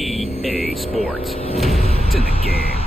EA Sports. It's in the game.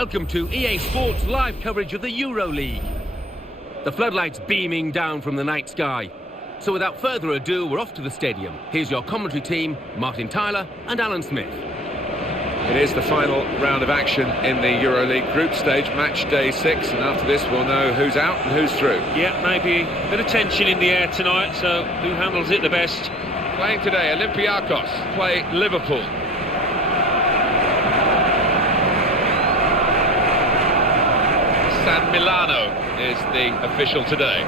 Welcome to EA Sports live coverage of the EuroLeague. The floodlights beaming down from the night sky. So without further ado, we're off to the stadium. Here's your commentary team, Martin Tyler and Alan Smith. It is the final round of action in the EuroLeague group stage, match day 6, and after this we'll know who's out and who's through. Yeah, maybe a bit of tension in the air tonight, so who handles it the best? Playing today, Olympiacos play Liverpool. San Milano is the official today.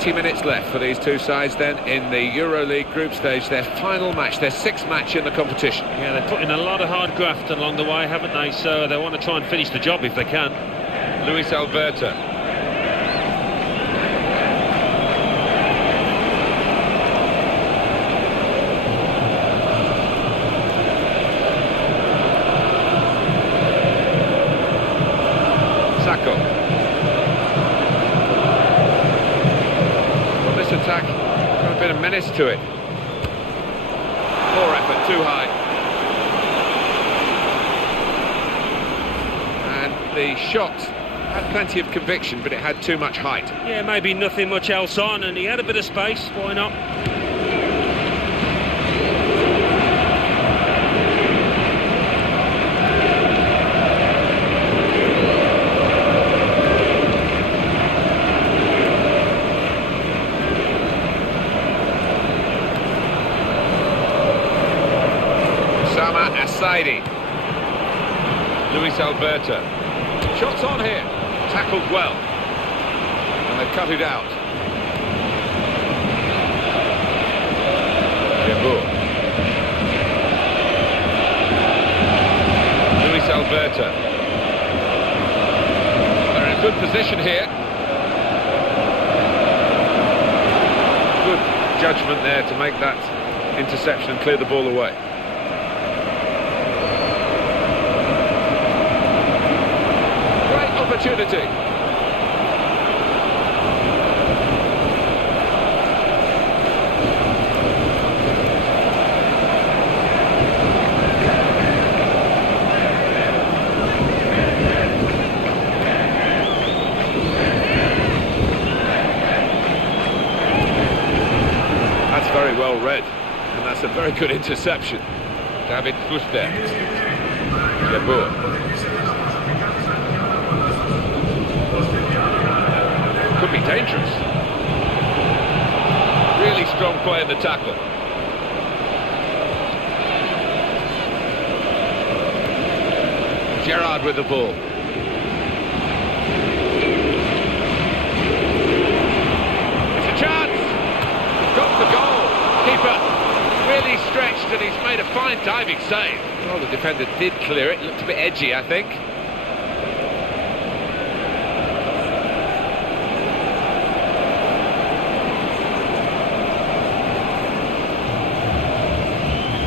90 minutes left for these two sides then in the EuroLeague group stage, their final match, their sixth match in the competition. Yeah, they've put in a lot of hard graft along the way, haven't they? So they want to try and finish the job if they can. Luis Alberto. Sacco. Well, this attack got a bit of menace to it. Poor effort, too high. And the shot had plenty of conviction, but it had too much height. Yeah, maybe nothing much else on, and he had a bit of space. Why not? Asaidi. Luis Alberto. Shots on here. Tackled well. And they cut it out. Jabur. Luis Alberto. They're in a good position here. Good judgment there to make that interception and clear the ball away. Opportunity. That's very well read, and that's a very good interception. David Fuster. Jabur. Could be dangerous. Really strong play in the tackle. Gerrard with the ball. It's a chance. Got the goal. Keeper really stretched and he's made a fine diving save. Well, the defender did clear it. Looked a bit edgy, I think.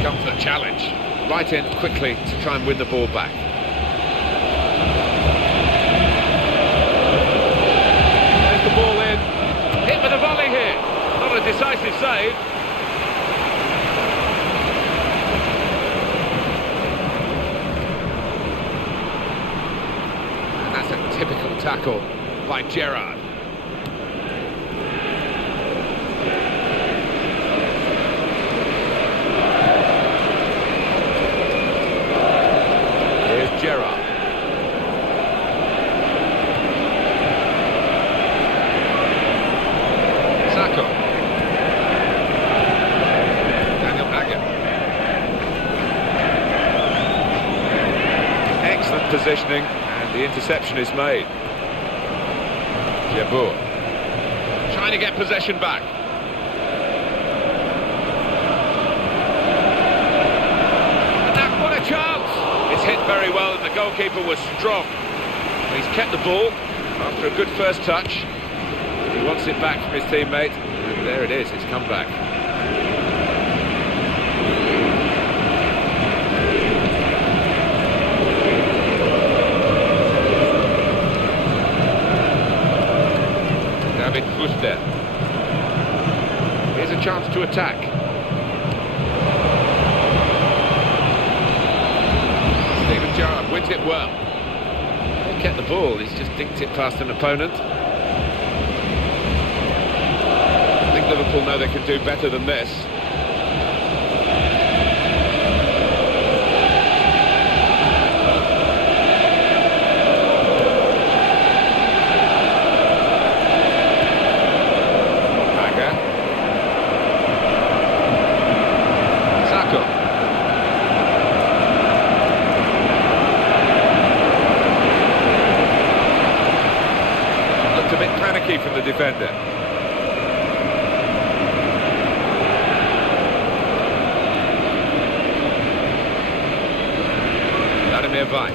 Comes the challenge, right in quickly to try and win the ball back. There's the ball in, hit with a volley here, not a decisive save. And that's a typical tackle by Gerrard. Gerrard. Sacco. Daniel Agger. Excellent positioning, and the interception is made. Jabur. Trying to get possession back. And now what a chance! It's hit very well and the goalkeeper was strong. He's kept the ball after a good first touch. He wants it back from his teammate, and there it is, it's come back. David Fuster. Here's a chance to attack. Gerrard wins it well. He kept the ball, he's just dinked it past an opponent. I think Liverpool know they can do better than this. Agger. Sacco. A bit panicky from the defender. Vice.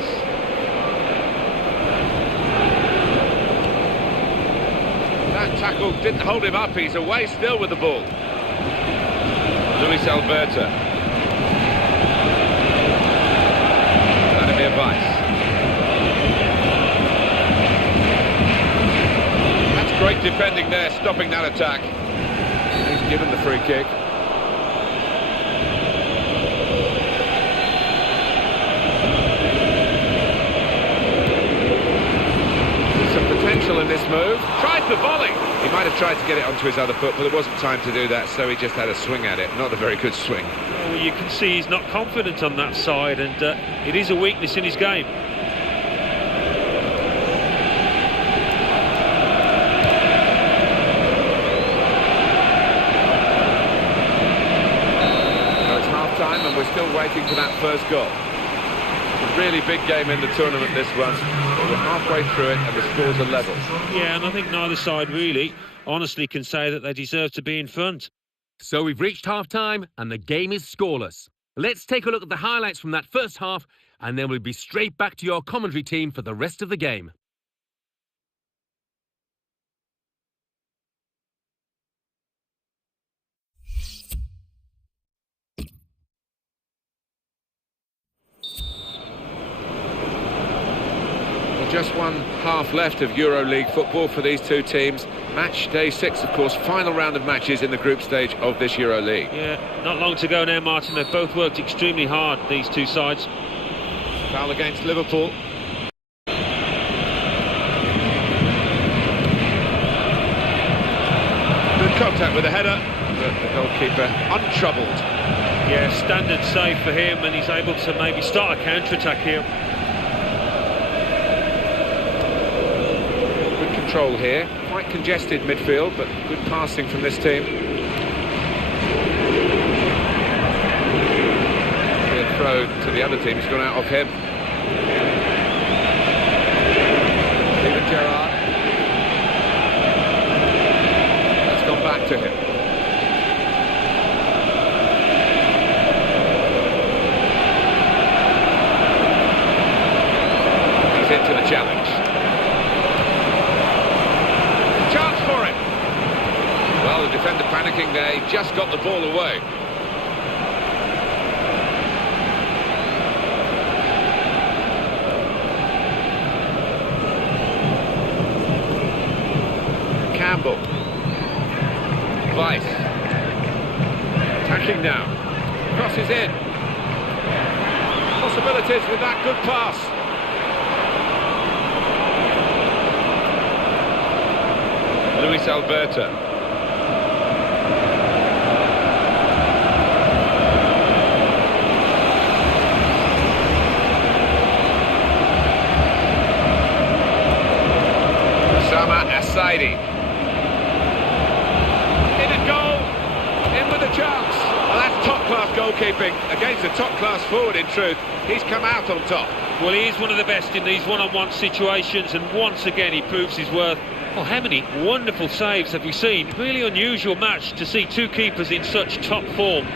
That tackle didn't hold him up, he's away still with the ball. Luis Alberto. Vice. That's great defending there, stopping that attack. He's given the free kick. Some potential in this move. Tries the volley. He might have tried to get it onto his other foot, but there wasn't time to do that, so he just had a swing at it. Not a very good swing. Well, you can see he's not confident on that side, and it is a weakness in his game. So it's half-time, and we're still waiting for that first goal. A really big game in the tournament, this one. We're halfway through it, and the scores are level. Yeah, and I think neither side really honestly can say that they deserve to be in front. So we've reached half-time and the game is scoreless. Let's take a look at the highlights from that first half and then we'll be straight back to your commentary team for the rest of the game. Just one half left of EuroLeague football for these two teams. Match day 6, of course, final round of matches in the group stage of this EuroLeague. Yeah, not long to go now, Martin. They've both worked extremely hard, these two sides. Foul against Liverpool. Good contact with the header, but the goalkeeper untroubled. Yeah, standard save for him, and he's able to maybe start a counter-attack here. Control here, quite congested midfield, but good passing from this team. Good throw to the other team, he's gone out of him. Steven Gerrard. That's gone back to him. He's into the challenge. Well, the defender panicking there, he just got the ball away. Campbell. Vice. Attacking now. Crosses in. Possibilities with that good pass. Luis Alberto. Saidi. In a goal, in with a chance. Well, that's top-class goalkeeping against a top-class forward, in truth. He's come out on top. Well, he is one of the best in these one-on-one situations, and once again he proves his worth. Well, how many wonderful saves have we seen? Really unusual match to see two keepers in such top form.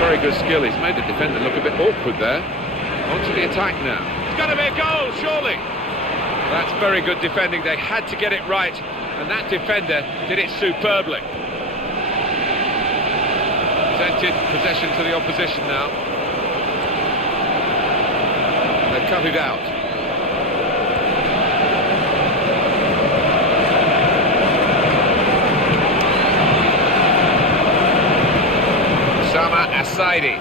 Very good skill. He's made the defender look a bit awkward there. On to the attack now. It's got to be a goal, surely. That's very good defending. They had to get it right, and that defender did it superbly. Presented possession to the opposition now. They've cut it out. Saidi.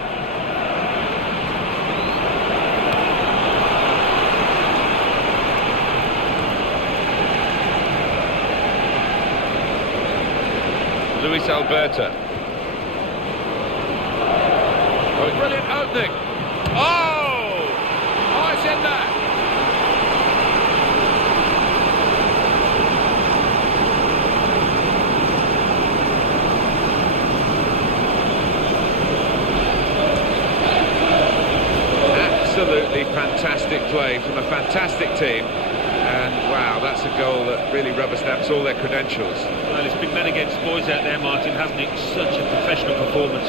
Luis Alberto. Oh, brilliant opening. Oh! Oh, it's in there. Absolutely fantastic play from a fantastic team, and wow. Wow, that's a goal that really rubber stamps all their credentials. Well, it's been men against boys out there, Martin, hasn't it? Such a professional performance.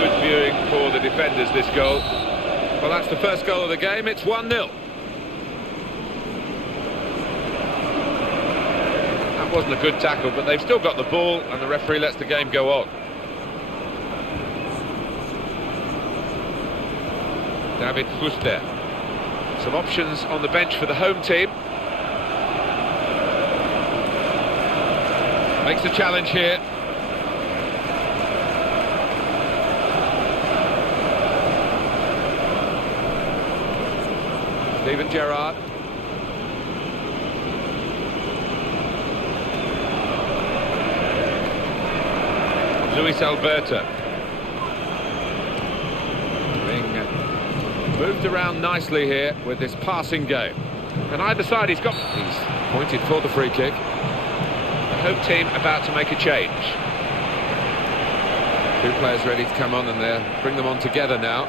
Good viewing for the defenders, this goal. Well, that's the first goal of the game. It's 1-0. That wasn't a good tackle, but they've still got the ball, and the referee lets the game go on. David Fuster. Some options on the bench for the home team. Makes the challenge here. Steven Gerrard. Luis Alberto. Being moved around nicely here with this passing game. And either side he's pointed for the free kick. The home team about to make a change. Two players ready to come on, and they'll bring them on together now.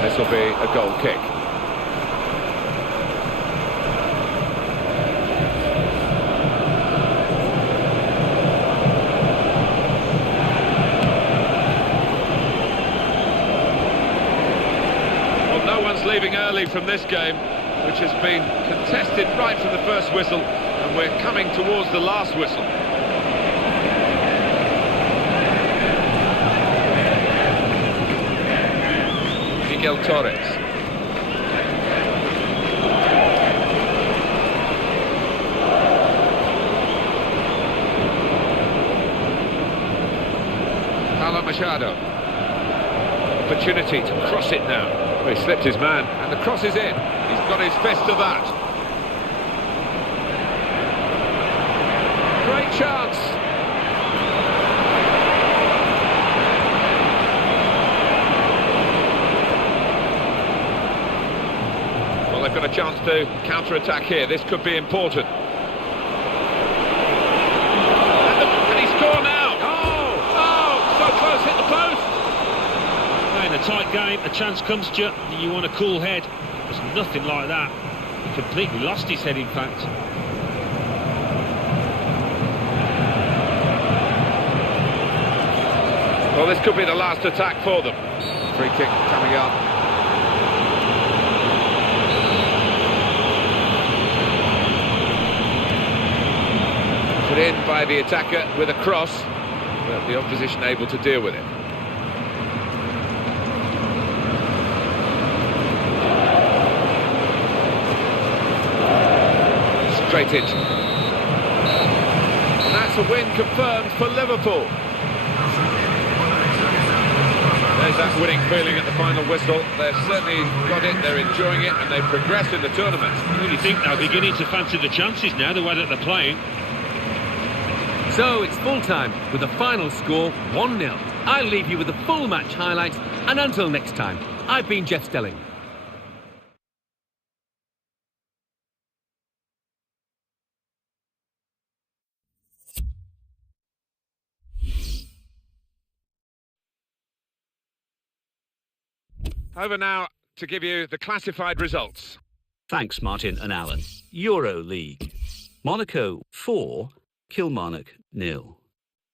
This will be a goal kick. Well, no one's leaving early from this game, which has been contested right from the first whistle, and we're coming towards the last whistle. Miguel Torres. Paulo Machado. Opportunity to cross it now. Well, he slipped his man, and the cross is in. He's got his fist to that. Great chance. Well, they've got a chance to counter-attack here. This could be important. And he scored now. Oh, so close, hit the post. In a tight game, a chance comes to you, you want a cool head. There's nothing like that. He completely lost his head, in fact. Well, this could be the last attack for them. Free kick coming up. Put in by the attacker with a cross, but the opposition able to deal with it. Straight in. And that's a win confirmed for Liverpool. There's that winning feeling at the final whistle. They've certainly got it, they're enjoying it, and they've progressed in the tournament. I really think they're beginning to fancy the chances now, the way that they're playing. So it's full time with the final score 1-0. I'll leave you with the full match highlights, and until next time, I've been Jeff Stelling. Over now to give you the classified results. Thanks, Martin and Alan. Euro League. Monaco 4, Kilmarnock 0.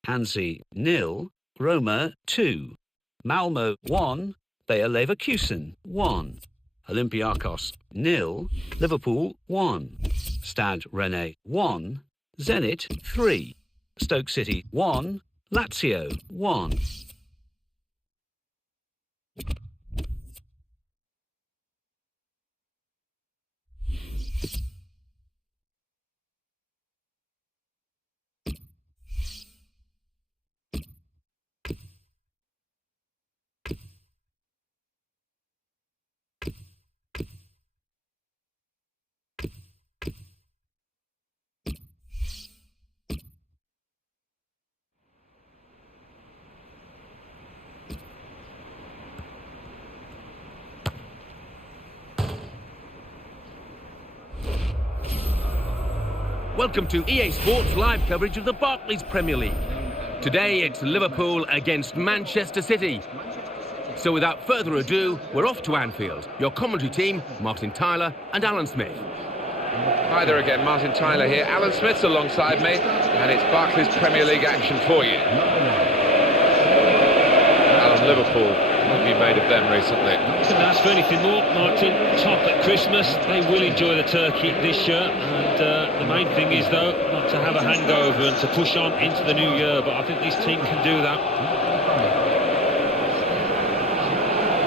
Hansi 0, Roma 2. Malmo 1, Bayer Leverkusen 1. Olympiacos 0, Liverpool 1. Stade Rennais 1, Zenit 3. Stoke City 1, Lazio 1. Welcome to EA Sports live coverage of the Barclays Premier League. Today it's Liverpool against Manchester City. So without further ado, we're off to Anfield. Your commentary team, Martin Tyler and Alan Smith. Hi there again, Martin Tyler here. Alan Smith's alongside me, and it's Barclays Premier League action for you. Alan, Liverpool, what have you made of them recently? Couldn't ask for anything more, Martin. Top at Christmas, they will enjoy the turkey this year, and the main thing is, though, not to have a hangover and to push on into the new year, but I think this team can do that.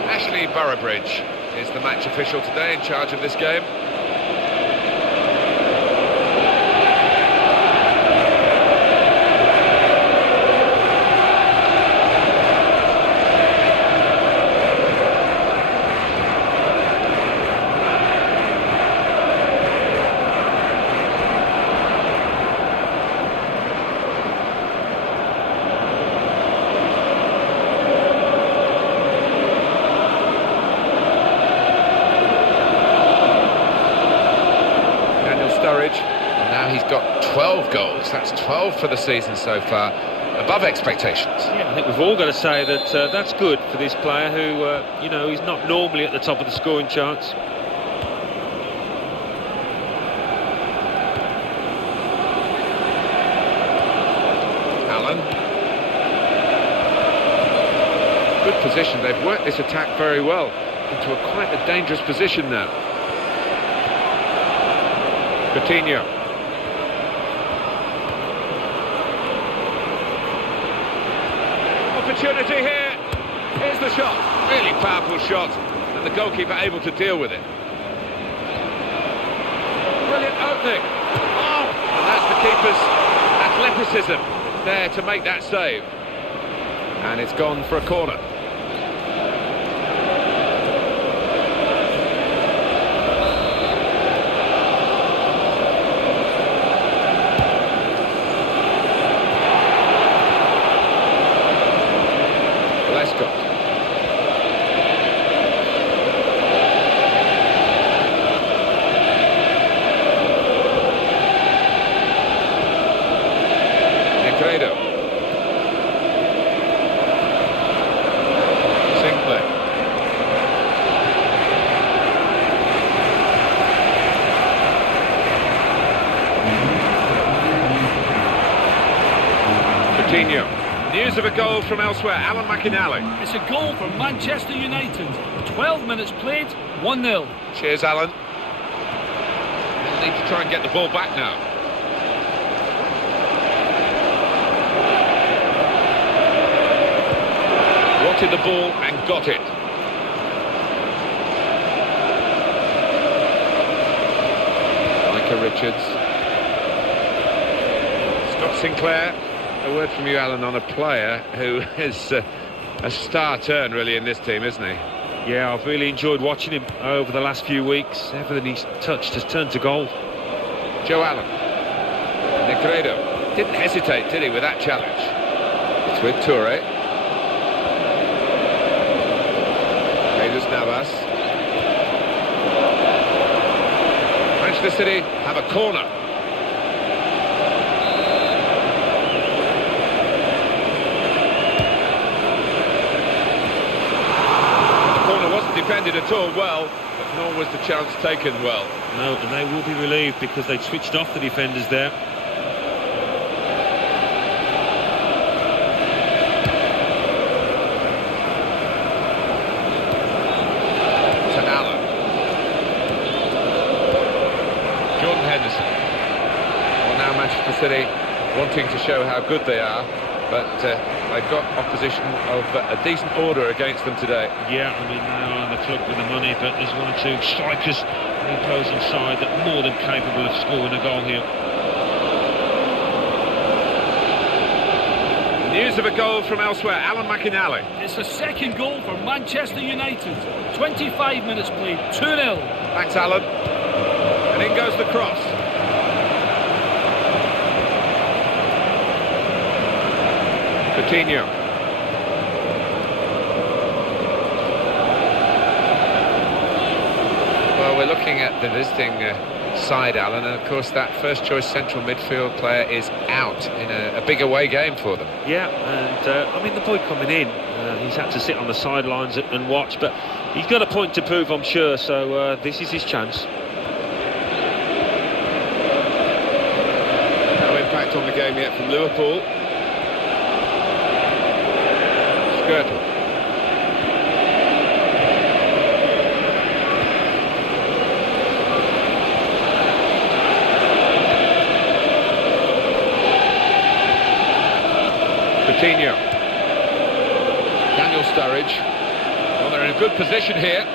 Ashley Boroughbridge is the match official today in charge of this game. And now he's got 12 goals. That's 12 for the season so far, above expectations. Yeah, I think we've all got to say that that's good for this player who, you know, he's not normally at the top of the scoring charts. Allen. Good position. They've worked this attack very well into quite a dangerous position now. Coutinho. Opportunity here. Here's the shot. Really powerful shot. And the goalkeeper able to deal with it. Brilliant opening. Oh! And that's the keeper's athleticism there to make that save. And it's gone for a corner. News of a goal from elsewhere, Alan McInally. It's a goal for Manchester United. 12 minutes played, 1-0. Cheers, Alan. They'll need to try and get the ball back now. Wanted the ball and got it. Micah Richards. Scott Sinclair. A word from you, Alan, on a player who is a star turn, really, in this team, isn't he? Yeah, I've really enjoyed watching him over the last few weeks. Everything he's touched has turned to goal. Joe Allen. Negredo. Didn't hesitate, did he, with that challenge? It's with Toure. Jesus Navas. Manchester City have a corner. Defended at all well, but nor was the chance taken well. No, and they will be relieved because they switched off the defenders there. To Allen. Jordan Henderson. Well, now Manchester City wanting to show how good they are, but they've got opposition of a decent order against them today. Yeah, I mean, they are the club with the money, but there's one or two strikers on the opposing side that are more than capable of scoring a goal here. News of a goal from elsewhere, Alan McInally. It's a second goal for Manchester United. 25 minutes played, 2-0. Thanks, Alan. And in goes the cross. Coutinho. Well, we're looking at the visiting side, Alan, and of course that first choice central midfield player is out in a big away game for them. Yeah, and I mean, the boy coming in, he's had to sit on the sidelines and watch, but he's got a point to prove, I'm sure, so this is his chance. No impact on the game yet from Liverpool. Skirtle. Coutinho. Daniel Sturridge. Well, they're in a good position here.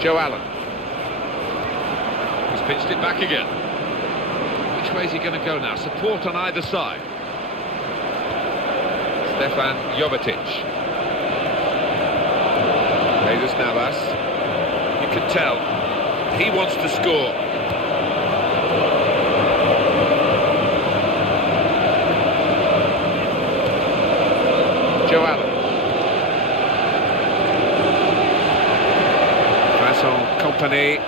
Joe Allen. He's pitched it back again. Which way is he going to go now? Support on either side. Stefan Jovetic. Jesus Navas. You can tell he wants to score. Joe Allen. Vincent Kompany.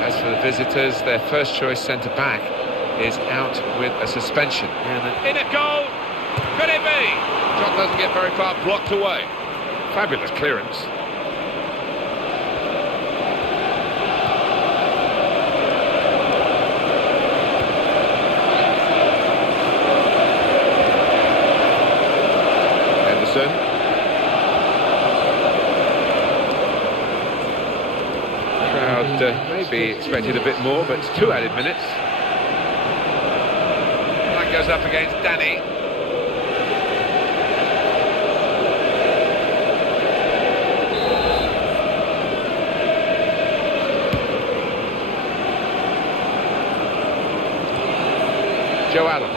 As for the visitors, their first choice centre-back is out with a suspension. In a goal! Could it be? Shot doesn't get very far, blocked away. Fabulous clearance. Henderson. Crowd maybe expected a bit more, but it's 2 added minutes. That goes up against Danny. Joe Allen.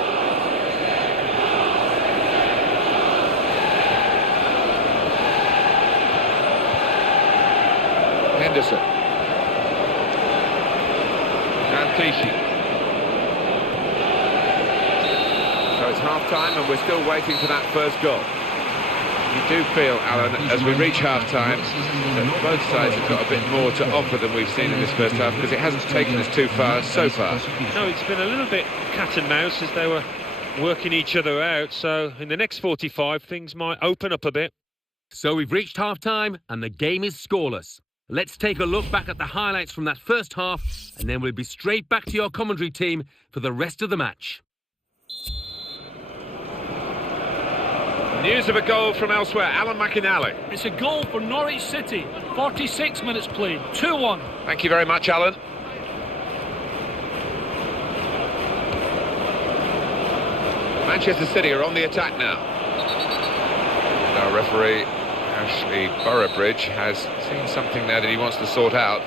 Henderson. Nantishi. So it's half-time and we're still waiting for that first goal. You do feel, Alan, as we reach half-time, that both sides have got a bit more to offer than we've seen in this first half, because it hasn't taken us too far so far. No, it's been a little bit cat and mouse as they were working each other out, so in the next 45 things might open up a bit. So we've reached half-time and the game is scoreless. Let's take a look back at the highlights from that first half, and then we'll be straight back to your commentary team for the rest of the match. News of a goal from elsewhere, Alan McInally. It's a goal for Norwich City. 46 minutes played, 2-1. Thank you very much, Alan. Manchester City are on the attack now. Our referee, Ashley Boroughbridge, has seen something there that he wants to sort out.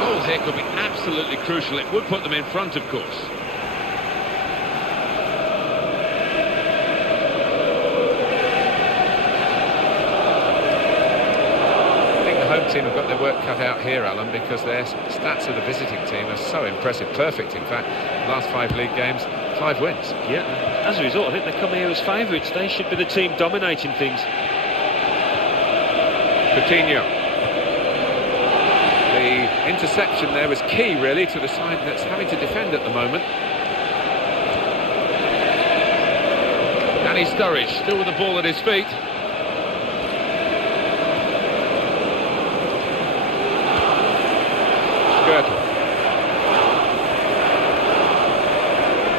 Goals here could be absolutely crucial. It would put them in front, of course. Home team have got their work cut out here, Alan, because their stats of the visiting team are so impressive. Perfect, in fact. Last 5 league games, 5 wins. Yeah, as a result, I think they come here as favourites. They should be the team dominating things. Coutinho. The interception there was key, really, to the side that's having to defend at the moment. Danny Sturridge, still with the ball at his feet.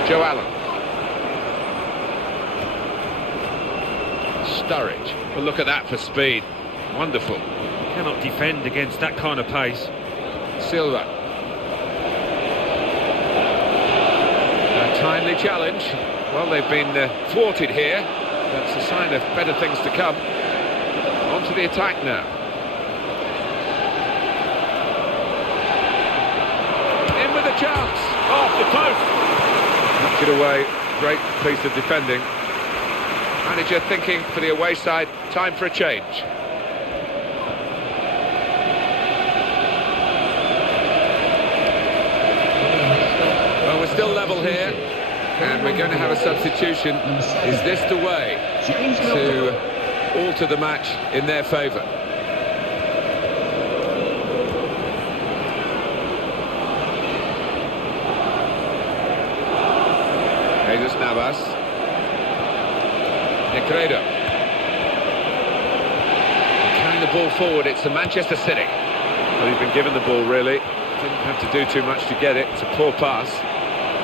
Joe Allen. Sturridge. Well, look at that for speed. Wonderful. Cannot defend against that kind of pace. Silva. A timely challenge. Well, they've been thwarted here. That's a sign of better things to come. On to the attack now. In with a chance. Off the post. Knocked it away. Great piece of defending. Manager thinking for the away side, time for a change. here, and we're going to have a substitution. Is this the way to alter the match in their favour? Jesus Navas. Negredo. Carrying the ball forward, it's the Manchester City. Well, he's been given the ball, really. Didn't have to do too much to get it. It's a poor pass.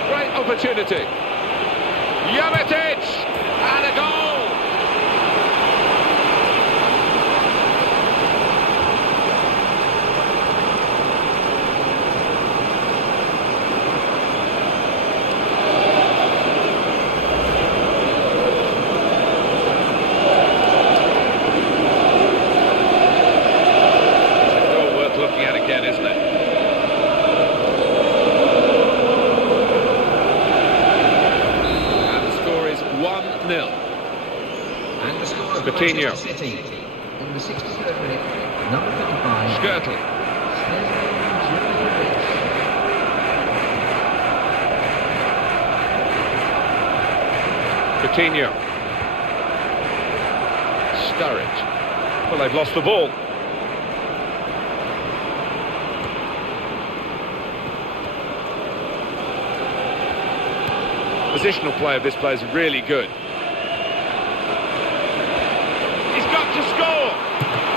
Great opportunity. Jovetic! And a goal! Coutinho. In the 63rd minute, number 55. Skirtle. Coutinho. Sturridge. Well, they've lost the ball. Positional play of this player is really good. To score!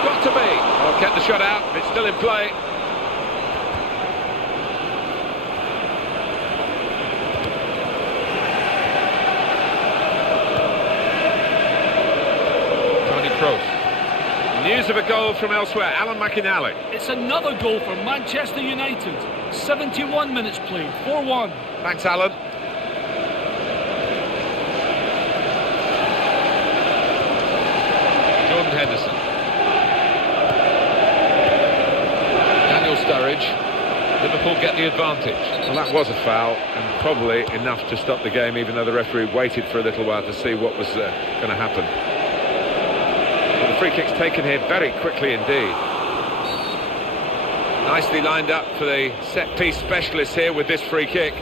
Got to be! Oh, kept the shot out, it's still in play. Tony Kroos. News of a goal from elsewhere, Alan McInally. It's another goal for Manchester United. 71 minutes played, 4-1. Thanks, Alan. Henderson. Daniel Sturridge. Liverpool get the advantage. Well, that was a foul, and probably enough to stop the game, even though the referee waited for a little while to see what was going to happen. Well, the free kick's taken here very quickly indeed. Nicely lined up for the set-piece specialist here with this free kick.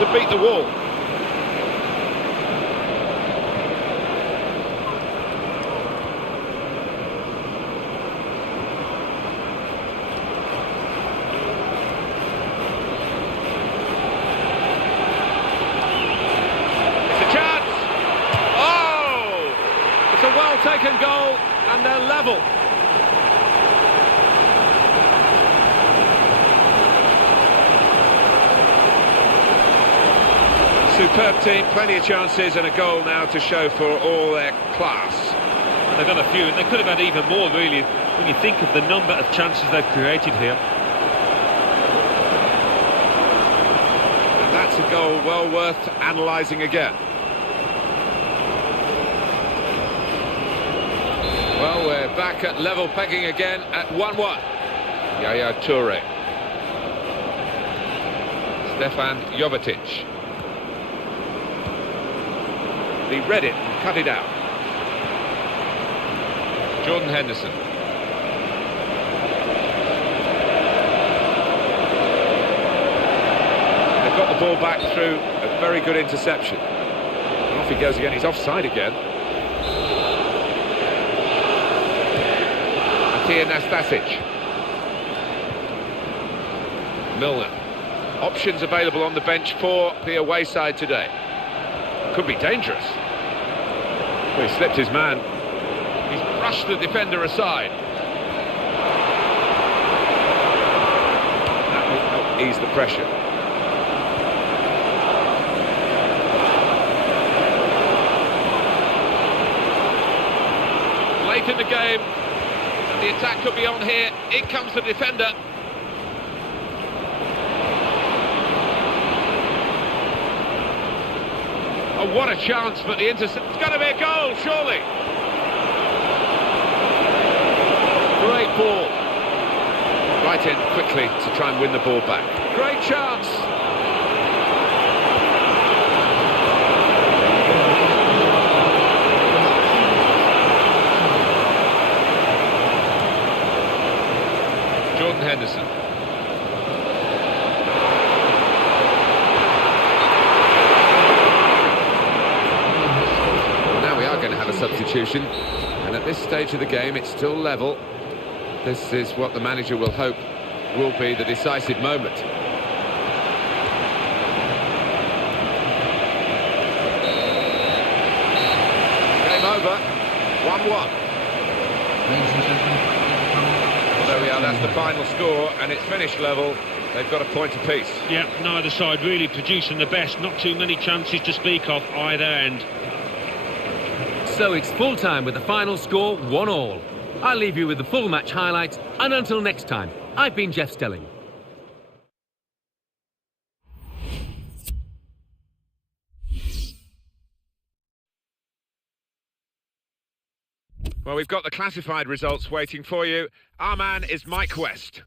To beat the wall. It's a chance. Oh! It's a well-taken goal, and they're level. Superb team, plenty of chances and a goal now to show for all their class. They've got a few, and they could have had even more, really, when you think of the number of chances they've created here. And that's a goal well worth analysing again. Well, we're back at level pegging again at 1-1. Yaya Toure. Stefan Jovetic. He read it and cut it out. Jordan Henderson. They've got the ball back through a very good interception. And off he goes again, he's offside again. Matija Nastasic. Milner. Options available on the bench for the away side today. Could be dangerous. Well, he slipped his man. He's brushed the defender aside. That will help ease the pressure. Late in the game, and the attack could be on here. In comes the defender. Oh, what a chance, but the intercept... It's got to be a goal, surely. Great ball. Right in quickly to try and win the ball back. Great chance. Henderson. Now we are going to have a substitution, and at this stage of the game it's still level. This is what the manager will hope will be the decisive moment. Game over, 1-1. Ladies and gentlemen, Well, there we are, that's the final score, and it's finished level. They've got a point apiece. Yeah, neither side really producing the best. Not too many chances to speak of either end. So it's full time with the final score 1-1. I'll leave you with the full match highlights, and until next time, I've been Jeff Stelling. Well, we've got the classified results waiting for you. Our man is Mike West.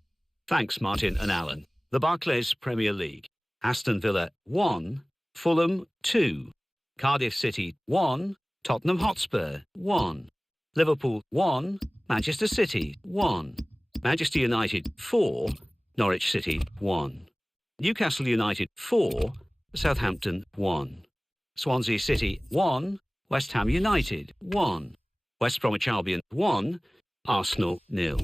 Thanks, Martin and Alan. The Barclays Premier League. Aston Villa 1, Fulham 2, Cardiff City 1, Tottenham Hotspur 1, Liverpool 1, Manchester City 1, Manchester United 4, Norwich City 1, Newcastle United 4, Southampton 1, Swansea City 1, West Ham United 1, West Bromwich Albion 1, Arsenal 0.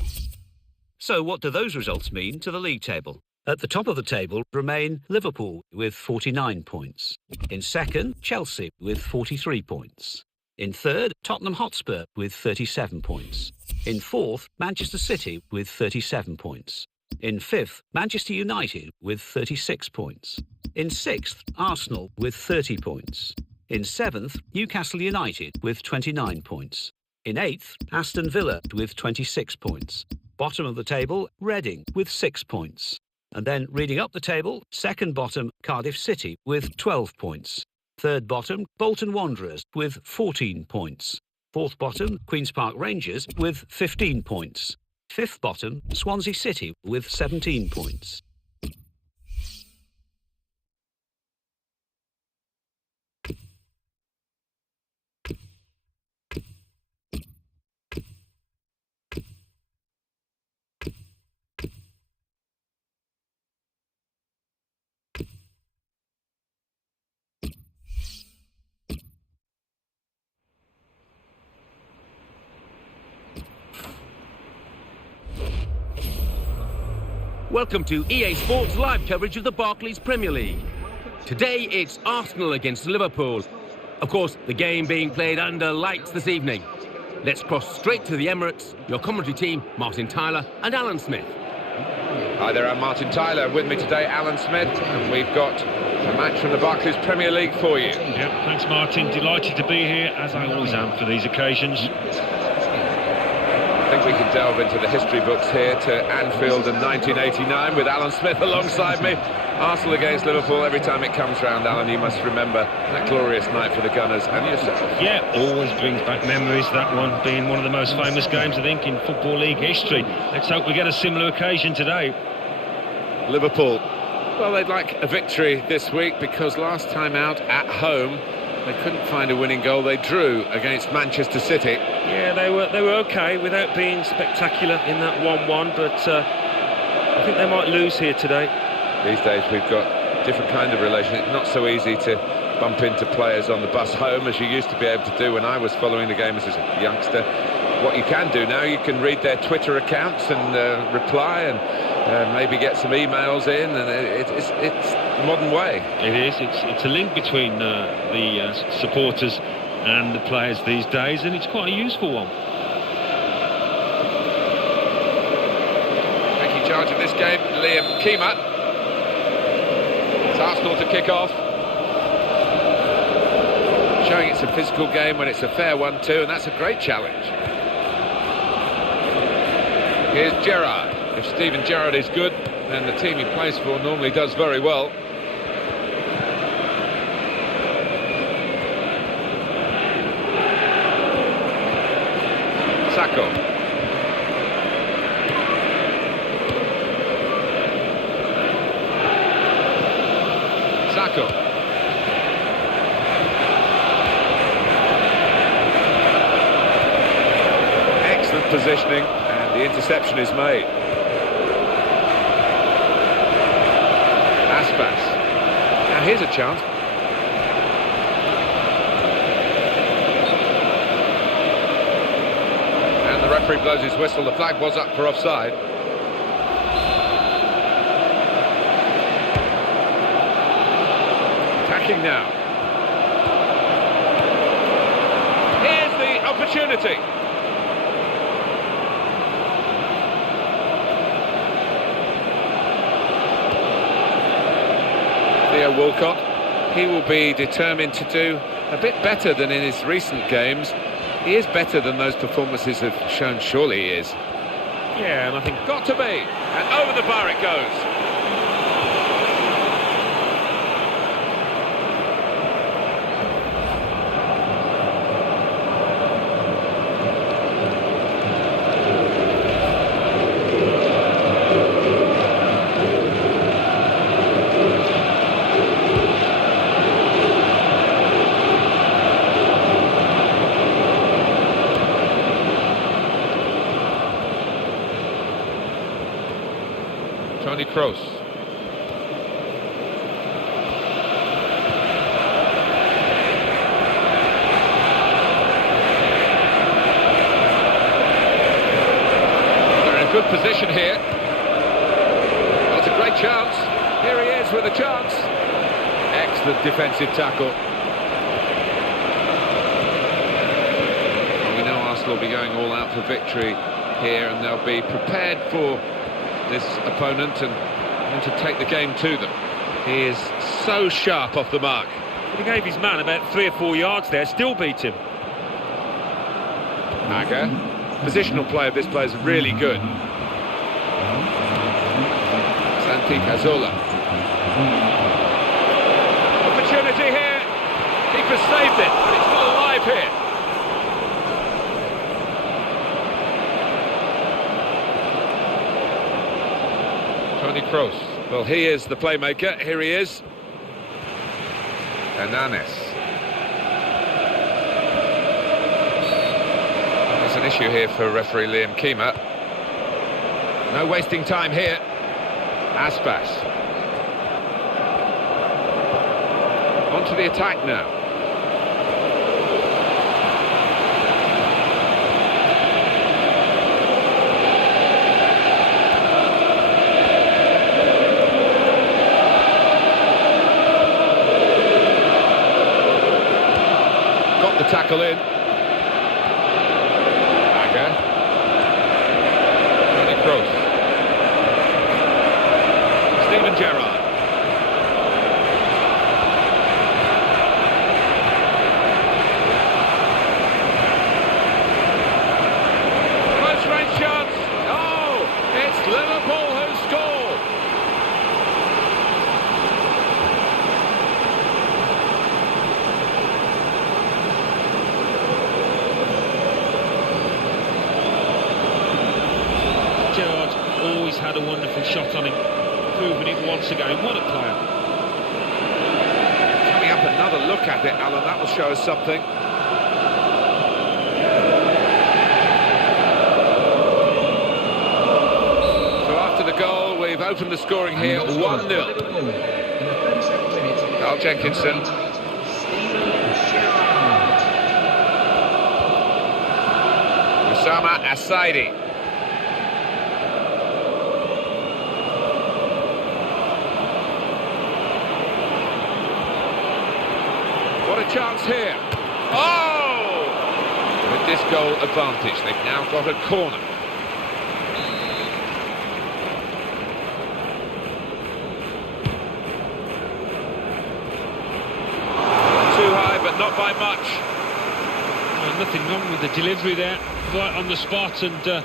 So what do those results mean to the league table? At the top of the table remain Liverpool with 49 points. In second, Chelsea with 43 points. In third, Tottenham Hotspur with 37 points. In fourth, Manchester City with 37 points. In fifth, Manchester United with 36 points. In sixth, Arsenal with 30 points. In seventh, Newcastle United with 29 points. In eighth, Aston Villa with 26 points. Bottom of the table, Reading with 6 points. And then reading up the table, second bottom, Cardiff City with 12 points. Third bottom, Bolton Wanderers with 14 points. Fourth bottom, Queen's Park Rangers with 15 points. Fifth bottom, Swansea City with 17 points. Welcome to EA Sports live coverage of the Barclays Premier League. Today it's Arsenal against Liverpool. Of course, the game being played under lights this evening. Let's cross straight to the Emirates. Your commentary team, Martin Tyler and Alan Smith. Hi there, I'm Martin Tyler. With me today, Alan Smith, and we've got a match from the Barclays Premier League for you. Yeah, thanks, Martin. Delighted to be here, as I always am for these occasions. I think we can delve into the history books here to Anfield in 1989 with Alan Smith alongside me. Arsenal against Liverpool, every time it comes round, Alan, you must remember that glorious night for the Gunners and yourself. Yeah, always brings back memories, that one being one of the most famous games, I think, in Football League history. Let's hope we get a similar occasion today. Liverpool, well, they'd like a victory this week because last time out at home, they couldn't find a winning goal. They drew against Manchester City. Yeah, they were okay without being spectacular in that 1-1, but I think they might lose here today. These days we've got a different kind of relation. It's not so easy to bump into players on the bus home as you used to be able to do when I was following the game as a youngster. What you can do now, you can read their Twitter accounts and reply and maybe get some emails in, and it's the modern way. It is. It's a link between the supporters and the players these days, and it's quite a useful one. Taking charge of this game, Liam Keema. It's Arsenal to kick off. Showing it's a physical game when it's a fair one too, and that's a great challenge. Here's Gerrard. If Steven Gerrard is good, then the team he plays for normally does very well. Sacco. Sacco. Excellent positioning, and the interception is made. Aspas. Now here's a chance. And the referee blows his whistle. The flag was up for offside. Attacking now. Here's the opportunity. Theo Walcott, he will be determined to do a bit better than in his recent games. He is better than those performances have shown, surely he is. Yeah, and I think... Got to be, and over the bar it goes. Tony Kroos. They're in a good position here. That's a great chance. Here he is with a chance. Excellent defensive tackle. Well, we know Arsenal will be going all out for victory here, and they'll be prepared for this opponent and want to take the game to them. He is so sharp off the mark. He gave his man about 3 or 4 yards there, still beat him. Aga. Positional play of this player is really good. Santi Cazorla. Opportunity here. Keeper saved it, but it's still alive here. Tony Kroos. Well, he is the playmaker. Here he is. Hernanes. There's an issue here for referee Liam Keema. No wasting time here. Aspas. On to the attack now. The tackle in. Aga. Tony Kroos. Steven Gerrard. Close range chance. Oh, it's Liverpool who scored. Always had a wonderful shot on him, proving it once again. What a player. Coming up, another look at it, Alan, that will show us something. So after the goal, we've opened the scoring here, 1-0. Carl Jenkinson. Osama Asaidi. What a chance here. Oh! With this goal advantage, they've now got a corner. Too high, but not by much. Well, nothing wrong with the delivery there. Right on the spot, and a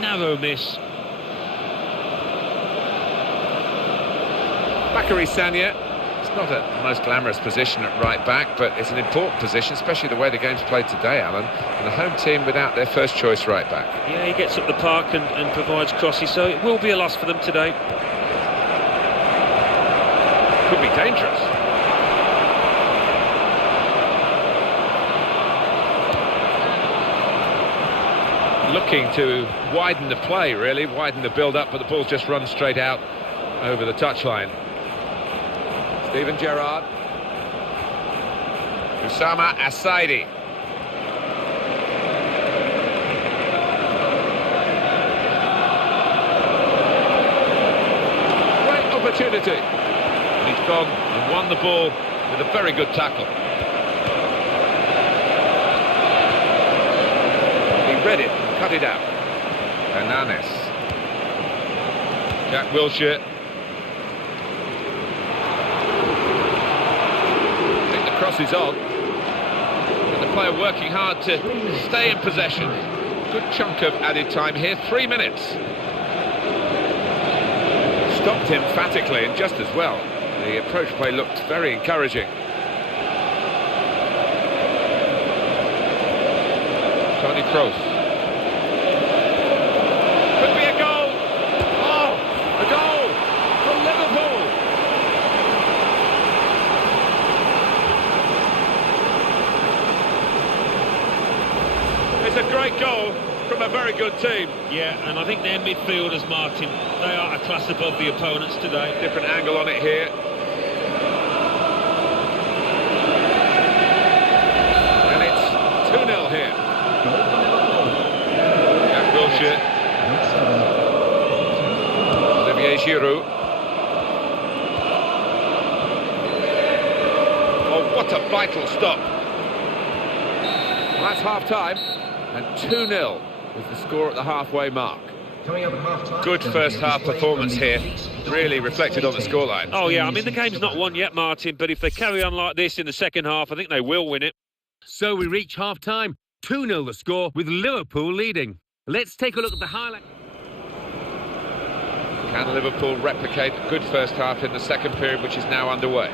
narrow miss. Bakary Sagna. It's not a most glamorous position at right back, but it's an important position, especially the way the game's played today, Alan. And the home team without their first choice right back. Yeah, he gets up the park and provides crosses, so it will be a loss for them today. Could be dangerous. Looking to widen the play, really, widen the build-up, but the ball's just run straight out over the touchline. Steven Gerrard. Usama Asaidi. Great opportunity. And he's gone and won the ball with a very good tackle. He read it and cut it out. Hernanes. Jack Wilshere. I think the cross is on. And the player working hard to stay in possession. Good chunk of added time here, 3 minutes. Stopped him emphatically and just as well. The approach play looked very encouraging. Toni Kroos. Could be a goal. Oh, a goal for Liverpool. It's a great goal from a very good team. Yeah, and I think their midfielders, Martin, they are a class above the opponents today. Different angle on it here. And it's 2-0 here. Jack Wilshere. Olivier Giroud. Oh, what a vital stop. Well, that's half-time. And 2-0 is the score at the halfway mark. Coming up at half-time. Good first-half performance here. Really reflected on the scoreline. Oh, yeah, I mean, the game's not won yet, Martin, but if they carry on like this in the second half, I think they will win it. So we reach half-time. 2-0 the score, with Liverpool leading. Let's take a look at the highlight. Can Liverpool replicate a good first half in the second period, which is now underway?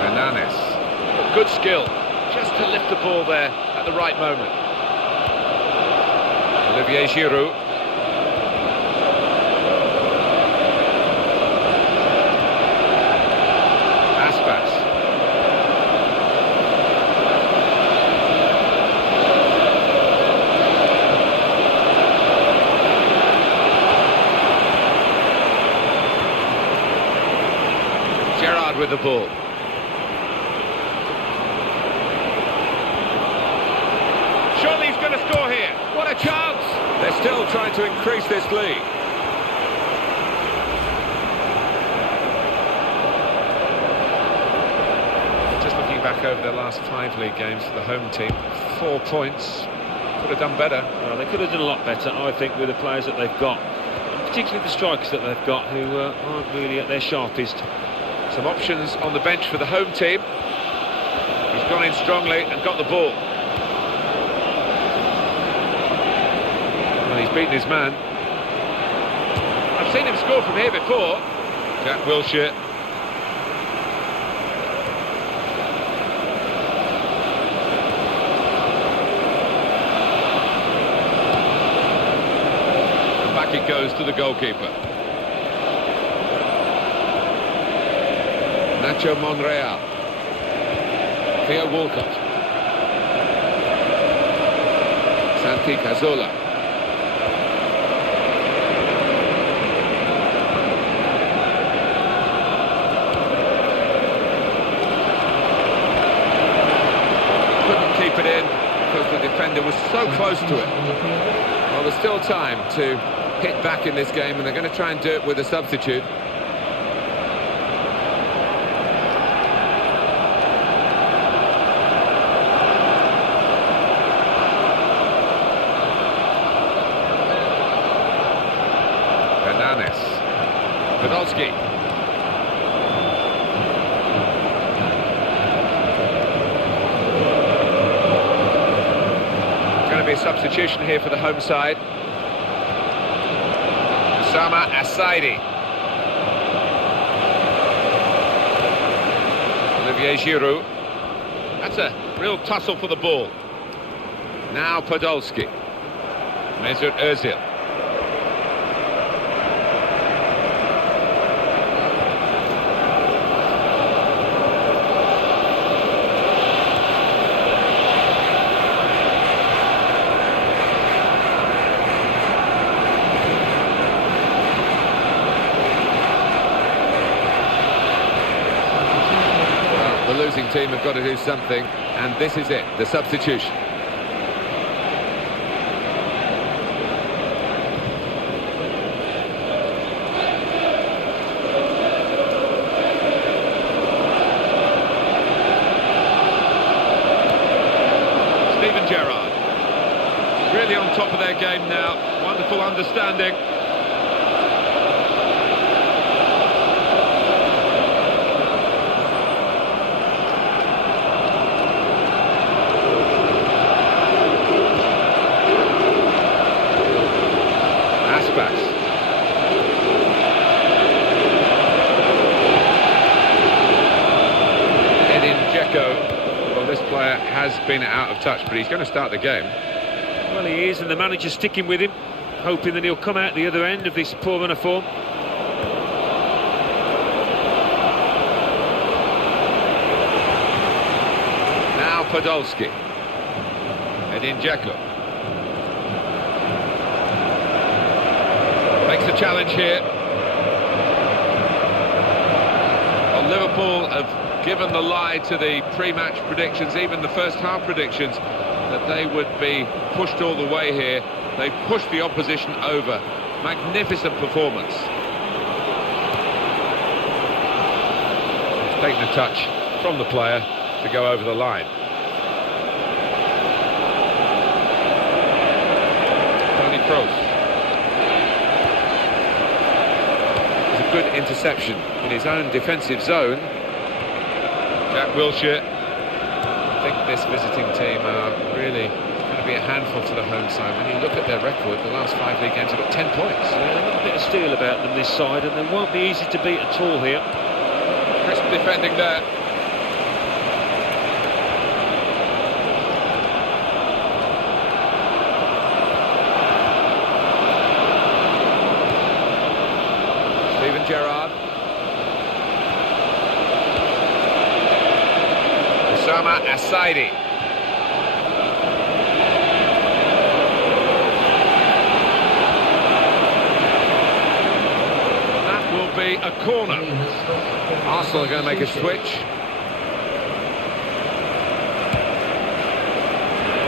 Hernanes. Good skill, just to lift the ball there at the right moment. Olivier Giroud. Gerrard with the ball. Surely he's going to score here. What a chance! They're still trying to increase this lead. Just looking back over their last 5 league games for the home team, 4 points. Could have done better. Well, they could have done a lot better, I think, with the players that they've got. And particularly the strikers that they've got, who aren't really at their sharpest. Some options on the bench for the home team. He's gone in strongly and got the ball. Well, he's beaten his man. I've seen him score from here before. Jack Wilshere. And back it goes to the goalkeeper. Nacho Monreal. Theo Walcott. Santi Cazorla. Couldn't keep it in because the defender was so close to it. Well, there's still time to hit back in this game, and they're going to try and do it with a substitute. Hernanes. Podolski. Going to be a substitution here for the home side. Usama Asaidi. Olivier Giroud. That's a real tussle for the ball. Now Podolski. Mesut Özil. team have got to do something, and this is it, the substitution. Gerrard, really on top of their game now, wonderful understanding. Aspas. Edin Dzeko. Well, this player has been out of touch, but he's going to start the game. Well, he is, and the manager's sticking with him, hoping that he'll come out the other end of this poor run of form. Now Podolski. Edin Dzeko. Makes a challenge here. Well, Liverpool have given the lie to the pre-match predictions, even the first half predictions, that they would be pushed all the way here. They pushed the opposition over. Magnificent performance. Taking a touch from the player to go over the line. Toni Kroos. It's a good interception in his own defensive zone. Jack Wilshere. I think this visiting team are really going to be a handful to the home side. When you look at their record, the last 5 league games have got 10 points. Yeah, a little bit of steel about them this side, and they won't be easy to beat at all here. Crisp defending there. Steven Gerrard. Osama Asaidi. That will be a corner. Arsenal are going to make a switch.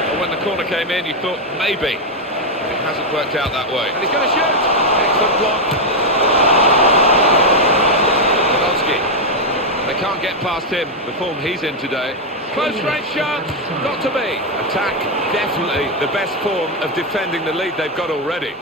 But when the corner came in, you thought maybe. It hasn't worked out that way. And he's going to shoot. Excellent block. Podolski. They can't get past him, the form he's in today. Close range chance, not to be. Attack, definitely the best form of defending the lead they've got already.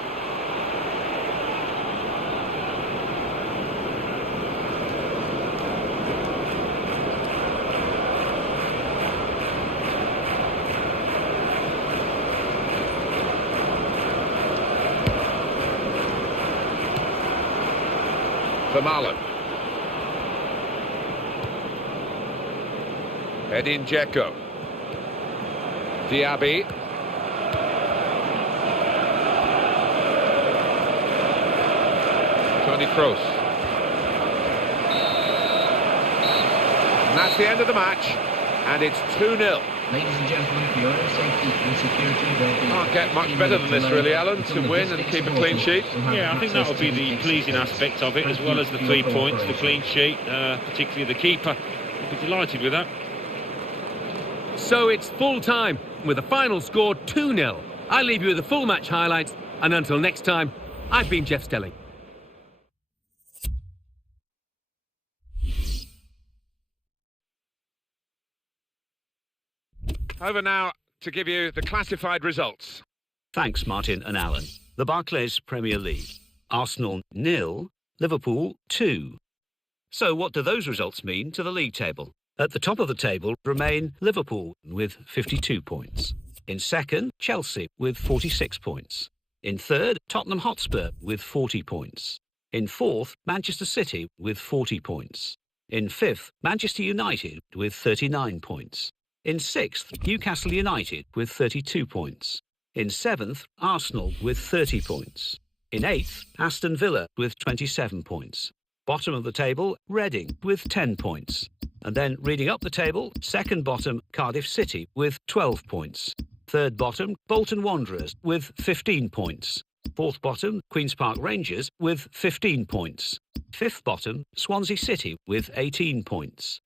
Vermaelen. Edin Dzeko. Diaby. Toni Kroos. And that's the end of the match, and it's 2-0. Ladies and gentlemen, for your own safety and security, Can't get much better than this, really, Alan, to win and keep a clean sheet. Yeah, I think that will be the pleasing aspect of it, as well as the 3 points, the clean sheet, particularly the keeper. I'll be delighted with that. So it's full time, with the final score 2-0. I leave you with the full match highlights, and until next time, I've been Jeff Stelling. Over now to give you the classified results. Thanks, Martin and Alan. The Barclays Premier League. Arsenal 0, Liverpool 2. So what do those results mean to the league table? At the top of the table remain Liverpool with 52 points. In second, Chelsea with 46 points. In third, Tottenham Hotspur with 40 points. In fourth, Manchester City with 40 points. In fifth, Manchester United with 39 points. In sixth, Newcastle United with 32 points. In seventh, Arsenal with 30 points. In eighth, Aston Villa with 27 points. Bottom of the table, Reading with 10 points. And then reading up the table, second bottom, Cardiff City with 12 points. Third bottom, Bolton Wanderers with 15 points. Fourth bottom, Queen's Park Rangers with 15 points. Fifth bottom, Swansea City with 18 points.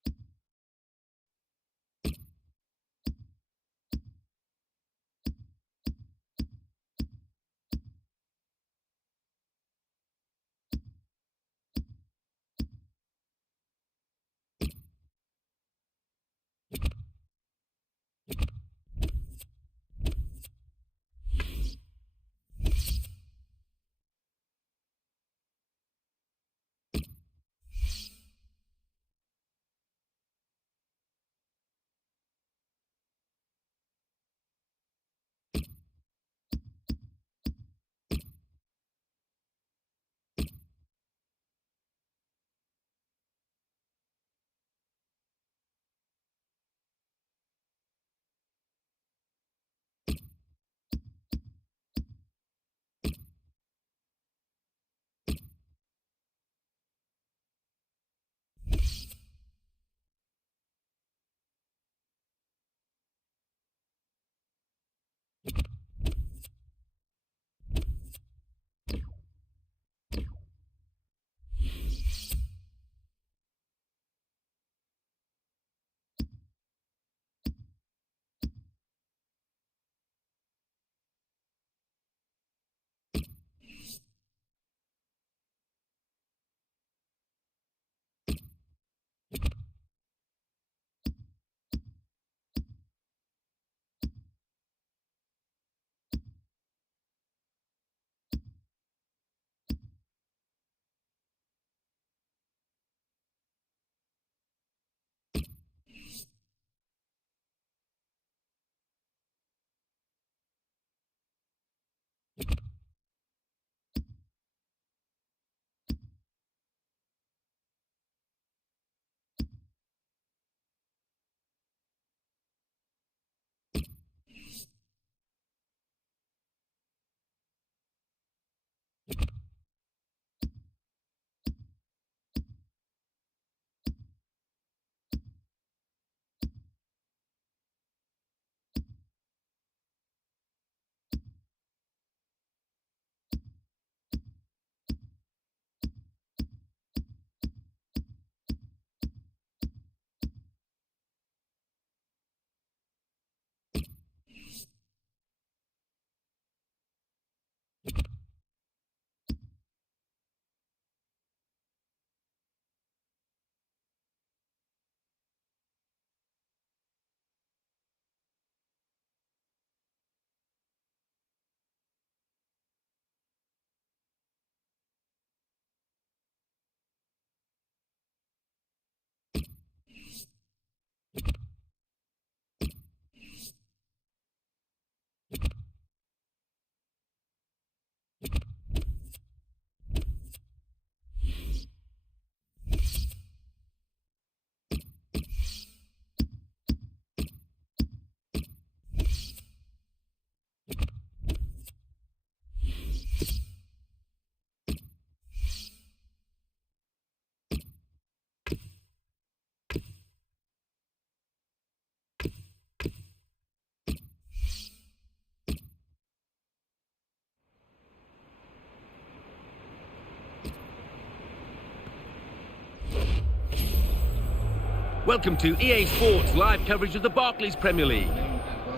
Welcome to EA Sports live coverage of the Barclays Premier League.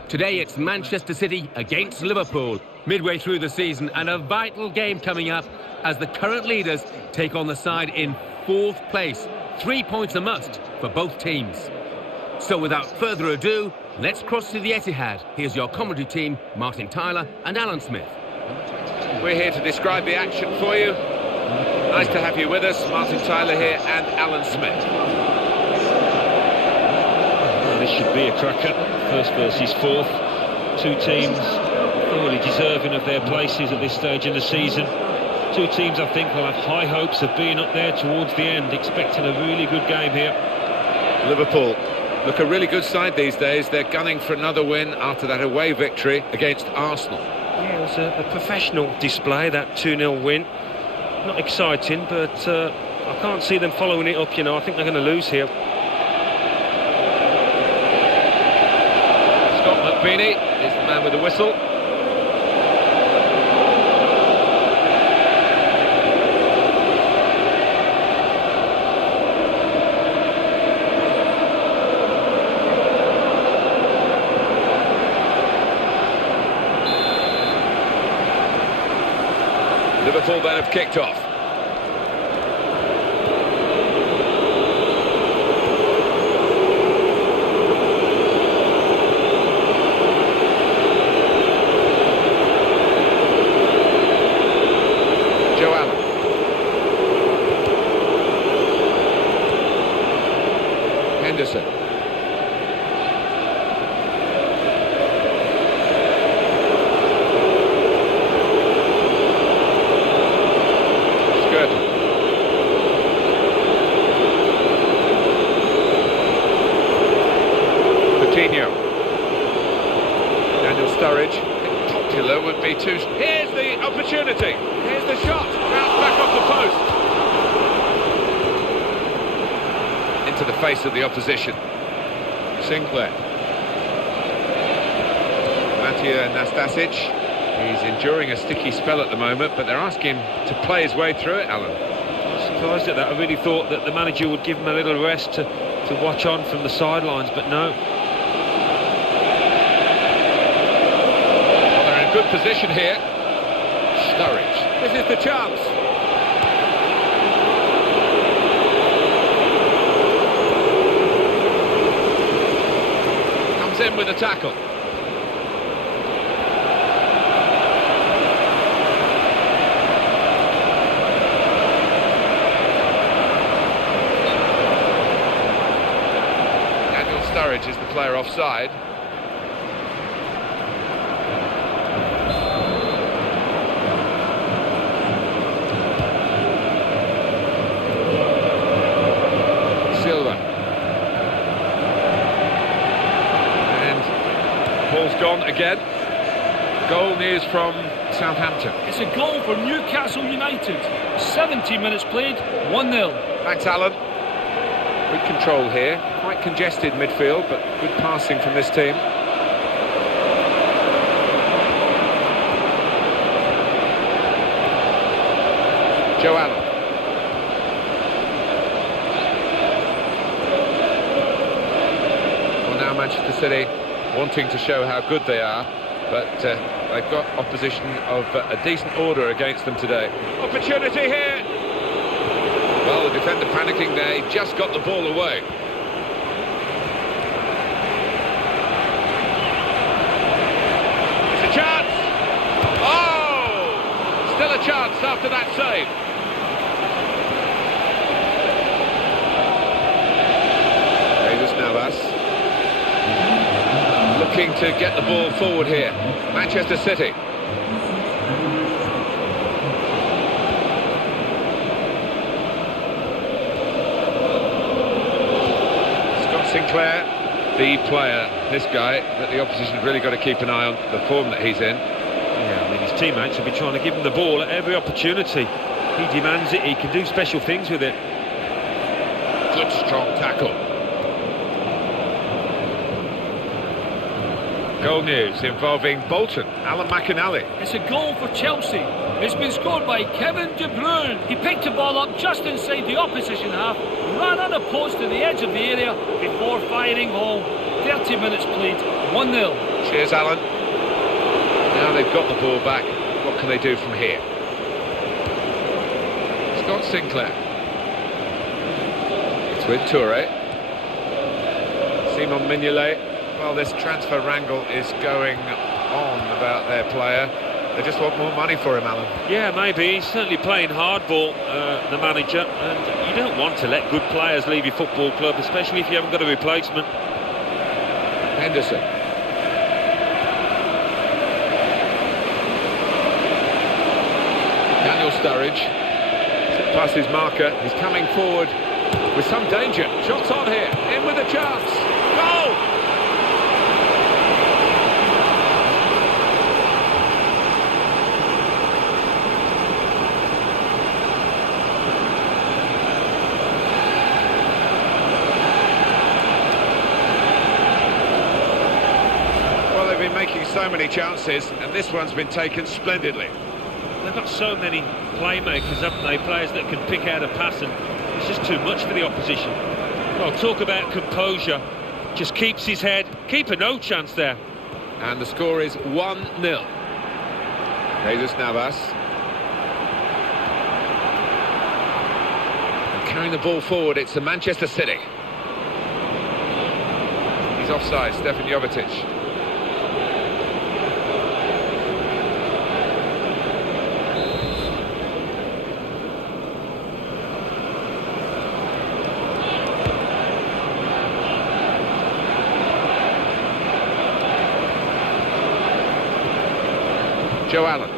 Today it's Manchester City against Liverpool, midway through the season, and a vital game coming up as the current leaders take on the side in 4th place. 3 points a must for both teams. So without further ado, let's cross to the Etihad. Here's your commentary team, Martin Tyler and Alan Smith. We're here to describe the action for you. Nice to have you with us. Martin Tyler here and Alan Smith. This should be a cracker. First versus fourth. Two teams thoroughly deserving of their places at this stage in the season. Two teams I think will have high hopes of being up there towards the end, expecting a really good game here. Liverpool look a really good side these days. They're gunning for another win after that away victory against Arsenal. Yeah, it was a professional display, that 2-0 win. Not exciting, but I can't see them following it up, you know. I think they're going to lose here. McBeanie is the man with the whistle. Liverpool then have kicked off. Henderson. Skirtle. Coutinho. Daniel Sturridge. Popular would be too... Here's the opportunity. Here's the shot. Bounce back off the post. To the face of the opposition. Sinclair. Matija Nastasic. He's enduring a sticky spell at the moment, but they're asking him to play his way through it, Alan. Surprised at that. I really thought that the manager would give him a little rest to watch on from the sidelines, but no. Well, they're in good position here. Sturridge. This is the chance. In with a tackle. Daniel Sturridge is the player offside. Ball's gone again. Goal news from Southampton. It's a goal for Newcastle United. 70 minutes played, 1-0. Thanks, Alan. Good control here. Quite congested midfield, but good passing from this team. Joe Allen. Well, now Manchester City wanting to show how good they are, but they've got opposition of a decent order against them today. Opportunity here. Well, the defender panicking there, he just got the ball away. It's a chance. Oh! Still a chance after that save. Jesus Navas. Looking to get the ball forward here. Manchester City. Scott Sinclair, the player, this guy that the opposition's really got to keep an eye on, the form that he's in. Yeah, I mean, his teammates will be trying to give him the ball at every opportunity. He demands it, he can do special things with it. Good strong tackle. Goal news involving Bolton, Alan McInally. It's a goal for Chelsea. It's been scored by Kevin De Bruyne. He picked the ball up just inside the opposition half, ran on a post to the edge of the area before firing home. 30 minutes played, 1-0. Cheers, Alan. Now they've got the ball back. What can they do from here? Scott Sinclair. It's with Toure. Simon Mignolet. Well, this transfer wrangle is going on about their player. They just want more money for him, Alan. Yeah, maybe. He's certainly playing hardball, the manager, and you don't want to let good players leave your football club, especially if you haven't got a replacement. Henderson. Daniel Sturridge. Past his marker. He's coming forward with some danger. Shots on here. In with a chance. Goal! Been making so many chances, and this one's been taken splendidly. They've got so many playmakers, haven't they? Players that can pick out a pass, and it's just too much for the opposition. Well, talk about composure. Just keeps his head. Keeper no chance there. And the score is 1-0. Jesus Navas. And carrying the ball forward, it's the Manchester City. He's offside, Stefan Jovetic. Joe Allen.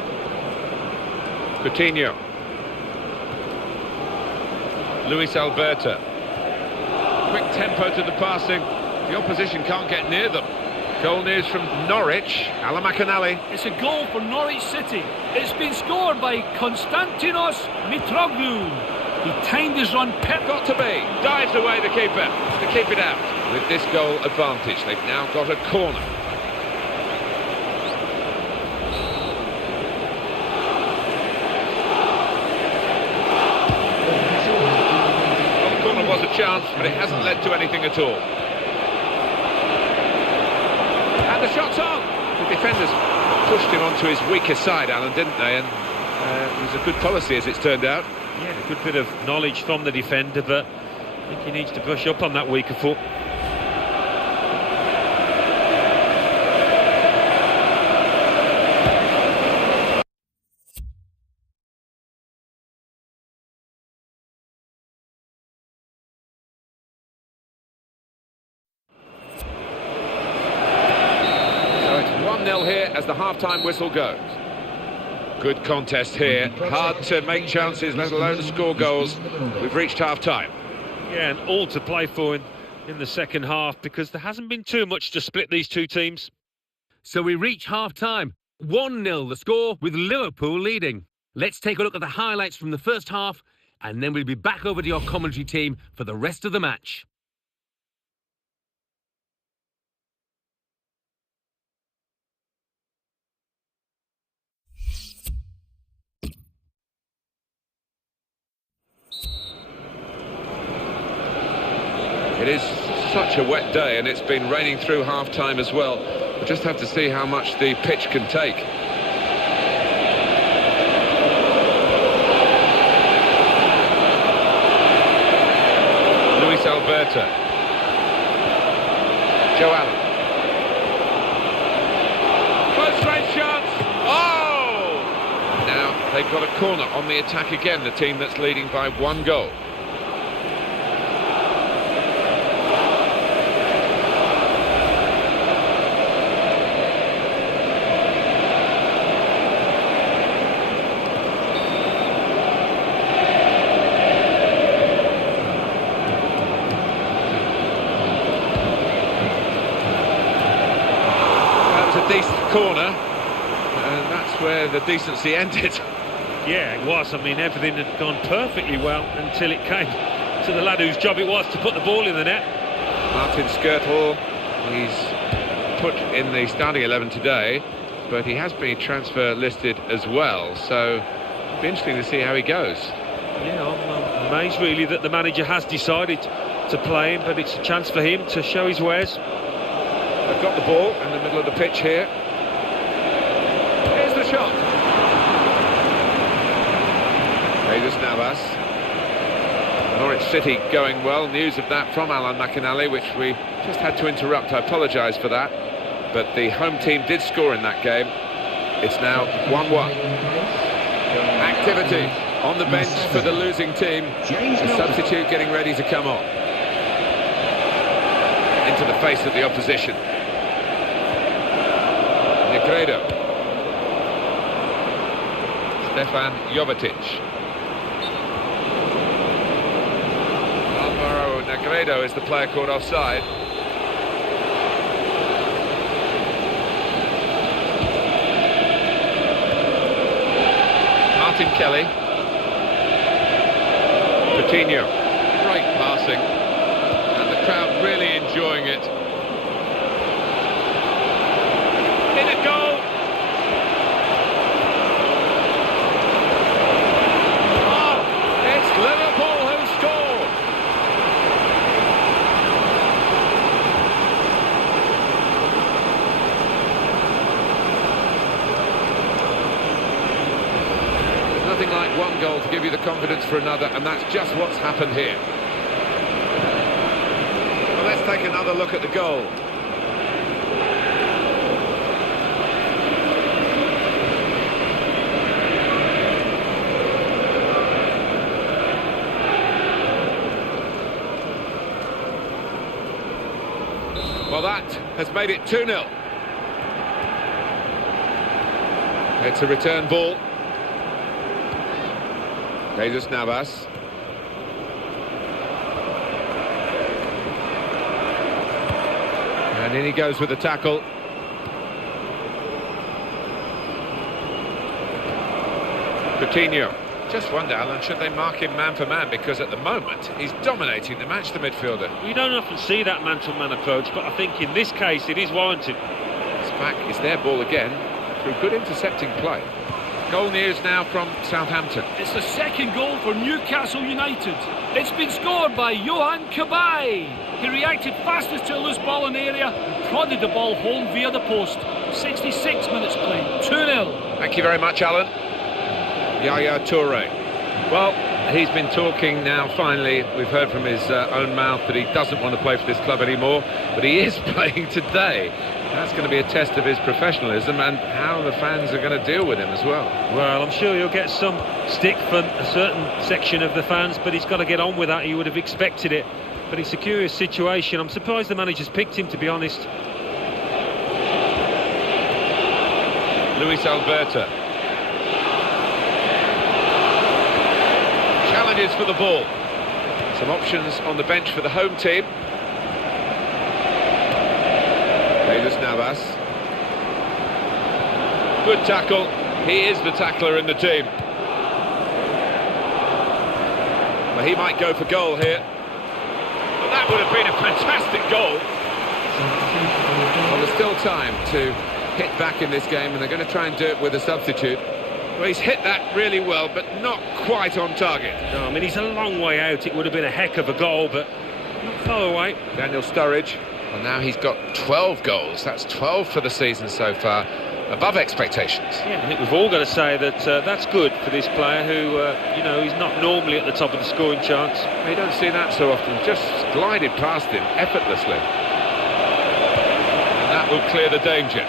Coutinho. Luis Alberto. Quick tempo to the passing. The opposition can't get near them. Goal news from Norwich. Alan McInally. It's a goal for Norwich City. It's been scored by Konstantinos Mitroglou. He timed his run Got to be. Dives away the keeper to keep it out. With this goal advantage, they've now got a corner. Was a chance, but it hasn't led to anything at all. And the shot's on. The defenders pushed him onto his weaker side, Alan, didn't they? And it was a good policy, as it's turned out. Yeah, a good bit of knowledge from the defender, but I think he needs to brush up on that weaker foot. Here as the half-time whistle goes. Good contest here. Hard to make chances, let alone score goals. We've reached half-time. Yeah, and all to play for in the second half, because there hasn't been too much to split these two teams. So we reach half-time. 1-0 the score, with Liverpool leading. Let's take a look at the highlights from the first half, and then we'll be back over to your commentary team for the rest of the match. It is such a wet day, and it's been raining through half-time as well. We'll just have to see how much the pitch can take. Luis Alberto. Joe Allen. Close range chance. Oh! Now they've got a corner on the attack again, the team that's leading by 1 goal. Decent corner, and that's where the decency ended. Yeah, it was. I mean, everything had gone perfectly well until it came to the lad whose job it was to put the ball in the net. Martin Skirtle, he's put in the starting 11 today, but he has been transfer listed as well, so it'll be interesting to see how he goes. Yeah, I'm amazed really that the manager has decided to play him, but it's a chance for him to show his wares. They've got the ball in the middle of the pitch here. Here's the shot. Jesus Navas. Norwich City going well. News of that from Alan McInally, which we just had to interrupt. I apologise for that. But the home team did score in that game. It's now 1-1. Activity on the bench for the losing team. The substitute getting ready to come on. Into the face of the opposition. Negredo. Stefan Jovetic. Alvaro Negredo is the player caught offside. Martin Kelly. Coutinho. Great passing. And the crowd really enjoying it. In a goal. Oh, it's Liverpool who scored. There's nothing like 1 goal to give you the confidence for another, and that's just what's happened here. Well, let's take another look at the goal. Well, that has made it 2-0. It's a return ball. Jesus Navas. And in he goes with the tackle. Coutinho. Just wonder, Alan, should they mark him man for man? Because at the moment, he's dominating the match, the midfielder. You don't often see that man-to-man approach, but I think in this case it is warranted. It's back, it's their ball again, through good intercepting play. Goal news now from Southampton. It's the second goal for Newcastle United. It's been scored by Johan Cabaye. He reacted fastest to a loose ball in the area and prodded the ball home via the post. 66 minutes played, 2-0. Thank you very much, Alan. Yaya Toure. Well, he's been talking now, finally. We've heard from his own mouth that he doesn't want to play for this club anymore, but he is playing today. That's going to be a test of his professionalism and how the fans are going to deal with him as well. Well, I'm sure he'll get some stick from a certain section of the fans, but he's got to get on with that. He would have expected it. But it's a curious situation. I'm surprised the manager's picked him, to be honest. Luis Alberto. Challenges for the ball. Some options on the bench for the home team. Jesus Navas. Good tackle. He is the tackler in the team. Well, he might go for goal here. Well, that would have been a fantastic goal. Well, there's still time to hit back in this game, and they're going to try and do it with a substitute. Well, he's hit that really well, but not quite on target. No, I mean, he's a long way out. It would have been a heck of a goal, but not far away. Daniel Sturridge. Well, now he's got 12 goals. That's 12 for the season so far. Above expectations. Yeah, I think we've all got to say that that's good for this player who, you know, he's not normally at the top of the scoring charts. You don't see that so often. Just glided past him effortlessly. And that will clear the danger.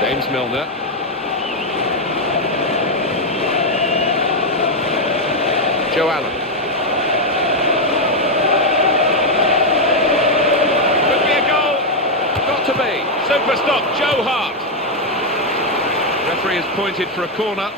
James Milner. Joe Allen. Could be a goal. Got to be. Super stop, Joe Hart. Referee has pointed for a corner.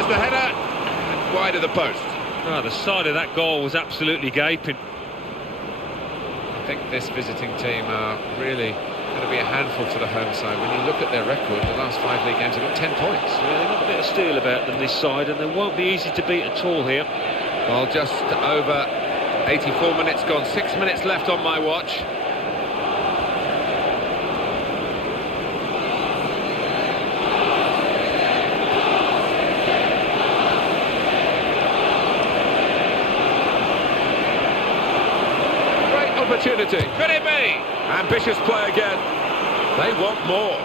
The header, and wide of the post. Oh, the side of that goal was absolutely gaping. I think this visiting team are really going to be a handful for the home side. When you look at their record, the last 5 league games have got 10 points. Yeah, they've got a bit of steel about them, this side, and they won't be easy to beat at all here. Well, just over 84 minutes gone, 6 minutes left on my watch. Opportunity. Could it be? Ambitious play again. They want more.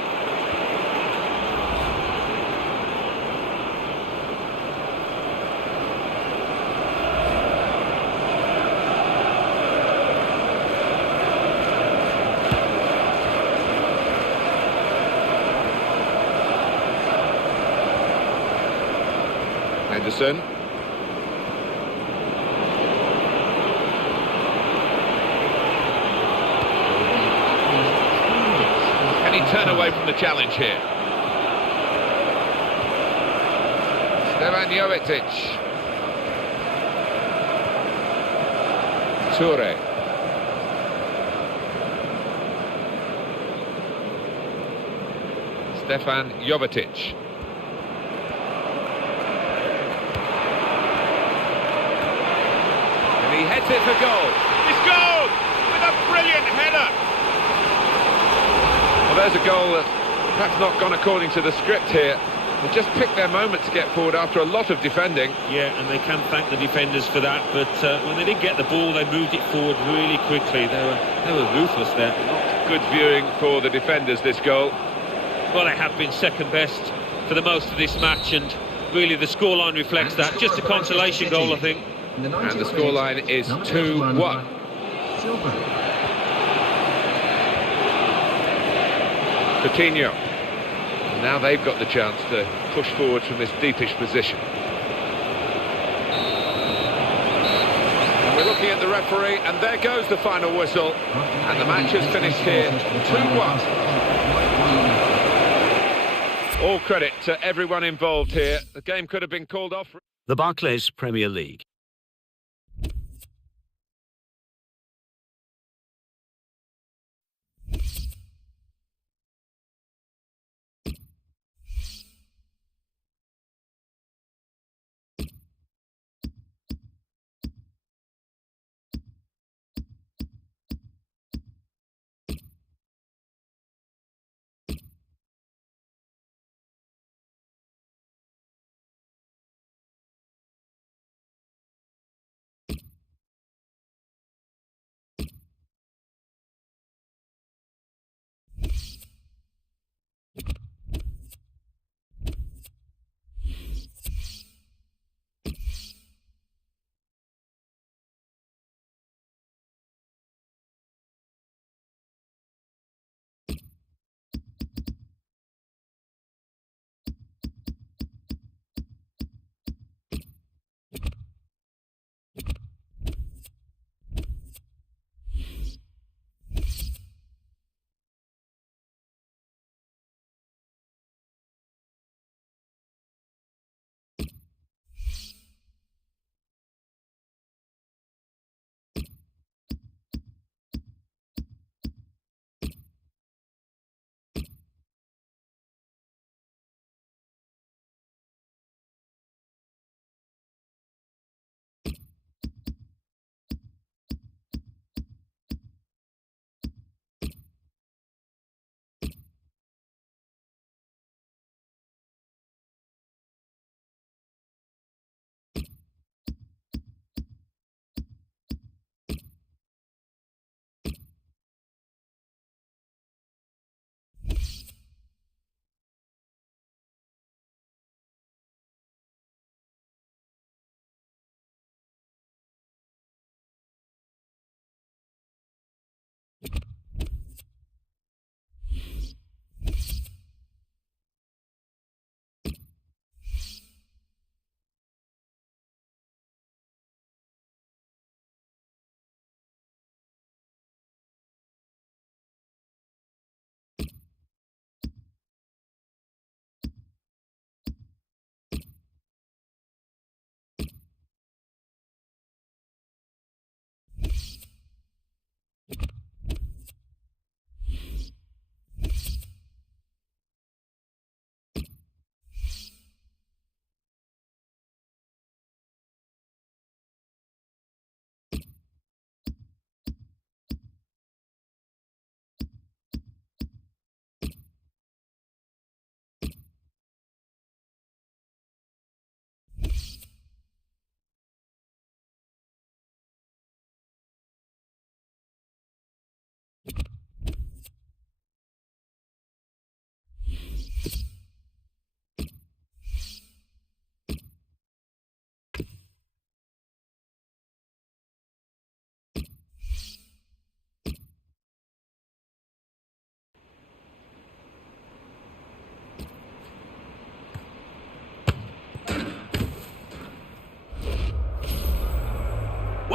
Henderson. Turn away from the challenge here. Stefan Jovetic. Toure. Stefan Jovetic. And he heads it for goal. He's goal with a brilliant header. Well, there's a goal that perhaps not gone according to the script here. They just picked their moment to get forward after a lot of defending. Yeah, and they can thank the defenders for that, but when they didn't get the ball, they moved it forward really quickly. They were ruthless there. Not good viewing for the defenders, this goal. Well, they have been second best for the most of this match, and really the scoreline reflects that. Just a consolation goal, I think. And the scoreline is 2-1. Coutinho. Now they've got the chance to push forward from this deepish position. And we're looking at the referee, and there goes the final whistle. And the match has finished here 2-1. All credit to everyone involved here. The game could have been called off. The Barclays Premier League.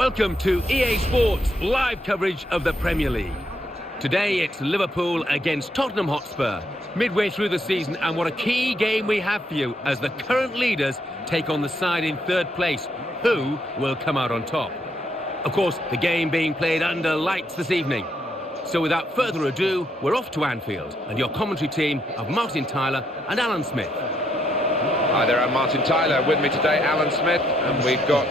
Welcome to EA Sports live coverage of the Premier League. Today it's Liverpool against Tottenham Hotspur, midway through the season, and what a key game we have for you as the current leaders take on the side in third place. Who will come out on top? Of course, the game being played under lights this evening. So without further ado, we're off to Anfield and your commentary team of Martin Tyler and Alan Smith. Hi there, I'm Martin Tyler. With me today, Alan Smith, and we've got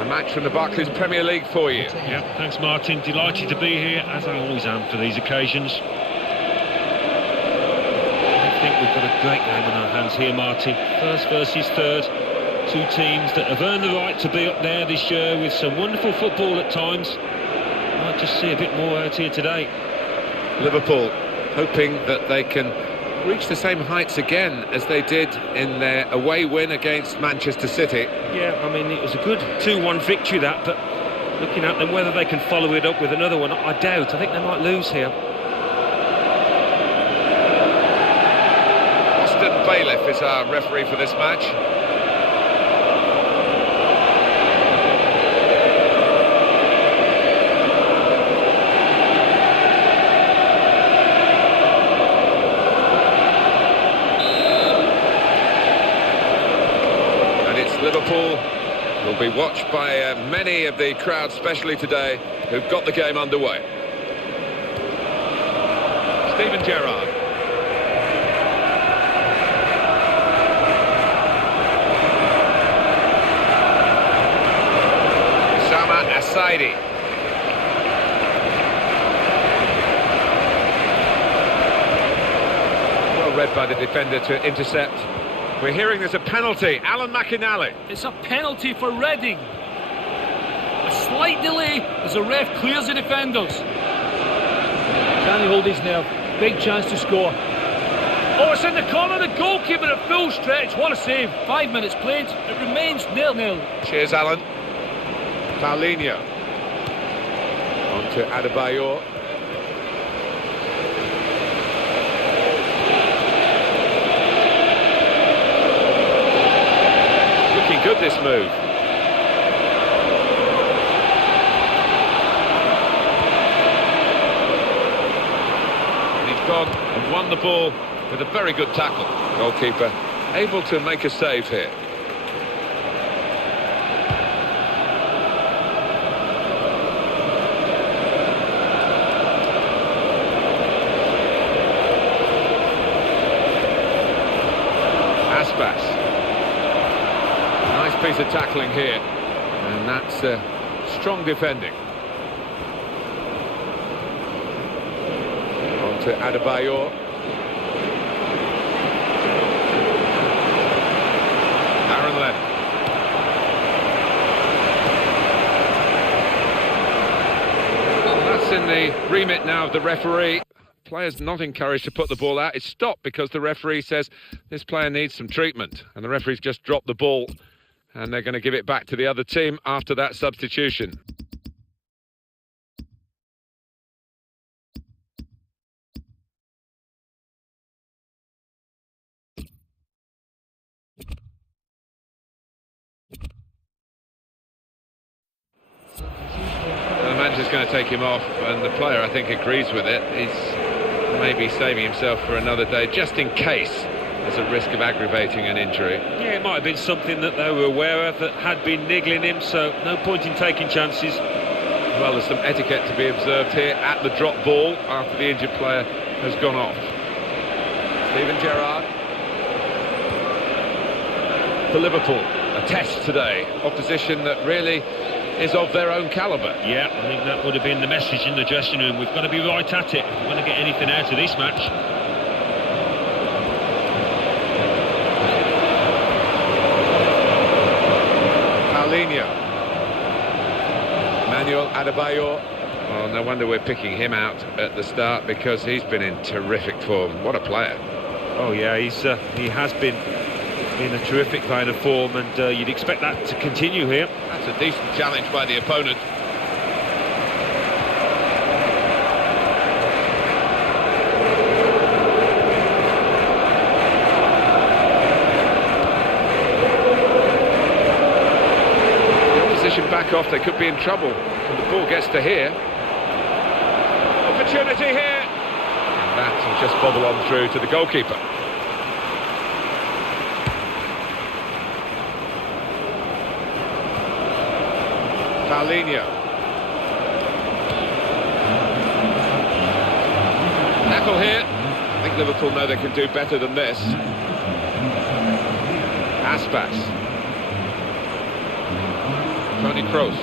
a match from the Barclays Premier League for you. Yeah, thanks Martin. Delighted to be here, as I always am for these occasions. I think we've got a great game on our hands here, Martin. First versus third. Two teams that have earned the right to be up there this year with some wonderful football at times. Might just see a bit more out here today. Liverpool hoping that they can reach the same heights again as they did in their away win against Manchester City. Yeah, I mean, it was a good 2-1 victory that, but looking at them, whether they can follow it up with another one, I doubt. I think they might lose here. Austin Bailiff is our referee for this match. Liverpool will be watched by many of the crowd, especially today, who've got the game underway. Steven Gerrard. Sama Asaidi. Well read by the defender to intercept. We're hearing there's a penalty. Alan McInally. It's a penalty for Reading. A slight delay as the ref clears the defenders. Can he hold his nerve? Big chance to score. Oh, it's in the corner. The goalkeeper at full stretch. What a save. 5 minutes played. It remains 0-0. Cheers, Alan. Paulinho. On to Adebayor. Good, this move. And he's gone and won the ball with a very good tackle. Goalkeeper able to make a save here. Aspas. Nice piece of tackling here, and that's strong defending. On to Adebayor. Aaron Lennon. That's in the remit now of the referee. Players not encouraged to put the ball out. It's stopped because the referee says this player needs some treatment, and the referee's just dropped the ball. And they're going to give it back to the other team after that substitution. The manager's going to take him off, and the player, I think, agrees with it. He's maybe saving himself for another day, just in case there's a risk of aggravating an injury. Yeah, it might have been something that they were aware of that had been niggling him, so no point in taking chances. Well, there's some etiquette to be observed here at the drop ball after the injured player has gone off. Steven Gerrard. For Liverpool, a test today. Opposition that really is of their own calibre. Yeah, I think that would have been the message in the dressing room. We've got to be right at it if we're going to get anything out of this match. Paulinho. Manuel Adebayor. Well, no wonder we're picking him out at the start, because he's been in terrific form. What a player. Oh yeah, he has been in a terrific kind of form, and you'd expect that to continue here. That's a decent challenge by the opponent. break off, they could be in trouble when the ball gets to here. Opportunity here. And that will just bobble on through to the goalkeeper. Paulinho. Tackle here. I think Liverpool know they can do better than this. Aspas. Toni Kroos.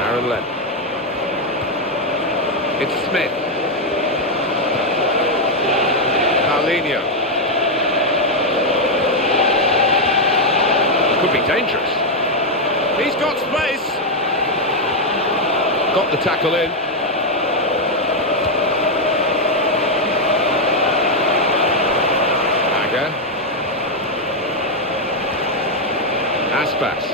Aaron Lennon. It's Smith. Paulinho. Could be dangerous. He's got space. Got the tackle in. Aga. Aspas.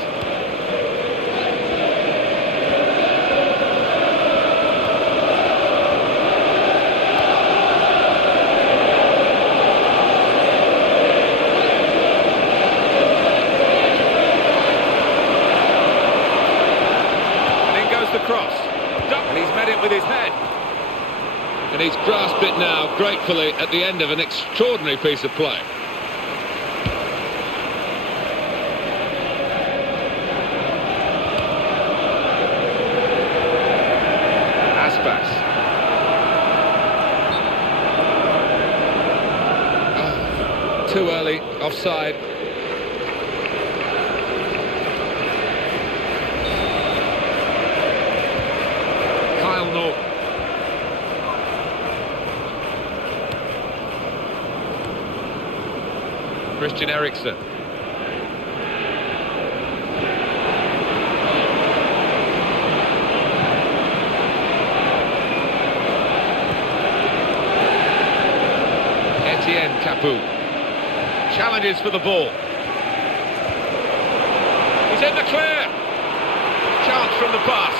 The cross, and he's met it with his head, and he's grasped it now gratefully at the end of an extraordinary piece of play. Aspas. Oh, too early, offside. Christian Eriksen. Etienne Capoue. Challenges for the ball. He's in the clear. Chance from the pass.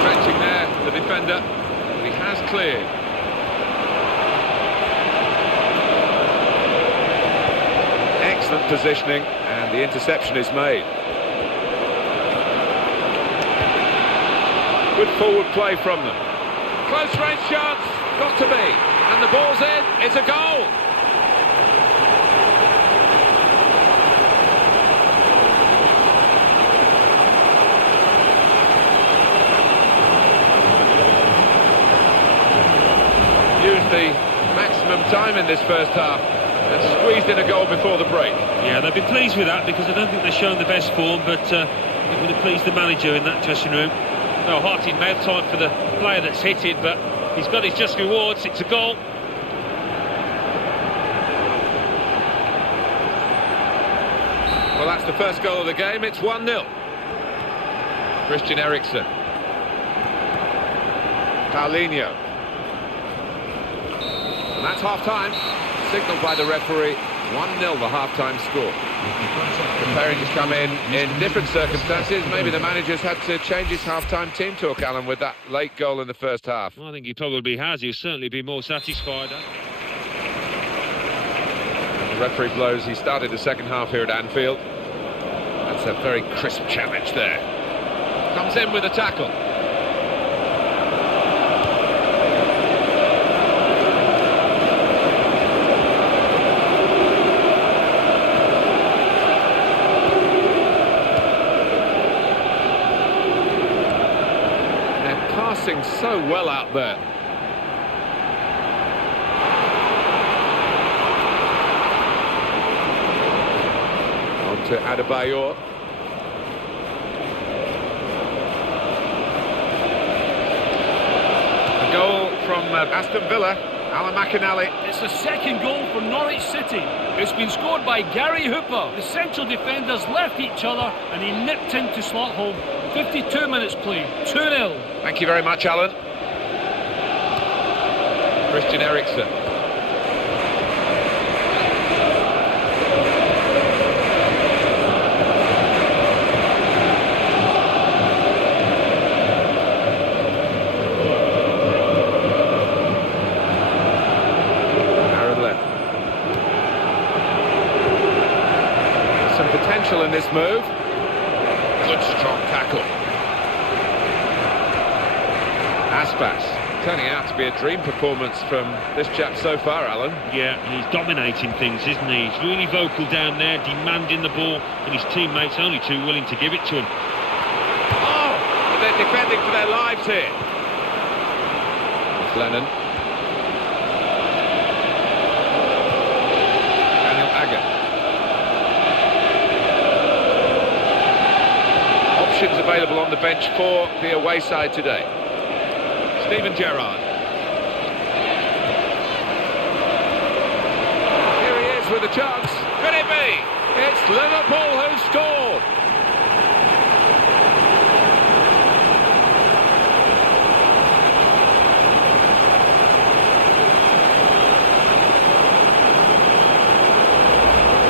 Stretching there, the defender. But he has cleared. Excellent positioning, and the interception is made. Good forward play from them. Close range chance, got to be, and the ball's in, it's a goal! Used the maximum time in this first half. And squeezed in a goal before the break. Yeah, they'll be pleased with that because I don't think they've shown the best form, but it would have pleased the manager in that dressing room. No heart in mouth time for the player that's hit it, but he's got his just rewards. It's a goal. Well, that's the first goal of the game. It's 1-0. Christian Eriksen. Paulinho. And that's half-time. Signalled by the referee, 1-0 the half-time score. Preparing to come in different circumstances. Maybe the manager's had to change his half-time team talk, Alan, with that late goal in the first half. Well, I think he probably has. He'll certainly be more satisfied. The referee blows. He started the second half here at Anfield. That's a very crisp challenge there. Comes in with a tackle. Passing so well out there. On to Adebayor. A goal from Aston Villa, Alan McInally. It's the second goal for Norwich City. It's been scored by Gary Hooper. The central defenders left each other and he nipped in to slot home. 52 minutes played, 2-0. Thank you very much, Alan. Christian Eriksen. Aaron Lennon. potential in this move. Good strong tackle. Aspas, turning out to be a dream performance from this chap so far, Alan. Yeah, he's dominating things, isn't he? He's really vocal down there, demanding the ball, and his teammates only too willing to give it to him. Oh, but they're defending for their lives here. It's Lennon. Daniel Agger. Options available on the bench for the away side today. Steven Gerrard. Here he is with a chance. Could it be? It's Liverpool who scored.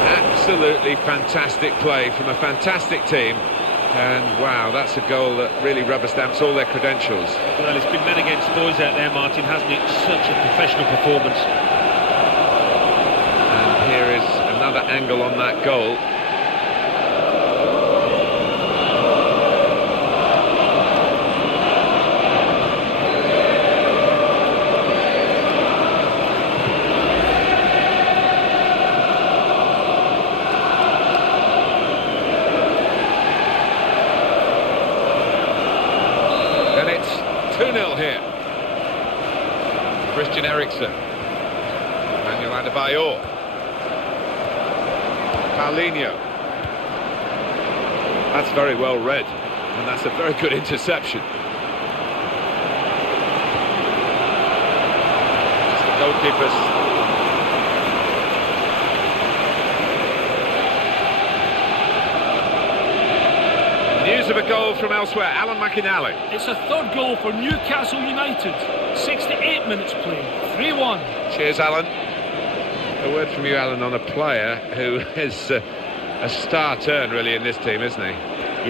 Absolutely fantastic play from a fantastic team. And wow, that's a goal that really rubber stamps all their credentials. Well, it's been men against boys out there, Martin, hasn't it? Such a professional performance. And here is another angle on that goal. And it's 2-0 here. Christian Eriksen. Manuel Adebayor. Paulinho. That's very well read, and that's a very good interception. It's the goalkeeper's. News of a goal from elsewhere. Alan McInally. It's a third goal for Newcastle United. 68 minutes played. 3-1. Cheers, Alan. A word from you, Alan, on a player who is a star turn, really, in this team, isn't he?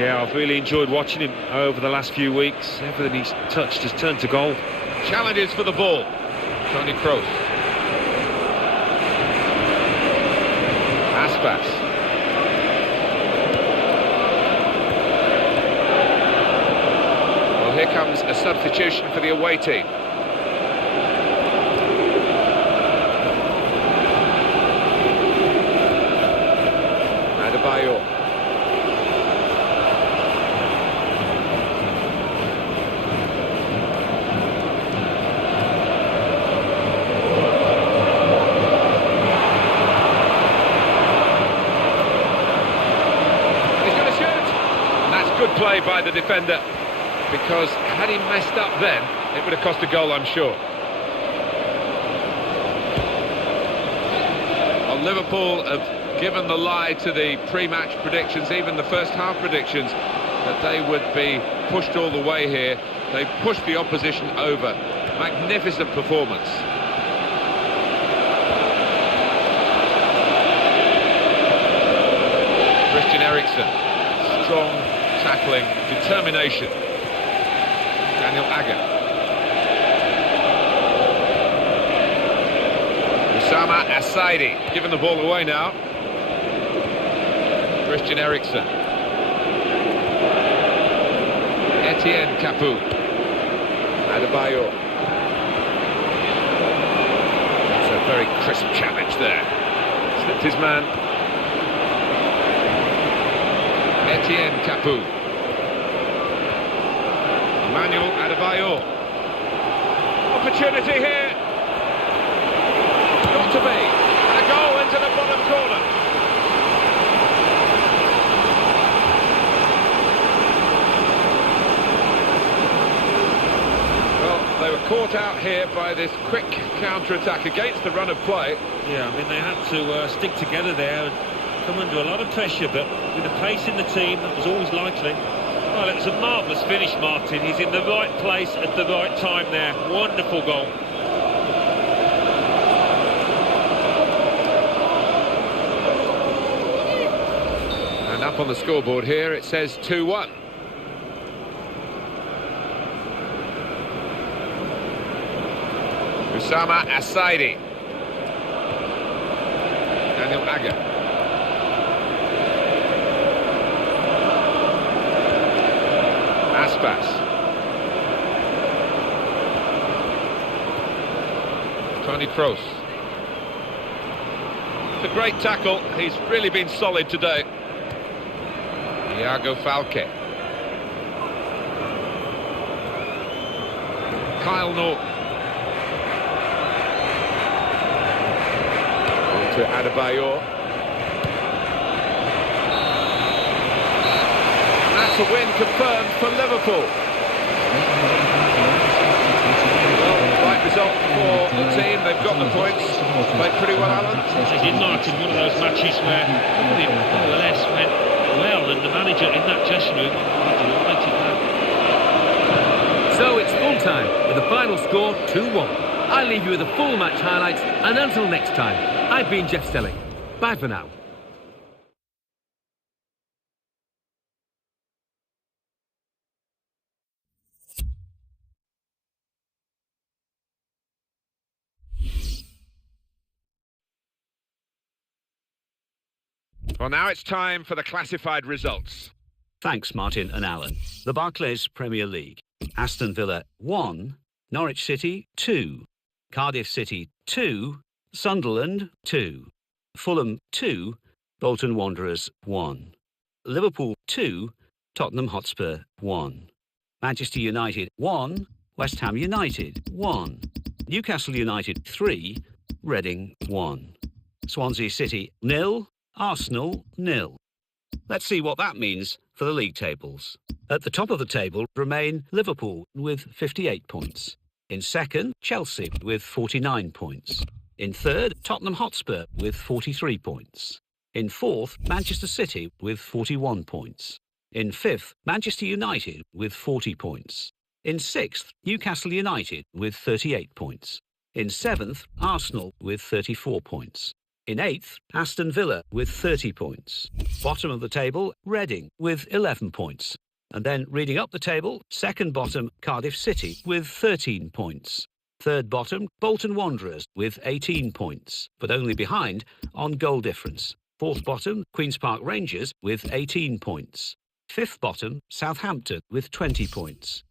Yeah, I've really enjoyed watching him over the last few weeks. Everything he's touched has turned to goal. Challenges for the ball. Tony Kroos. Aspas. Well, here comes a substitution for the away team. Adebayor. Good play by the defender, because had he messed up then, it would have cost a goal, I'm sure. Well, Liverpool have given the lie to the pre-match predictions, even the first half predictions, that they would be pushed all the way here. They pushed the opposition over. Magnificent performance. Christian Eriksen, strong tackling, determination. Daniel Agger. Osama Asaidi, giving the ball away now. Christian Eriksen. Etienne Capoue. Adebayor. That's a very crisp challenge there. Slipped his man. Etienne Capoue. Manuel Adebayor. Opportunity here. Got to be. And a goal into the bottom corner. Well, they were caught out here by this quick counter-attack against the run of play. Yeah, I mean, they had to stick together there and come under a lot of pressure, but with the pace in the team, that was always likely. Well, it was a marvellous finish, Martin. He's in the right place at the right time there. Wonderful goal. And up on the scoreboard here, it says 2-1. Osama Asaidi. Daniel Agger. pass. Tony Kroos. It's a great tackle. He's really been solid today. Iago Falque. Kyle Norton. On to Adebayor. And that's a win confirmed for Liverpool. Well, right result for the team. They've got the points. Played pretty well, Alan. They did, Martin. One of those matches where everything more or less went well, and the manager in that dressing room delighted that. So it's full time with the final score 2-1. I'll leave you with the full match highlights, and until next time, I've been Jeff Stelling. Bye for now. Well, now it's time for the classified results. Thanks, Martin and Alan. The Barclays Premier League. Aston Villa 1, Norwich City 2, Cardiff City 2, Sunderland 2, Fulham 2, Bolton Wanderers 1, Liverpool 2, Tottenham Hotspur 1, Manchester United 1, West Ham United 1, Newcastle United 3, Reading 1, Swansea City 0, Arsenal 0. Let's see what that means for the league tables. At the top of the table remain Liverpool with 58 points. In second, Chelsea with 49 points. In third, Tottenham Hotspur with 43 points. In fourth, Manchester City with 41 points. In fifth, Manchester United with 40 points. In sixth, Newcastle United with 38 points. In seventh, Arsenal with 34 points. In eighth, Aston Villa with 30 points. Bottom of the table, Reading with 11 points. And then reading up the table, second bottom, Cardiff City with 13 points. Third bottom, Bolton Wanderers with 18 points, but only behind on goal difference. Fourth bottom, Queen's Park Rangers with 18 points. Fifth bottom, Southampton with 20 points.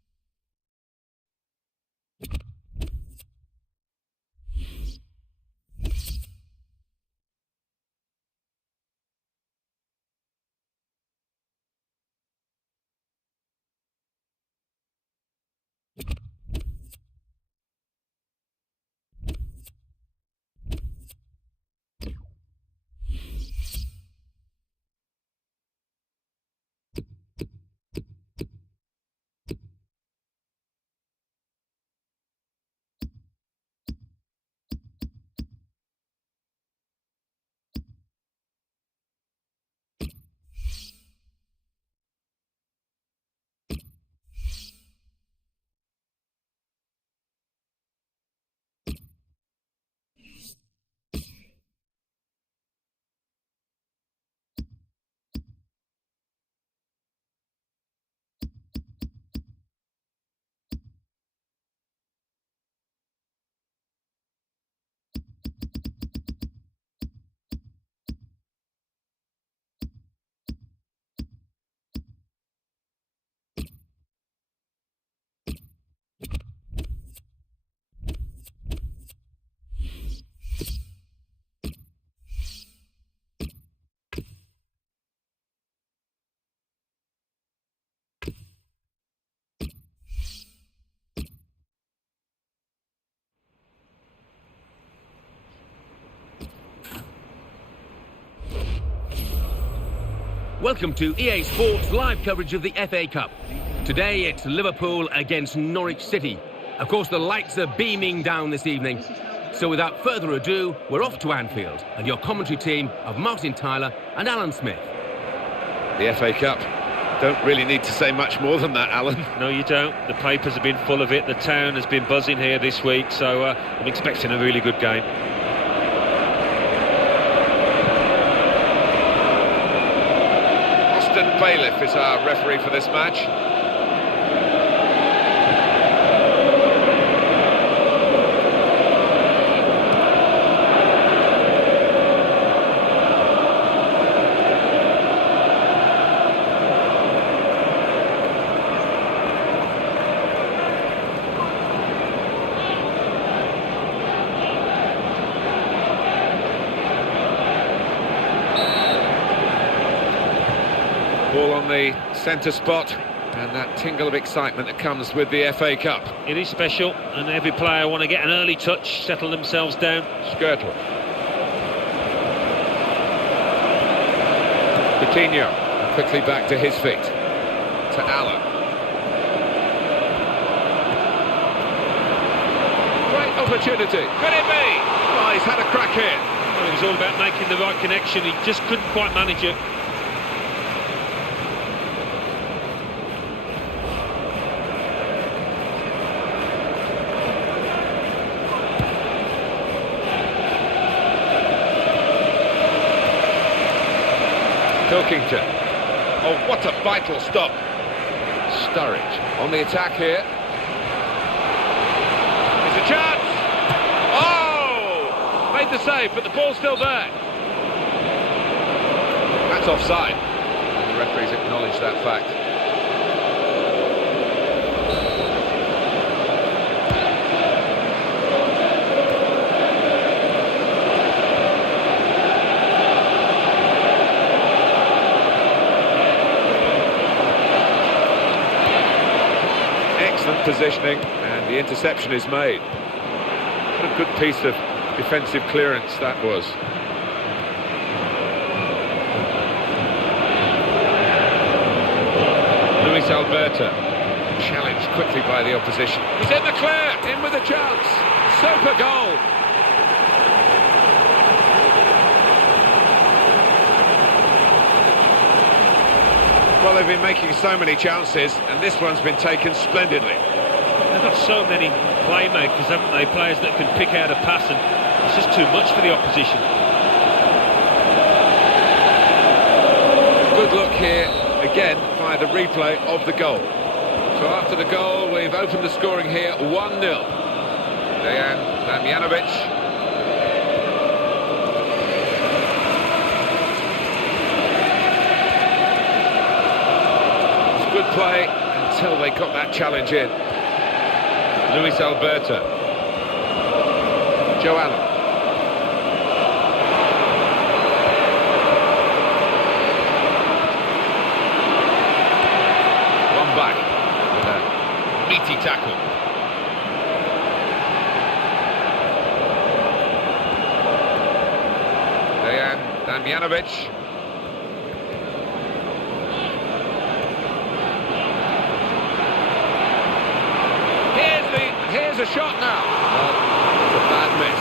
Welcome to EA Sports live coverage of the FA Cup. Today it's Liverpool against Norwich City. Of course, the lights are beaming down this evening. So without further ado, we're off to Anfield and your commentary team of Martin Tyler and Alan Smith. The FA Cup. Don't really need to say much more than that, Alan. No, you don't. The papers have been full of it. The town has been buzzing here this week, so I'm expecting a really good game. Bailiff is our referee for this match. centre spot, and that tingle of excitement that comes with the FA Cup. It is special, and every player want to get an early touch, settle themselves down. Skirtle. Coutinho, quickly back to his feet. To Allen. Great opportunity. Could it be? Oh, he's had a crack here. Well, it was all about making the right connection. He just couldn't quite manage it. Pilkington. Oh, what a vital stop. Sturridge on the attack here. There's a chance. Oh! Made the save, but the ball's still there. That's offside. The referees acknowledged that fact. Excellent positioning, and the interception is made. What a good piece of defensive clearance that was. Luis Alberto, challenged quickly by the opposition. He's in the clear, in with a chance. Super goal. Well, they've been making so many chances, and this one's been taken splendidly. They've got so many playmakers, haven't they? Players that can pick out a pass, and it's just too much for the opposition. Good look here, again, by the replay of the goal. So after the goal, we've opened the scoring here, 1-0. Dejan Damjanovic. Good play until they got that challenge in. Luis Alberto. Joe Allen. One back with a meaty tackle. Dejan Damjanovic. Here's a shot now. Well, it's a bad miss.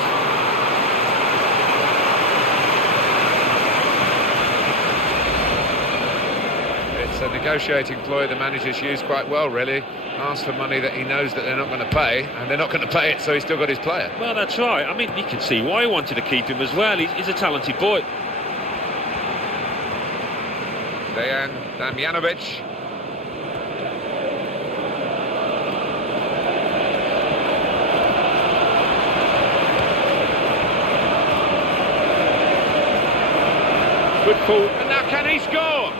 It's a negotiating ploy the manager's used quite well, really. Asked for money that he knows that they're not going to pay, and they're not going to pay it, so he's still got his player. Well, that's right. I mean, you can see why he wanted to keep him as well. He's a talented boy. Dejan Damjanovic. Good pull, and now can he score?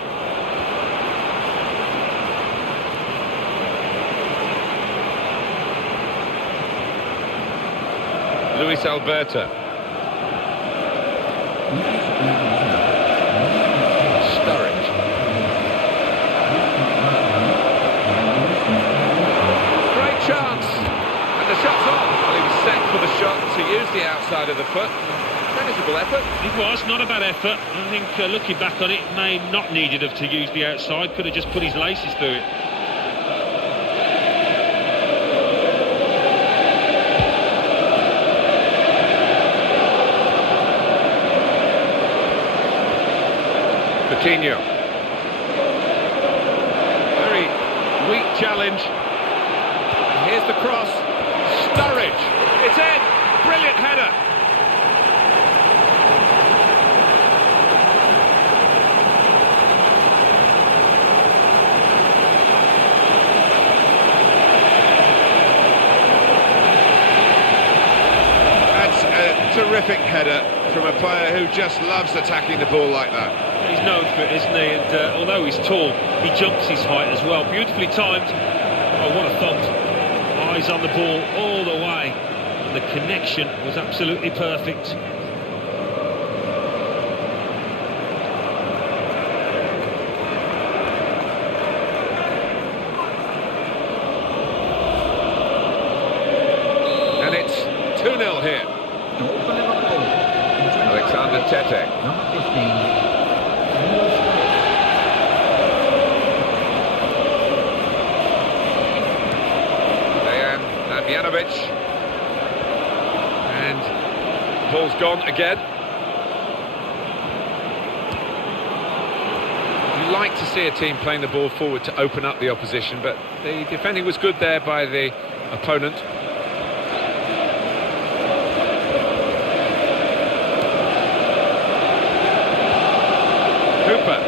Luis Alberto. Sturridge. Great chance, and the shot's on. Well, he was set for the shot to use the outside of the foot. Manageable effort. It was not a bad effort. I think looking back on it, may not needed have to use the outside. Could have just put his laces through it. Coutinho. Very weak challenge. And here's the cross. Sturridge. It's in. Brilliant header. Terrific header from a player who just loves attacking the ball like that. He's known for it, isn't he? And although he's tall, he jumps his height as well. Beautifully timed. Oh, what a thump. Eyes on the ball all the way. And the connection was absolutely perfect. Tete. Number 15. Damjanovic. And ball's gone again. You like to see a team playing the ball forward to open up the opposition, but the defending was good there by the opponent. Cooper.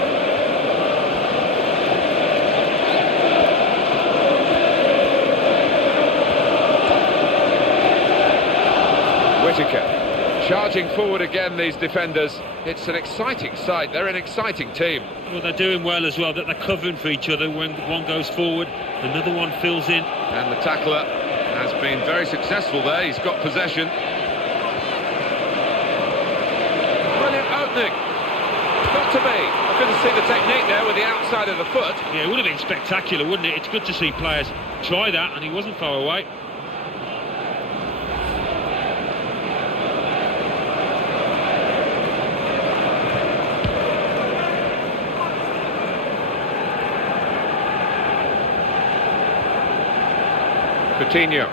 Whittaker. Charging forward again, these defenders. It's an exciting sight. They're an exciting team. Well, they're doing well as well, that they're covering for each other. When one goes forward, another one fills in. And the tackler has been very successful there. He's got possession. Brilliant opening. Got to be. I couldn't see the technique there with the outside of the foot. Yeah, it would have been spectacular, wouldn't it? It's good to see players try that, and he wasn't far away. Coutinho.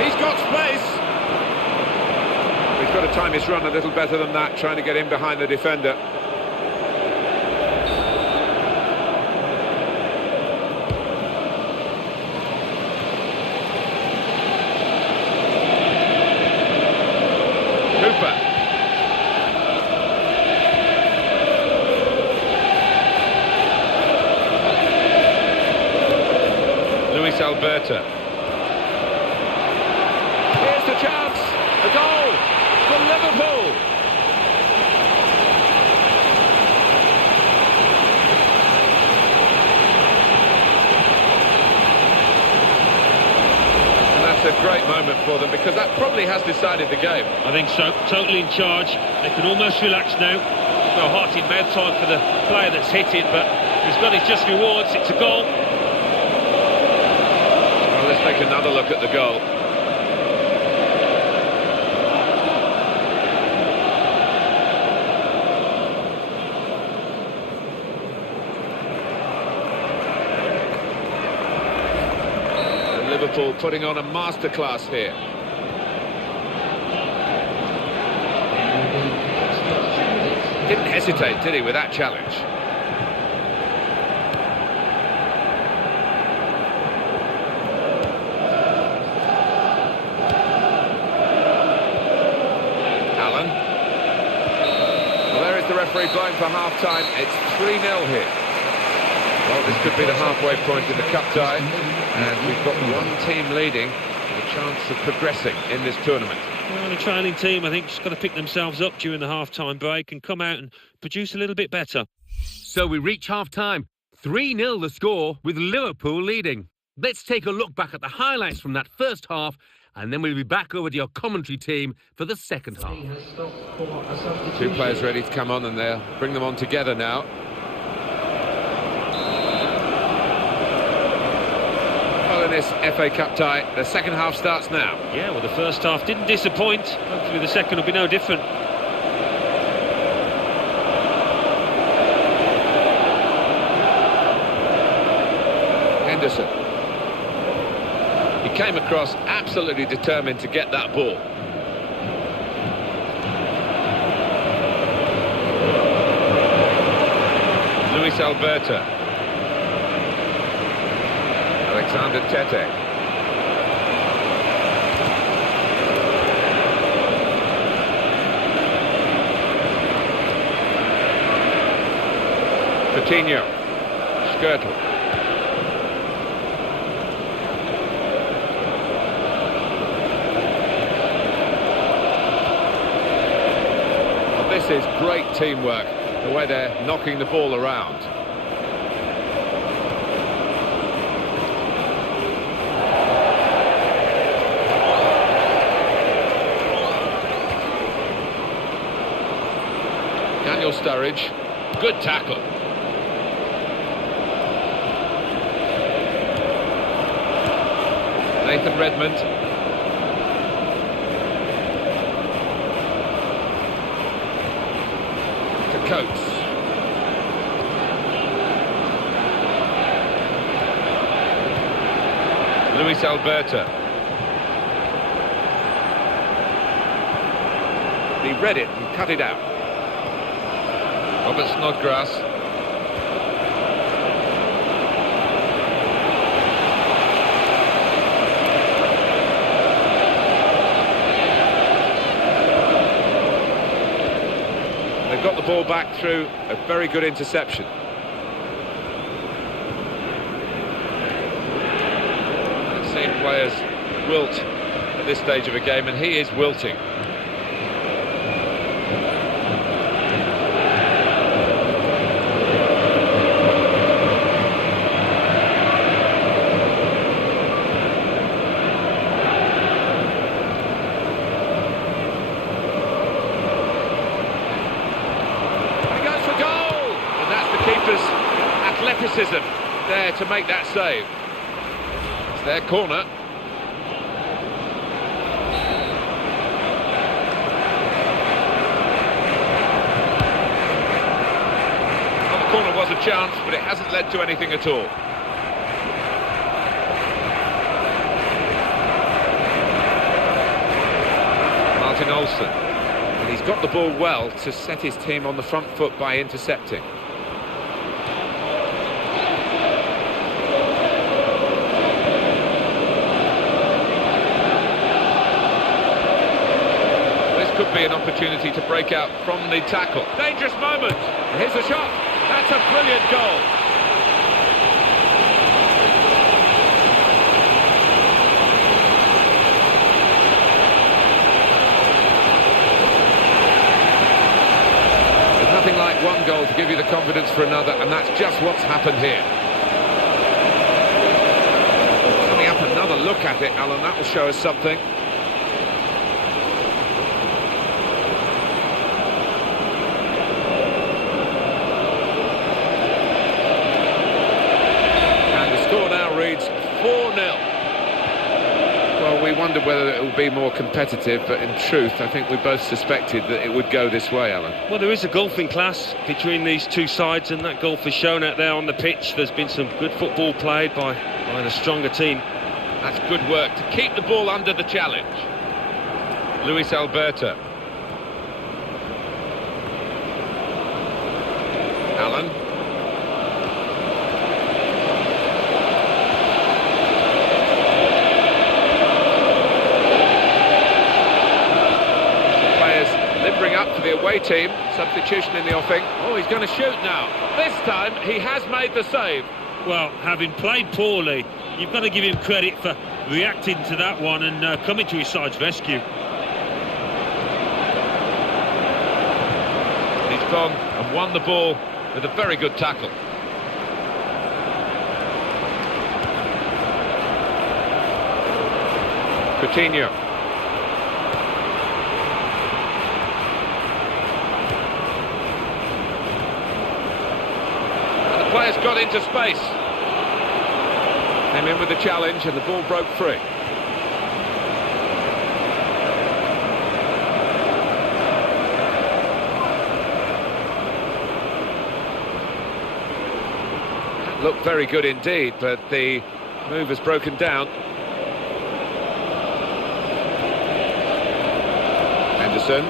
He's got space. He's got to time his run a little better than that, trying to get in behind the defender. Cooper. Alberta. Here's the chance. A goal for Liverpool. And that's a great moment for them, because that probably has decided the game. I think so. Totally in charge. They can almost relax now. No heart in mouth time for the player that's hit it, but he's got his just rewards. It's a goal. Let's take another look at the goal. And Liverpool putting on a masterclass here. Didn't hesitate, did he, with that challenge? The referee blowing for half-time. It's 3-0 here. Well, this could be the halfway point in the cup tie, and we've got one team leading with a chance of progressing in this tournament. Well, the trailing team, I think, just got to pick themselves up during the half-time break and come out and produce a little bit better. So we reach half-time. 3-0 the score, with Liverpool leading. Let's take a look back at the highlights from that first half, and then we'll be back over to your commentary team for the second half. Two players ready to come on, and they'll bring them on together now. Well, in this FA Cup tie, the second half starts now. Yeah, well, the first half didn't disappoint. Hopefully the second will be no different. Henderson. He came across absolutely determined to get that ball. Luis Alberta. Alexander Tete. Coutinho. Skirtle. This is great teamwork, the way they're knocking the ball around. Daniel Sturridge, good tackle. Nathan Redmond. To Coates. Luis Alberto. He read it and cut it out. Robert Snodgrass. They've got the ball back through a very good interception. I've seen players wilt at this stage of a game, and he is wilting. Keeper's athleticism there to make that save. It's their corner. Well, the corner was a chance, but it hasn't led to anything at all. Martin Olsen. And he's got the ball well to set his team on the front foot by intercepting. Could be an opportunity to break out from the tackle. Dangerous moment. Here's a shot. That's a brilliant goal. There's nothing like one goal to give you the confidence for another, and that's just what's happened here. Coming up, another look at it, Alan. That will show us something. Reads 4-0. Well, we wondered whether it would be more competitive, but in truth, I think we both suspected that it would go this way, Alan. Well, there is a golfing class between these two sides, and that golf is shown out there on the pitch. There's been some good football played by the stronger team. That's good work to keep the ball under the challenge. Luis Alberto. Alan. Bring up for the away team. Substitution in the offing. Oh, he's going to shoot now. This time he has made the save. Well, having played poorly, you've got to give him credit for reacting to that one and coming to his side's rescue. He's gone and won the ball with a very good tackle. Coutinho. Players got into space. Came in with the challenge and the ball broke free. Looked very good indeed, but the move has broken down. Henderson.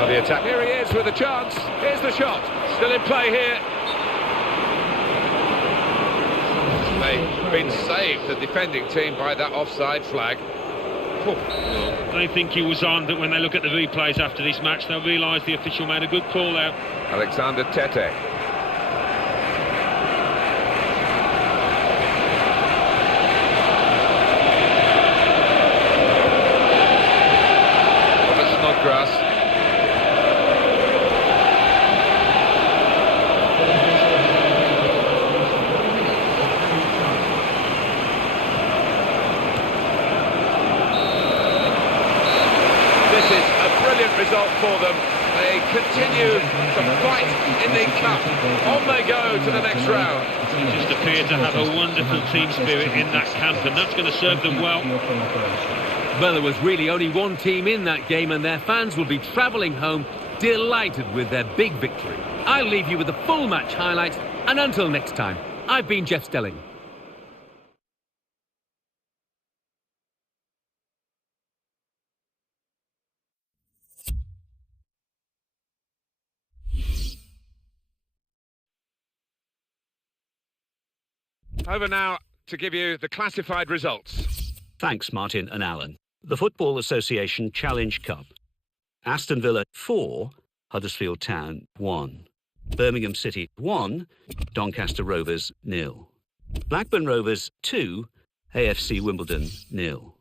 The attack. Here he is with a chance. Here's the shot. Still in play here. They've been saved, the defending team, by that offside flag. They think he was on, but when they look at the replays after this match, they'll realise the official made a good call out. Alexander Tete. Robert Snodgrass. Result for them. They continue to fight in the cup. On they go to the next round. They just appear to have a wonderful team spirit in that camp, and that's going to serve them well. Well, there was really only one team in that game, and their fans will be travelling home delighted with their big victory. I'll leave you with the full match highlights, and until next time, I've been Jeff Stelling. Over now to give you the classified results. Thanks, Martin and Alan. The Football Association Challenge Cup. Aston Villa 4, Huddersfield Town 1. Birmingham City 1, Doncaster Rovers 0. Blackburn Rovers 2, AFC Wimbledon 0.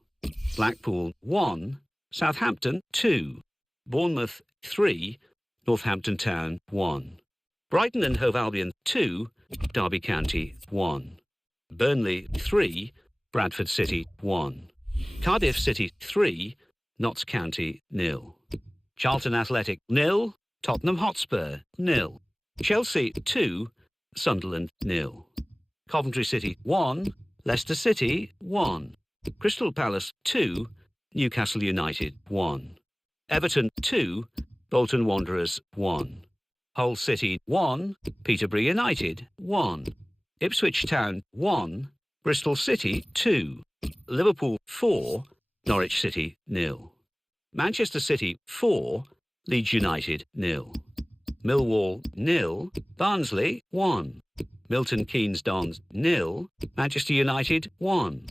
Blackpool 1, Southampton 2. Bournemouth 3, Northampton Town 1. Brighton and Hove Albion 2, Derby County 1. Burnley 3, Bradford City 1. Cardiff City 3, Notts County 0. Charlton Athletic 0, Tottenham Hotspur 0. Chelsea 2, Sunderland 0. Coventry City 1, Leicester City 1. Crystal Palace 2, Newcastle United 1. Everton 2, Bolton Wanderers 1. Hull City 1, Peterborough United 1. Ipswich Town 1, Bristol City 2. Liverpool 4, Norwich City 0. Manchester City 4, Leeds United 0. Millwall 0, Barnsley 1. Milton Keynes Dons 0, Manchester United 1.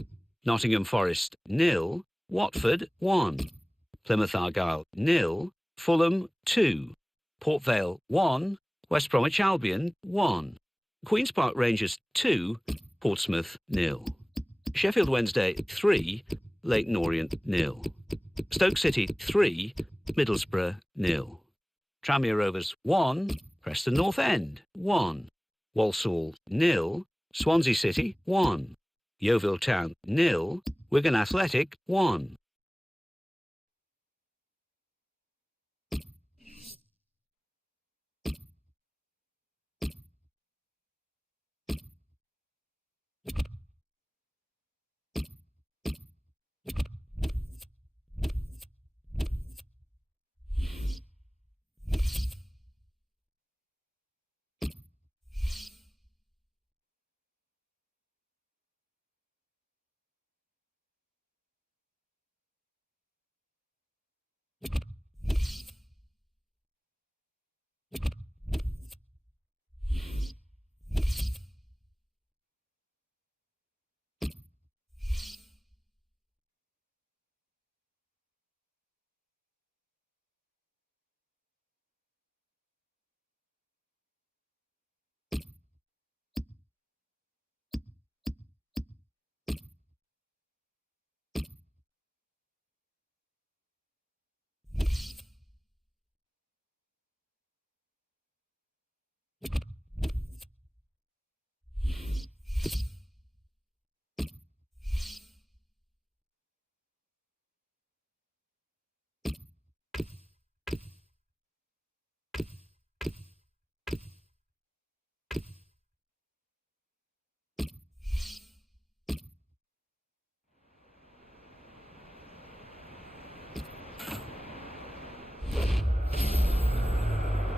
Nottingham Forest 0, Watford 1. Plymouth Argyle 0, Fulham 2. Port Vale 1, West Bromwich Albion 1. Queen's Park Rangers 2, Portsmouth 0. Sheffield Wednesday 3, Leyton Orient 0. Stoke City 3, Middlesbrough 0. Tranmere Rovers 1, Preston North End 1. Walsall 0, Swansea City 1. Yeovil Town 0, Wigan Athletic 1.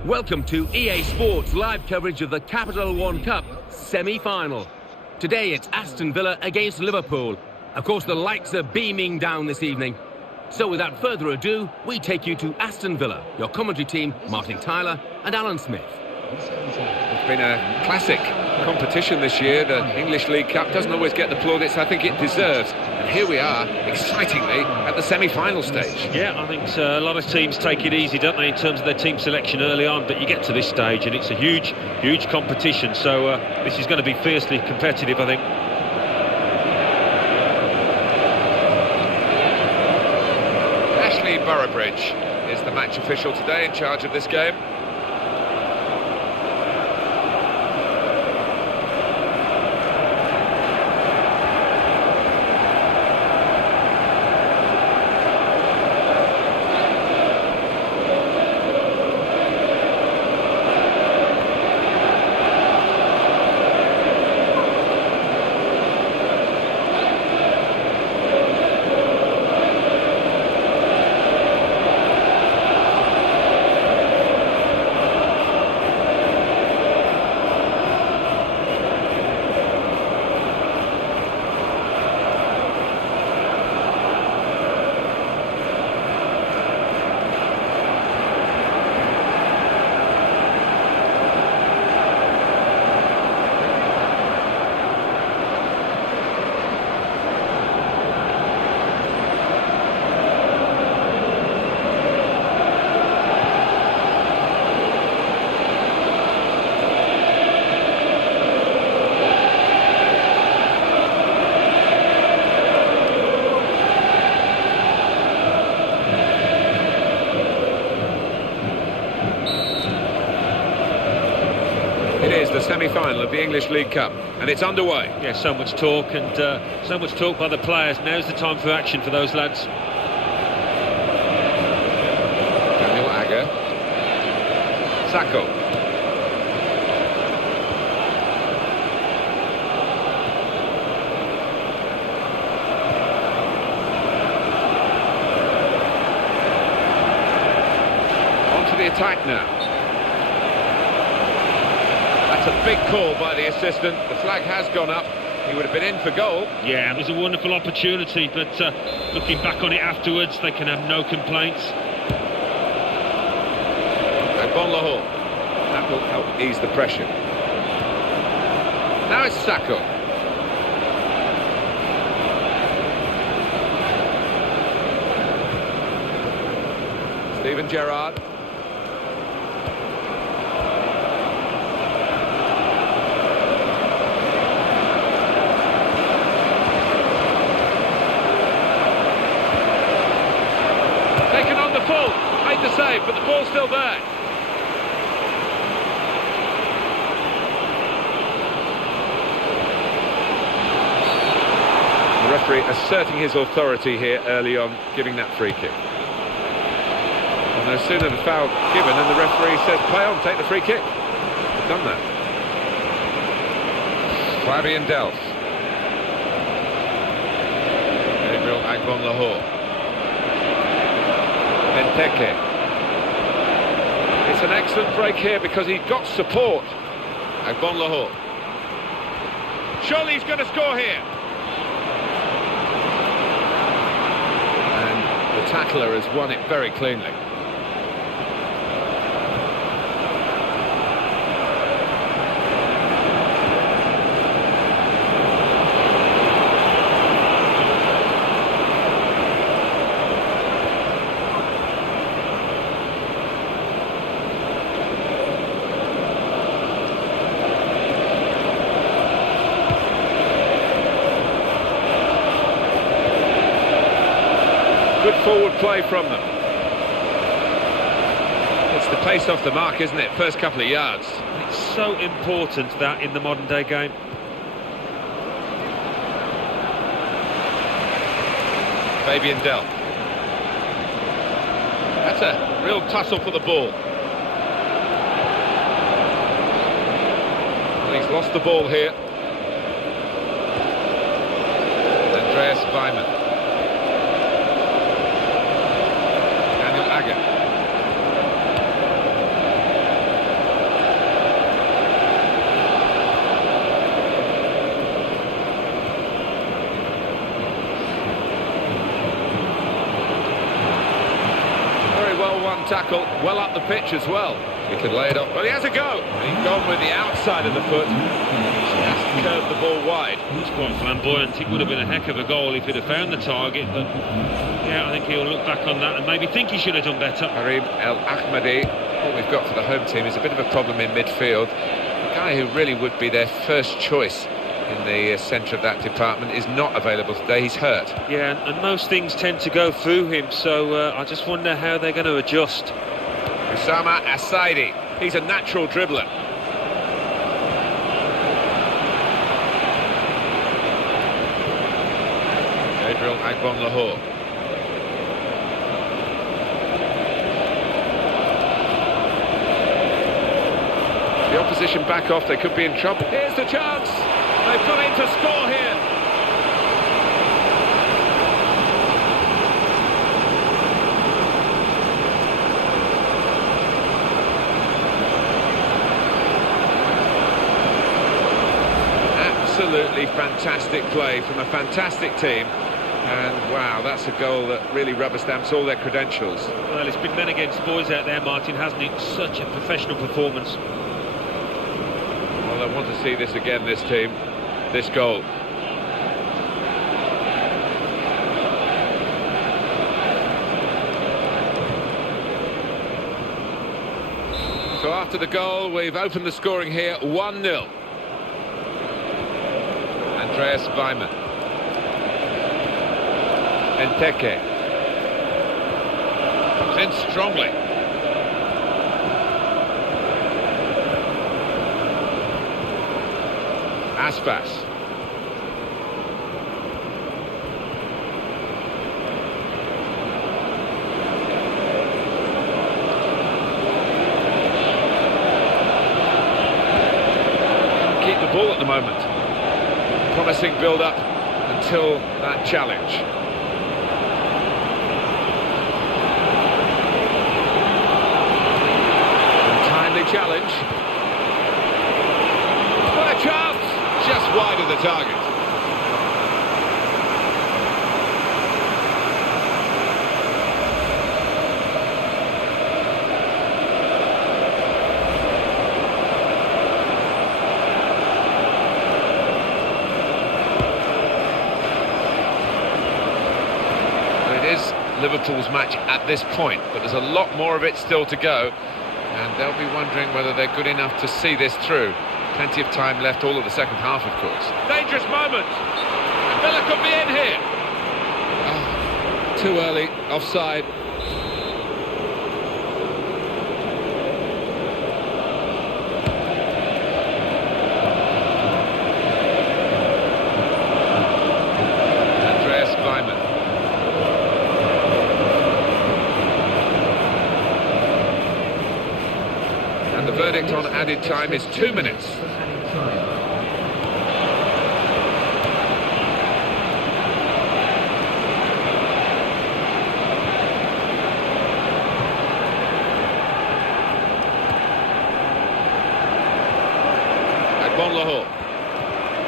Welcome to EA Sports live coverage of the Capital One Cup semi-final. Today it's Aston Villa against Liverpool. Of course, the lights are beaming down this evening. So without further ado, we take you to Aston Villa. Your commentary team, Martin Tyler and Alan Smith. It's been a classic competition this year. The English League Cup doesn't always get the plaudits I think it deserves. And here we are, excitingly, at the semi-final stage. Yeah, I think a lot of teams take it easy, don't they, in terms of their team selection early on, but you get to this stage and it's a huge, huge competition. So this is going to be fiercely competitive, I think. Ashley Boroughbridge is the match official today in charge of this game. It is the semi-final of the English League Cup, and it's underway. Yeah, so much talk, and so much talk by the players. Now's the time for action for those lads. Daniel Agger. Sacco. On to the attack now. That's a big call by the assistant. The flag has gone up. He would have been in for goal. Yeah, it was a wonderful opportunity, but looking back on it afterwards, they can have no complaints. Bon Lahore. That will help ease the pressure. Now it's Sacco. Steven Gerrard. Taken on the full. Made the save, but the ball's still there. The referee asserting his authority here early on, giving that free kick. And no sooner the foul given and the referee says, play on, take the free kick. They've done that. Fabian Delph. Gabriel Agbon Lahore. Benteke. It's an excellent break here because he got support. Agbon Lahore. Surely he's going to score here. And the tackler has won it very cleanly. Good forward play from them. It's the pace off the mark, isn't it? First couple of yards. It's so important that in the modern day game. Fabian Delph. That's a real tussle for the ball. Well, he's lost the ball here. Andreas Weimann. Tackle, well up the pitch as well. He can lay it off. Well, he has a go. He's gone with the outside of the foot. He has curved the ball wide. It's quite flamboyant. It would have been a heck of a goal if he'd have found the target, but yeah, I think he'll look back on that and maybe think he should have done better. Karim El Ahmadi. What we've got for the home team is a bit of a problem in midfield. The guy who really would be their first choice in the centre of that department is not available today. He's hurt. Yeah, and most things tend to go through him, so I just wonder how they're going to adjust. Usama Asaidi, he's a natural dribbler. Gabriel Agbon Lahore. The opposition back off, they could be in trouble. Here's the chance. They've got in to score here. Absolutely fantastic play from a fantastic team. And wow, that's a goal that really rubber stamps all their credentials. Well, it's been men against boys out there, Martin, hasn't it? Such a professional performance. Well, I want to see this again, this team. This goal. So after the goal, we've opened the scoring here, 1-0. Andreas Weimann. Benteke. Comes in strongly. Aspas. Keep the ball at the moment. Promising build-up until that challenge. Timely challenge. What a chance! Just wide of the target. Liverpool's match at this point, but there's a lot more of it still to go, and they'll be wondering whether they're good enough to see this through. Plenty of time left, all of the second half, of course. Dangerous moment. Villa could be in here. Oh, too early, offside. The verdict on added time is 2 minutes. Lahore.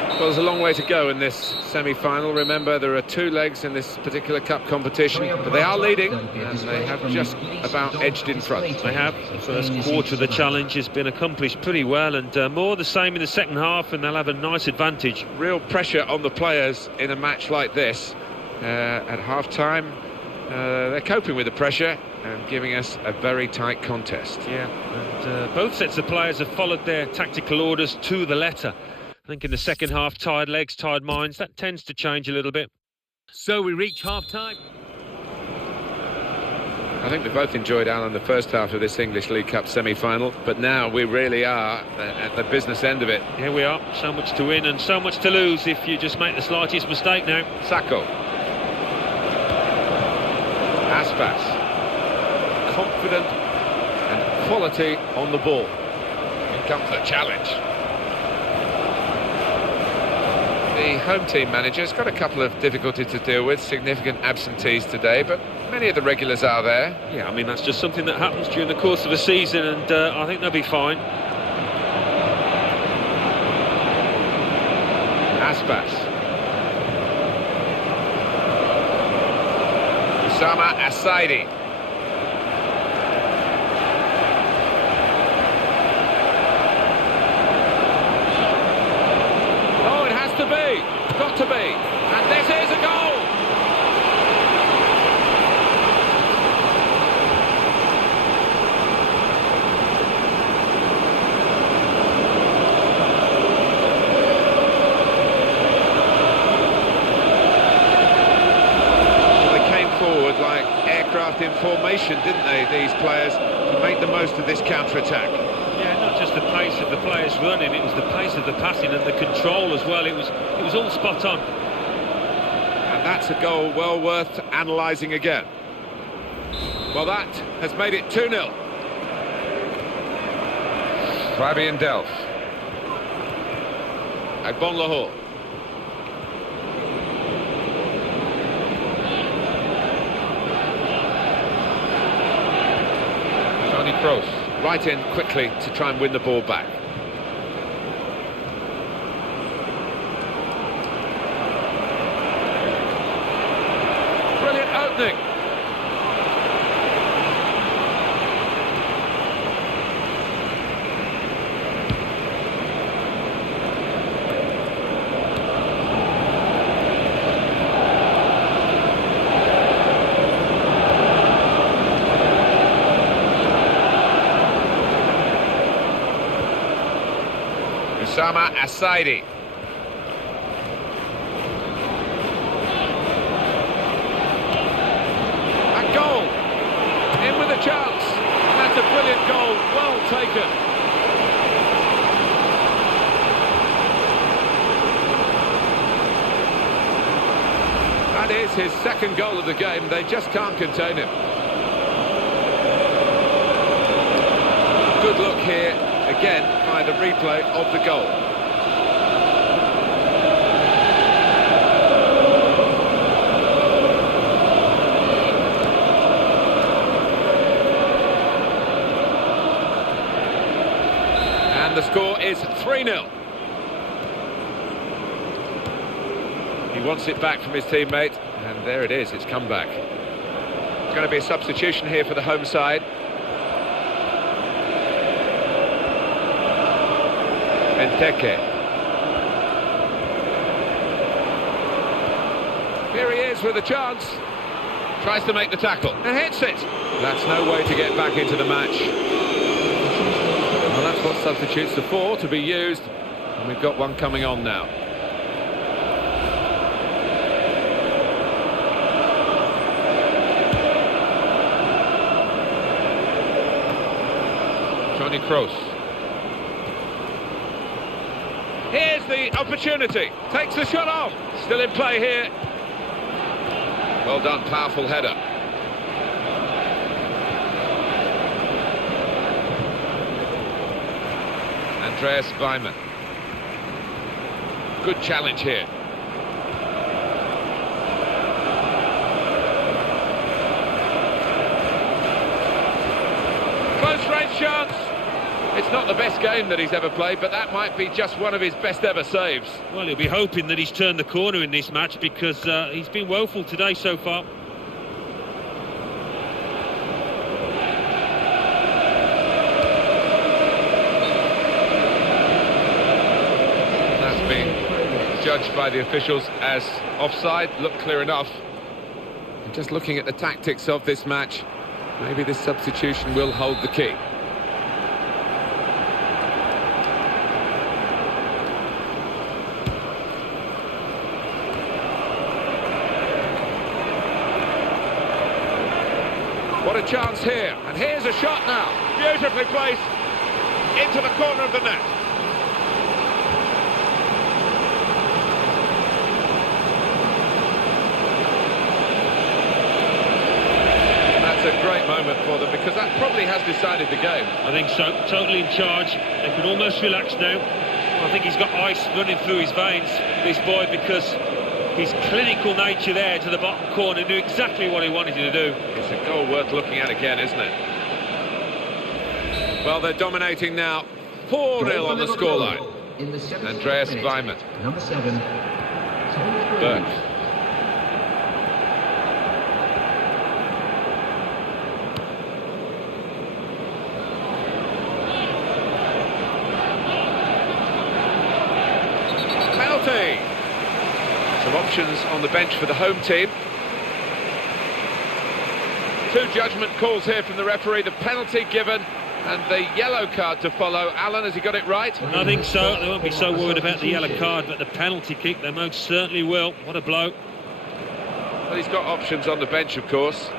Well, there's a long way to go in this semi-final. Remember, there are 2 legs in this particular cup competition, but they are leading, and they have just about edged in front. They have. The first quarter of the challenge has been accomplished pretty well, and more the same in the second half, and they'll have a nice advantage. Real pressure on the players in a match like this. At half-time, they're coping with the pressure and giving us a very tight contest. Yeah, and both sets of players have followed their tactical orders to the letter. I think in the second half, tired legs, tired minds, that tends to change a little bit. So we reach half-time. I think we both enjoyed, Alan, the first half of this English League Cup semi-final, but now we really are at the business end of it. Here we are, so much to win and so much to lose if you just make the slightest mistake now. Sacco. Aspas. Confident and quality on the ball. Here comes the challenge. The home team manager's got a couple of difficulties to deal with, significant absentees today, but many of the regulars are there. Yeah, I mean, that's just something that happens during the course of a season, and I think they'll be fine. Aspas. Usama Asaidi. Got to be, and this is a goal! Well, they came forward like aircraft in formation, didn't they, these players, to make the most of this counter-attack. Yeah, not just the pace of the players running, it was the pace of the passing and the control as well. It was all spot on. And that's a goal well worth analysing again. Well, that has made it 2-0. Fabian Delph. Agbon Lahore. Tony Kroos. Right in quickly to try and win the ball back. Brilliant opening. Usama Asaidi. A goal. In with a chance. That's a brilliant goal. Well taken. is his second goal of the game. They just can't contain him. Good look here, again, by the replay of the goal. And the score is 3-0. He wants it back from his teammate, and there it is, it's come back. It's going to be a substitution here for the home side. Benteke. Here he is with a chance. Tries to make the tackle and hits it. That's no way to get back into the match. Well, that's what substitutes are for, to be used. And we've got one coming on now. Johnny Kroos. Here's the opportunity. Takes the shot off. Still in play here. Well done, powerful header. Andreas Weimann. Good challenge here. Close range chance. It's not the best game that he's ever played, but that might be just one of his best ever saves. Well, he'll be hoping that he's turned the corner in this match, because he's been woeful today so far. That's been judged by the officials as offside. Looked clear enough. And just looking at the tactics of this match, maybe this substitution will hold the key. What a chance here, and here's a shot now, beautifully placed into the corner of the net. That's a great moment for them, because that probably has decided the game. I think so, totally in charge. They can almost relax now. I think he's got ice running through his veins, this boy, because his clinical nature there to the bottom corner knew exactly what he wanted to do. It's a goal worth looking at again, isn't it? Well, they're dominating now. 4-0 on the scoreline. Andreas Weimann. Number 7. Burke. Penalty. Some options on the bench for the home team. Two judgment calls here from the referee. The penalty given and the yellow card to follow. Alan, has he got it right? I think so. They won't be so worried about the yellow card, but the penalty kick, they most certainly will. What a blow. Well, he's got options on the bench, of course.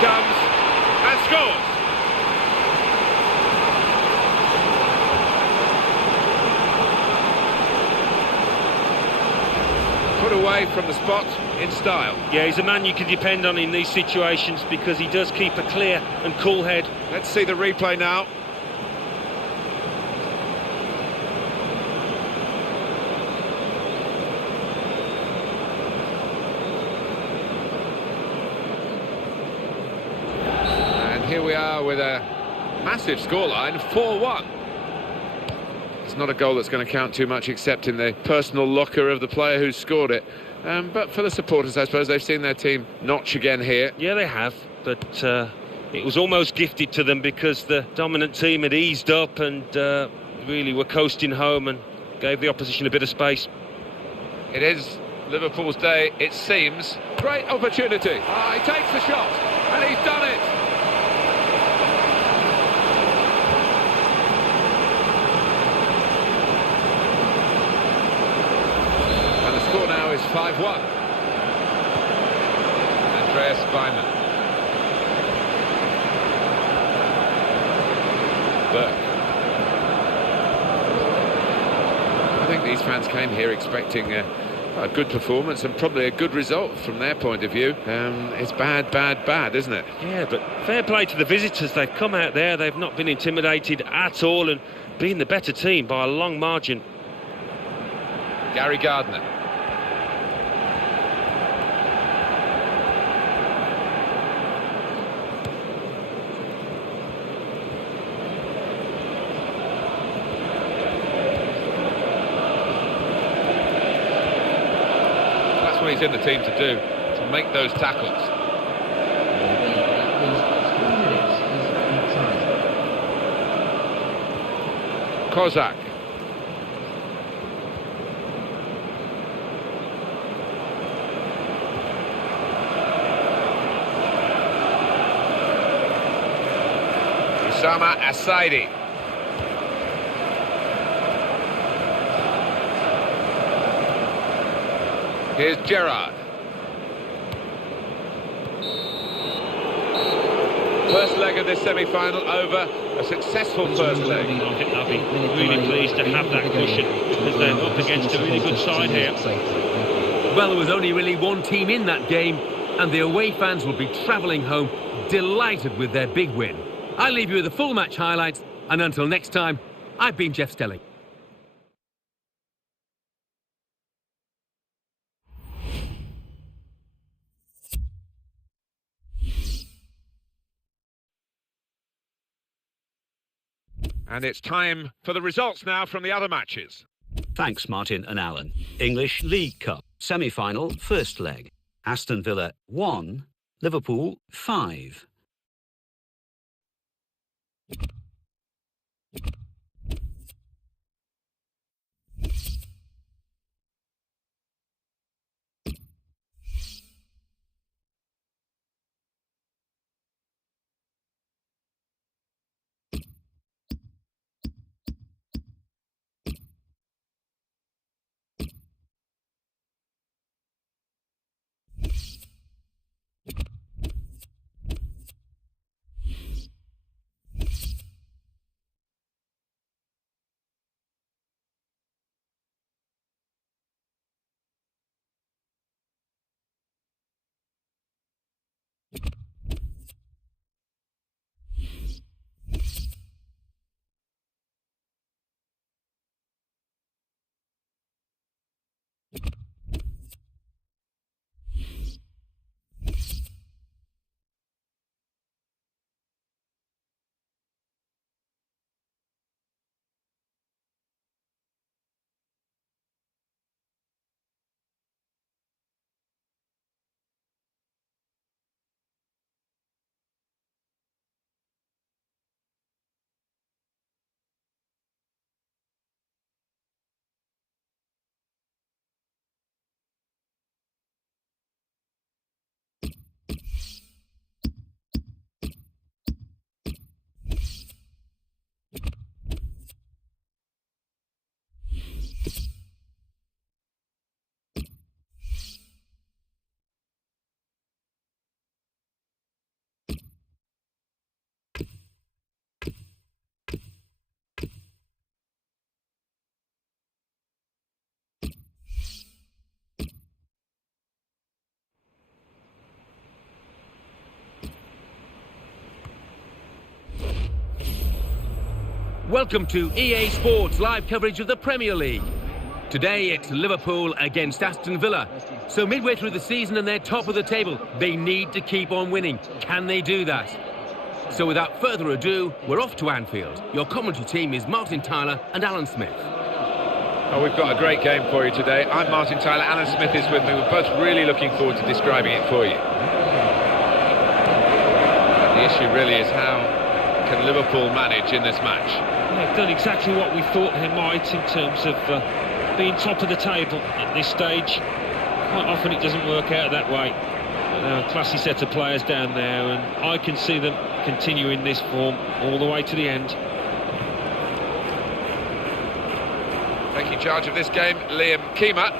Comes and scores. Put away from the spot in style. Yeah, he's a man you can depend on in these situations, because he does keep a clear and cool head. Let's see the replay now. Here we are with a massive scoreline, 4-1. It's not a goal that's going to count too much, except in the personal locker of the player who scored it. But for the supporters, I suppose, they've seen their team notch again here. Yeah, they have, but it was almost gifted to them, because the dominant team had eased up and really were coasting home and gave the opposition a bit of space. It is Liverpool's day, it seems. Great opportunity. He takes the shot, and he's done it. score now is 5-1. Andreas Weimann. Burke. I think these fans came here expecting a good performance and probably a good result from their point of view. It's bad, bad, bad, isn't it? Yeah, but fair play to the visitors. They've come out there, they've not been intimidated at all and been the better team by a long margin. Gary Gardner. That's what he's in the team to do, to make those tackles. Kozak. Osama Asaidi. Here's Gerrard. First leg of this semi-final over. A successful first leg. I think they'll be really pleased to have that cushion because they're up against a really good side here. Well, there was only really one team in that game, and the away fans will be travelling home delighted with their big win. I'll leave you with the full match highlights, and until next time, I've been Jeff Stelling. And it's time for the results now from the other matches. Thanks, Martin and Alan. English League Cup, semi-final, first leg. Aston Villa 1, Liverpool 5. Welcome to EA Sports live coverage of the Premier League. Today it's Liverpool against Aston Villa. So midway through the season and they're top of the table, they need to keep on winning. Can they do that? So without further ado, we're off to Anfield. Your commentary team is Martin Tyler and Alan Smith. Oh, we've got a great game for you today. I'm Martin Tyler, Alan Smith is with me. We're both really looking forward to describing it for you. The issue really is how can Liverpool manage in this match? They've done exactly what we thought they might in terms of being top of the table at this stage. Quite often it doesn't work out that way. A classy set of players down there, and I can see them continuing this form all the way to the end. Taking charge of this game, Liam Keema.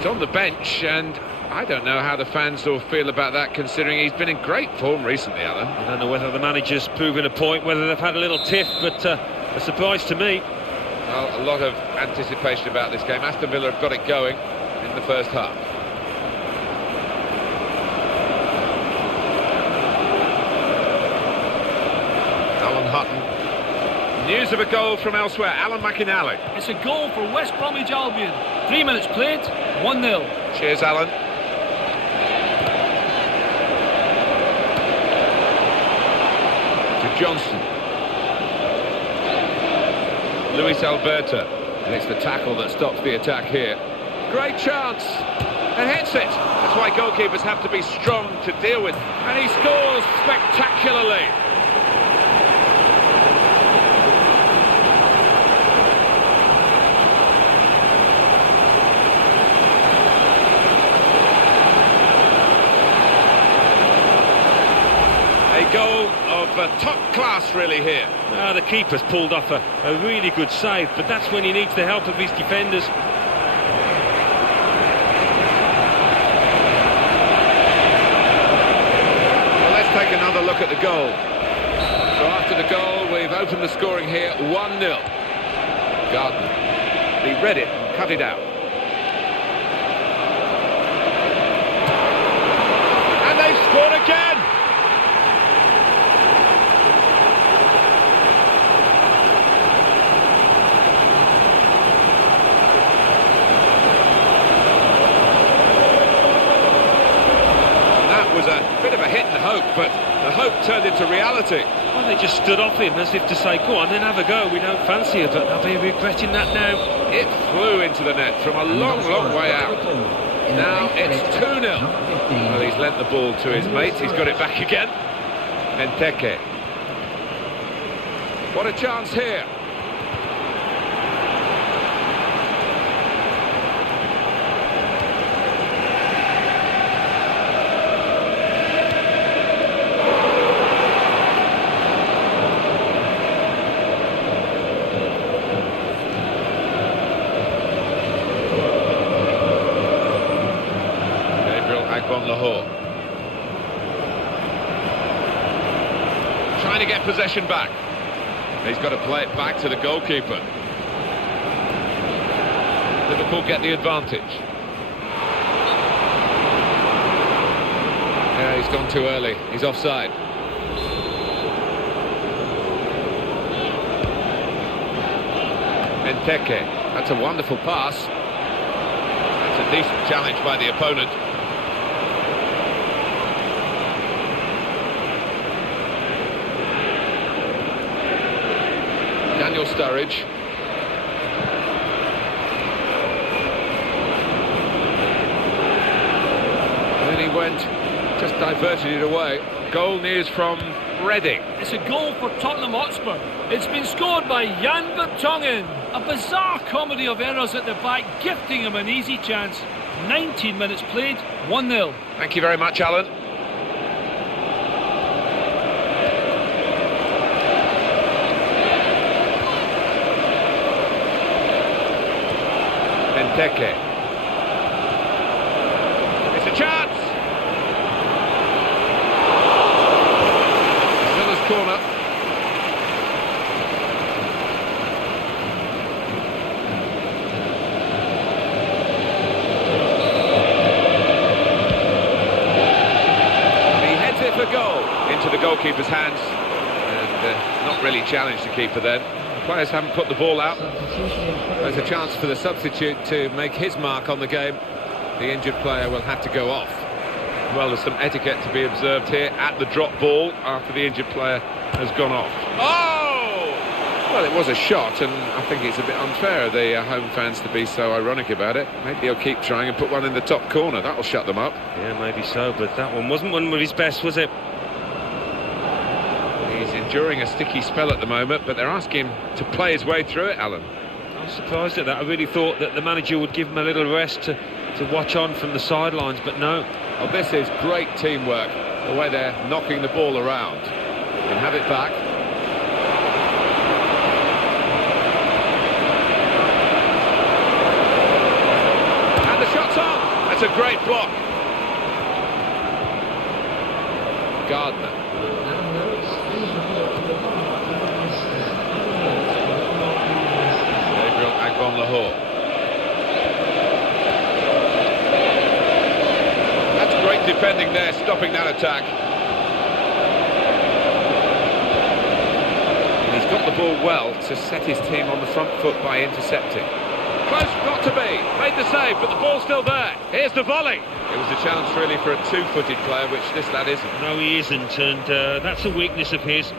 He's on the bench, and I don't know how the fans will feel about that, considering he's been in great form recently, Alan. I don't know whether the manager's proven a point, whether they've had a little tiff, but a surprise to me. Well, a lot of anticipation about this game. Aston Villa have got it going in the first half. Alan Hutton. News of a goal from elsewhere. Alan McInally. It's a goal for West Bromwich Albion. 3 minutes played, 1-0. Cheers, Alan. To Johnson. Luis Alberto. And it's the tackle that stops the attack here. Great chance. And hits it. That's why goalkeepers have to be strong to deal with. And he scores spectacularly. A goal of top class, really, here. The keeper's pulled off a really good save, but that's when he needs the help of his defenders. Well, let's take another look at the goal. So after the goal, we've opened the scoring here, 1-0. Gardner. He read it and cut it out. And they've scored again! Was a bit of a hit and hope, but the hope turned into reality. Well, they just stood off him as if to say, go on, then have a go, we don't fancy it, but they'll be regretting that now. It flew into the net from a long, long way out. Now it's 2-0. Well, he's lent the ball to his mate, he's got it back again. Benteke. What a chance here. Lahore. Trying to get possession back. He's got to play it back to the goalkeeper. Liverpool get the advantage. Yeah, he's gone too early. He's offside. Benteke. That's a wonderful pass. That's a decent challenge by the opponent. Daniel Sturridge. And then he went, just diverted it away. Goal news from Reading. It's a goal for Tottenham Hotspur. It's been scored by Jan Vertonghen. A bizarre comedy of errors at the back, gifting him an easy chance. 19 minutes played, 1-0. Thank you very much, Alan. Benteke. It's a chance. Villa's corner. He heads it for goal into the goalkeeper's hands, and not really challenged the keeper then. Players haven't put the ball out. There's a chance for the substitute to make his mark on the game. The injured player will have to go off. Well, there's some etiquette to be observed here at the drop ball after the injured player has gone off. Oh! Well, it was a shot, and I think it's a bit unfair of the home fans to be so ironic about it. Maybe he'll keep trying and put one in the top corner. That'll shut them up. Yeah, maybe so, but that one wasn't one of his best, was it? He's enduring a sticky spell at the moment, but they're asking him to play his way through it, Alan. I'm surprised at that. I really thought that the manager would give him a little rest to watch on from the sidelines, but no. Well, this is great teamwork, the way they're knocking the ball around. Can have it back. And the shot's on! That's a great block. Gardner. Gabriel Agbon-Lahore. That's great defending there, stopping that attack. And he's got the ball well to set his team on the front foot by intercepting. Close, not to be. Made the save, but the ball's still there. Here's the volley. It was a challenge really for a two-footed player, which this lad isn't. No, he isn't, and that's a weakness of his.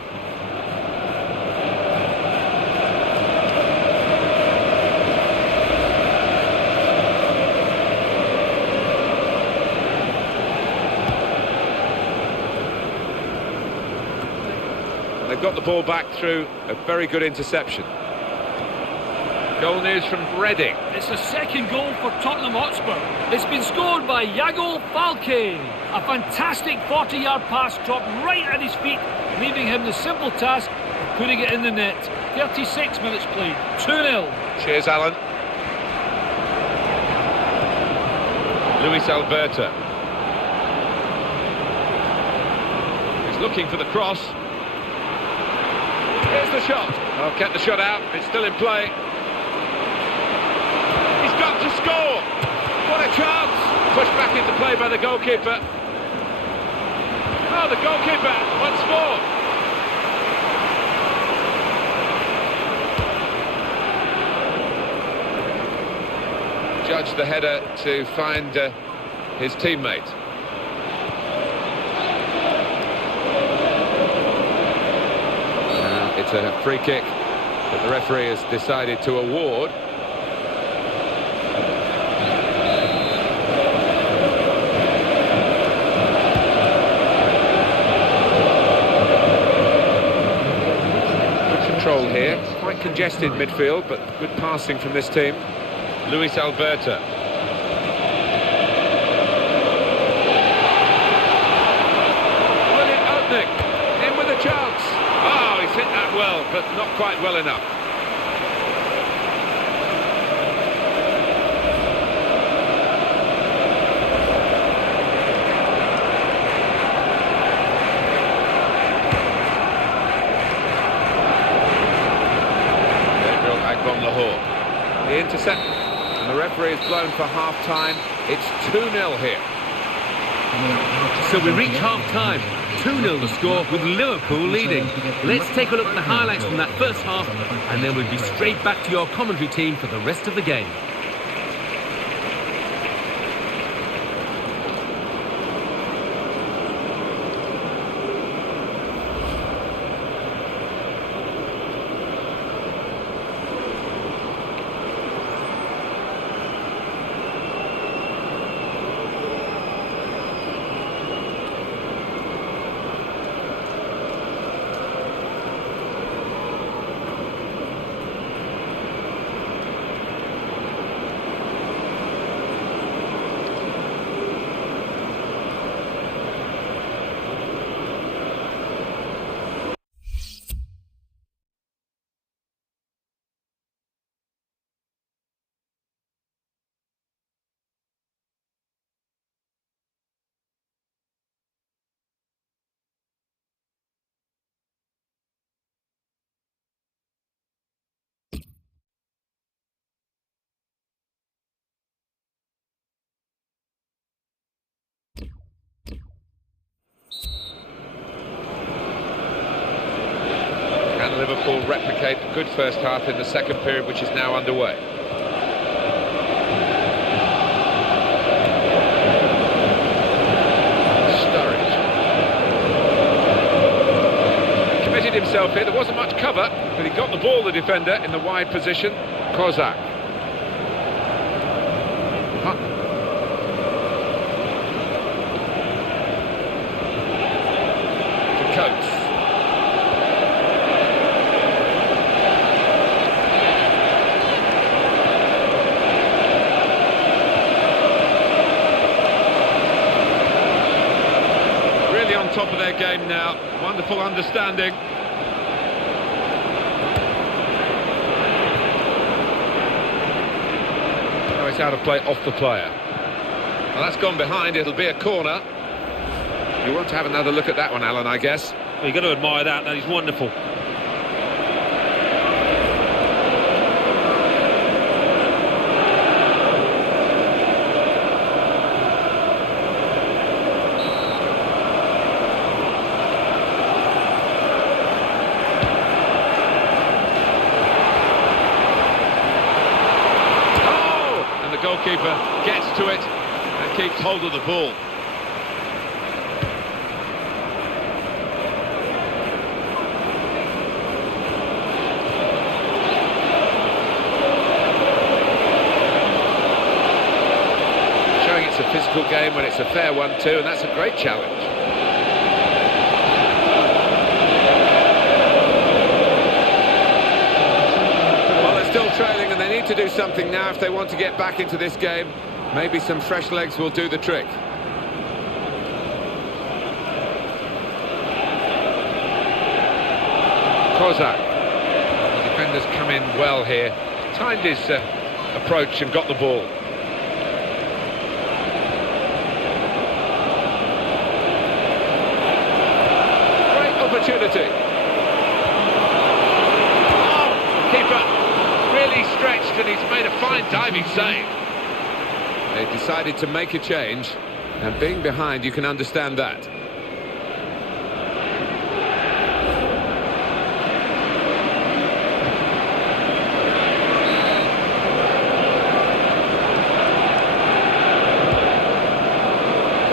They've got the ball back through a very good interception. Goal news from Reading. It's the second goal for Tottenham Hotspur. It's been scored by Iago Falque. A fantastic 40-yard pass dropped right at his feet, leaving him the simple task of putting it in the net. 36 minutes played, 2-0. Cheers, Alan. Luis Alberto. He's looking for the cross. Here's the shot. Oh, kept the shot out. It's still in play. He's got to score. What a chance. Pushed back into play by the goalkeeper. Oh, the goalkeeper once more. Judged the header to find his teammate. It's a free kick that the referee has decided to award. Good control here, quite congested midfield, but good passing from this team. Luis Alberto. Brilliant opening, in with a chance. Oh, he's hit that well, but not quite well enough. Gabriel Agbon-Lahore. The intercept, and the referee is blown for half-time. It's 2-0 here. So we reach half-time. 2-0 the score with Liverpool leading. Let's take a look at the highlights from that first half, and then we'll be straight back to your commentary team for the rest of the game. Can Liverpool replicate a good first half in the second period, which is now underway? Sturridge. Committed himself here, there wasn't much cover, but he got the ball, the defender, in the wide position. Kozak. To Coates. Top of their game now, wonderful understanding. Now it's out of play off the player. Well, that's gone behind. It'll be a corner. You want to have another look at that one, Alan, I guess. Well, you've got to admire that. That is wonderful. Goalkeeper gets to it and keeps hold of the ball. Showing it's a physical game when it's a fair one too, and that's a great challenge. Still trailing, and they need to do something now if they want to get back into this game. Maybe some fresh legs will do the trick. Kozak. The defenders come in well here. Timed his approach and got the ball. Great opportunity. Oh, keeper really stretched, and he's made a fine diving save. They decided to make a change, and being behind, you can understand that.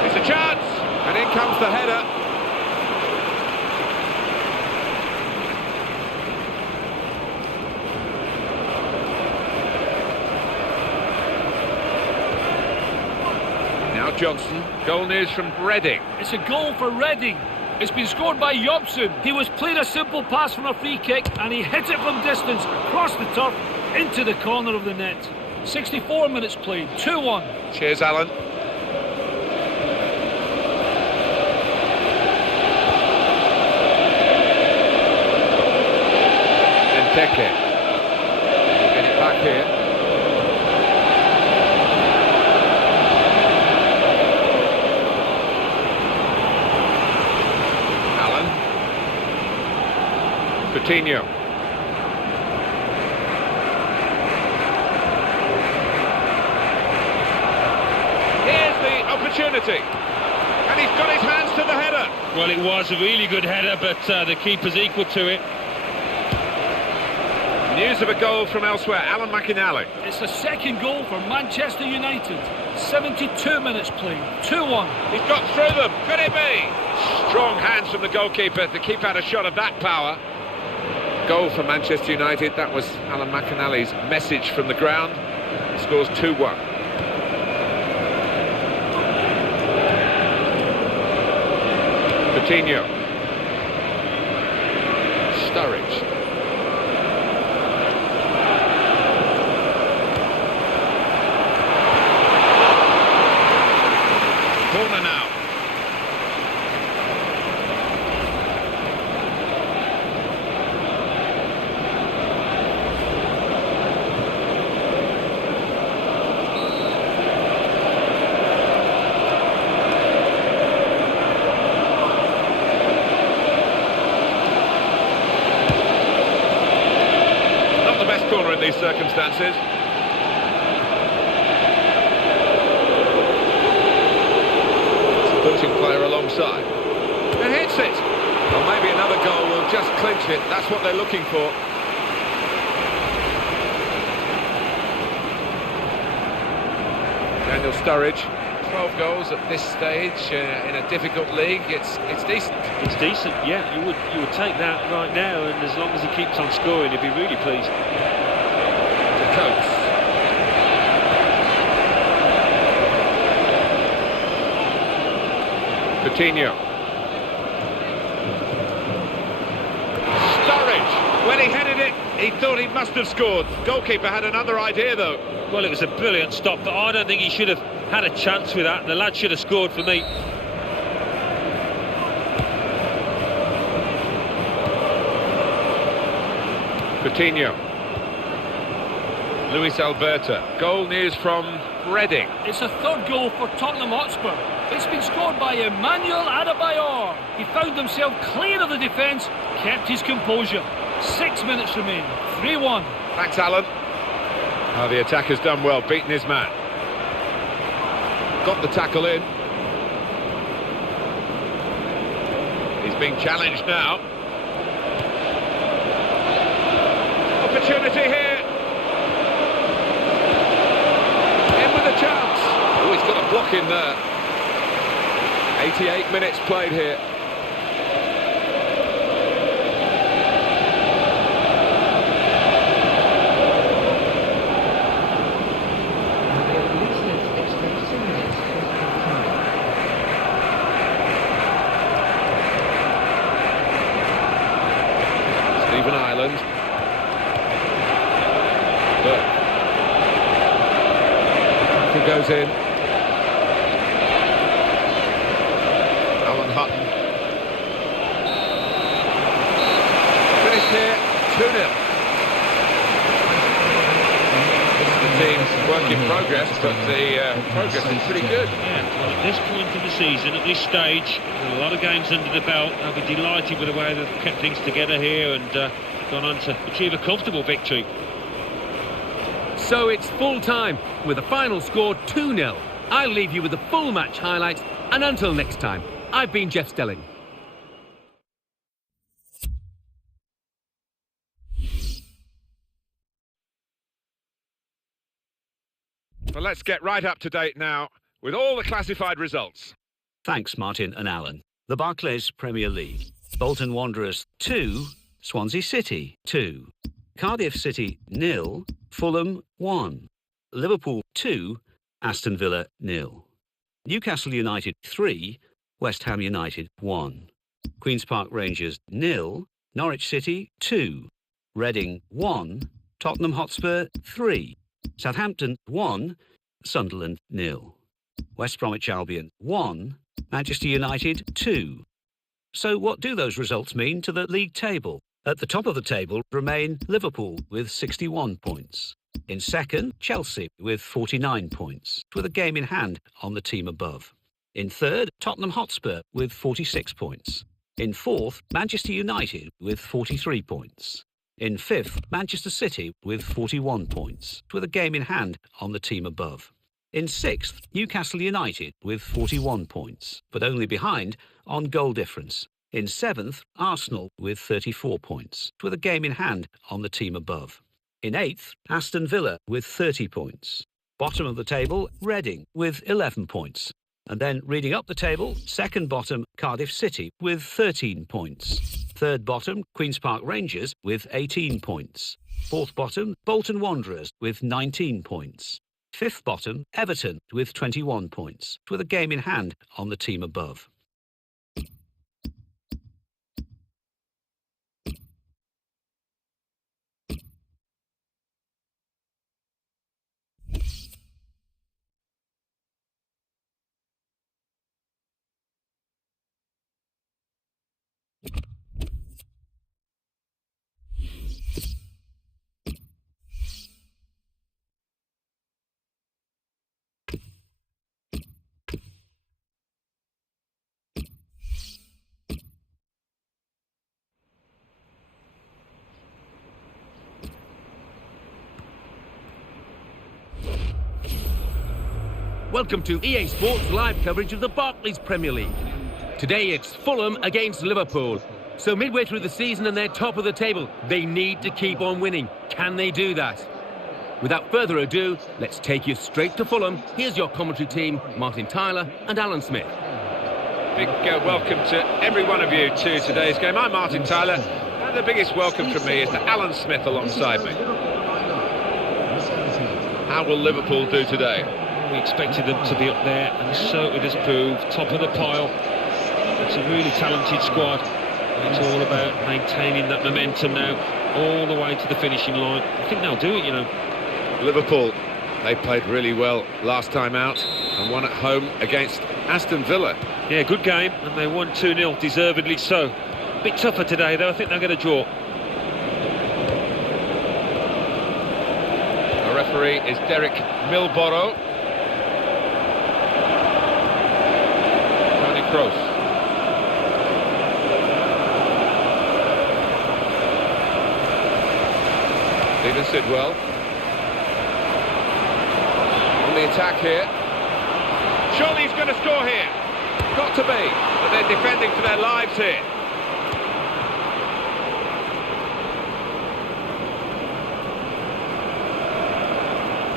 It's a chance, and in comes the header. Johnson, goal news from Reading. It's a goal for Reading. It's been scored by Jobson. He was played a simple pass from a free kick and he hit it from distance across the turf into the corner of the net. 64 minutes played, 2-1. Cheers, Alan. Benteke. We'll get it back here. Coutinho. Here's the opportunity. And he's got his hands to the header. Well, it was a really good header, but the keeper's equal to it. News of a goal from elsewhere. Alan McInally. It's the second goal for Manchester United. 72 minutes played, 2-1. He's got through them. Could it be? Strong hands from the goalkeeper to keep out a shot of that power. Goal for Manchester United. That was Alan McInally's message from the ground. Scores 2-1. Coutinho. Sturridge. Corner now. Corner in these circumstances. Supporting player alongside. It hits it. Well, maybe another goal will just clinch it. That's what they're looking for. Daniel Sturridge. 12 goals at this stage in a difficult league. It's decent. It's decent, yeah. You would take that right now, and as long as he keeps on scoring, he'd be really pleased. Coates. Coutinho. Sturridge. When he headed it, he thought he must have scored. Goalkeeper had another idea, though. Well, it was a brilliant stop, but I don't think he should have had a chance with that. The lad should have scored for me. Coutinho. Luis Alberto. Goal news from Reading. It's a third goal for Tottenham Hotspur. It's been scored by Emmanuel Adebayor. He found himself clear of the defence, kept his composure. 6 minutes remain. 3-1. Thanks, Alan. Oh, the attacker's done well, beaten his man. Got the tackle in. He's being challenged now. Opportunity here. In with a chance. Oh, he's got a block in there. 88 minutes played here. Stephen Ireland. But he goes in. Alan Hutton. Finished here, 2-0. This is the team's work in progress, but the progress is pretty good. Yeah, well, at this point in the season, at this stage, with a lot of games under the belt, I'll be delighted with the way they've kept things together here and gone on to achieve a comfortable victory. So it's full time, with the final score 2-0. I'll leave you with the full match highlights, and until next time, I've been Jeff Stelling. Well, let's get right up to date now with all the classified results. Thanks, Martin and Alan. The Barclays Premier League. Bolton Wanderers 2, Swansea City 2. Cardiff City 0, Fulham 1. Liverpool 2, Aston Villa 0. Newcastle United 3, West Ham United 1. Queen's Park Rangers 0, Norwich City 2. Reading 1, Tottenham Hotspur 3. Southampton 1, Sunderland 0. West Bromwich Albion 1, Manchester United 2. So what do those results mean to the league table? At the top of the table remain Liverpool with 61 points. In second, Chelsea with 49 points, with a game in hand on the team above. In third, Tottenham Hotspur with 46 points. In fourth, Manchester United with 43 points. In fifth, Manchester City with 41 points, with a game in hand on the team above. In sixth, Newcastle United with 41 points, but only behind on goal difference. In seventh, Arsenal with 34 points, with a game in hand on the team above. In eighth, Aston Villa with 30 points. Bottom of the table, Reading with 11 points. And then reading up the table, second bottom, Cardiff City with 13 points. Third bottom, Queen's Park Rangers with 18 points. Fourth bottom, Bolton Wanderers with 19 points. Fifth bottom, Everton with 21 points, with a game in hand on the team above. Welcome to EA Sports live coverage of the Barclays Premier League. Today it's Fulham against Liverpool. So midway through the season and they're top of the table, they need to keep on winning. Can they do that? Without further ado, let's take you straight to Fulham. Here's your commentary team, Martin Tyler and Alan Smith. Big welcome to every one of you to today's game. I'm Martin Tyler, and the biggest welcome from me is to Alan Smith alongside me. How will Liverpool do today? We expected them to be up there, and so it has proved. Top of the pile. It's a really talented squad. It's all about maintaining that momentum now, all the way to the finishing line. I think they'll do it, you know. Liverpool, they played really well last time out and won at home against Aston Villa. Yeah, good game, and they won 2-0, deservedly so. A bit tougher today, though. I think they'll get a draw. The referee is Derek Milboro. Tony Kroos. Stephen Sidwell. On the attack here. Surely he's going to score here. Got to be. But they're defending for their lives here.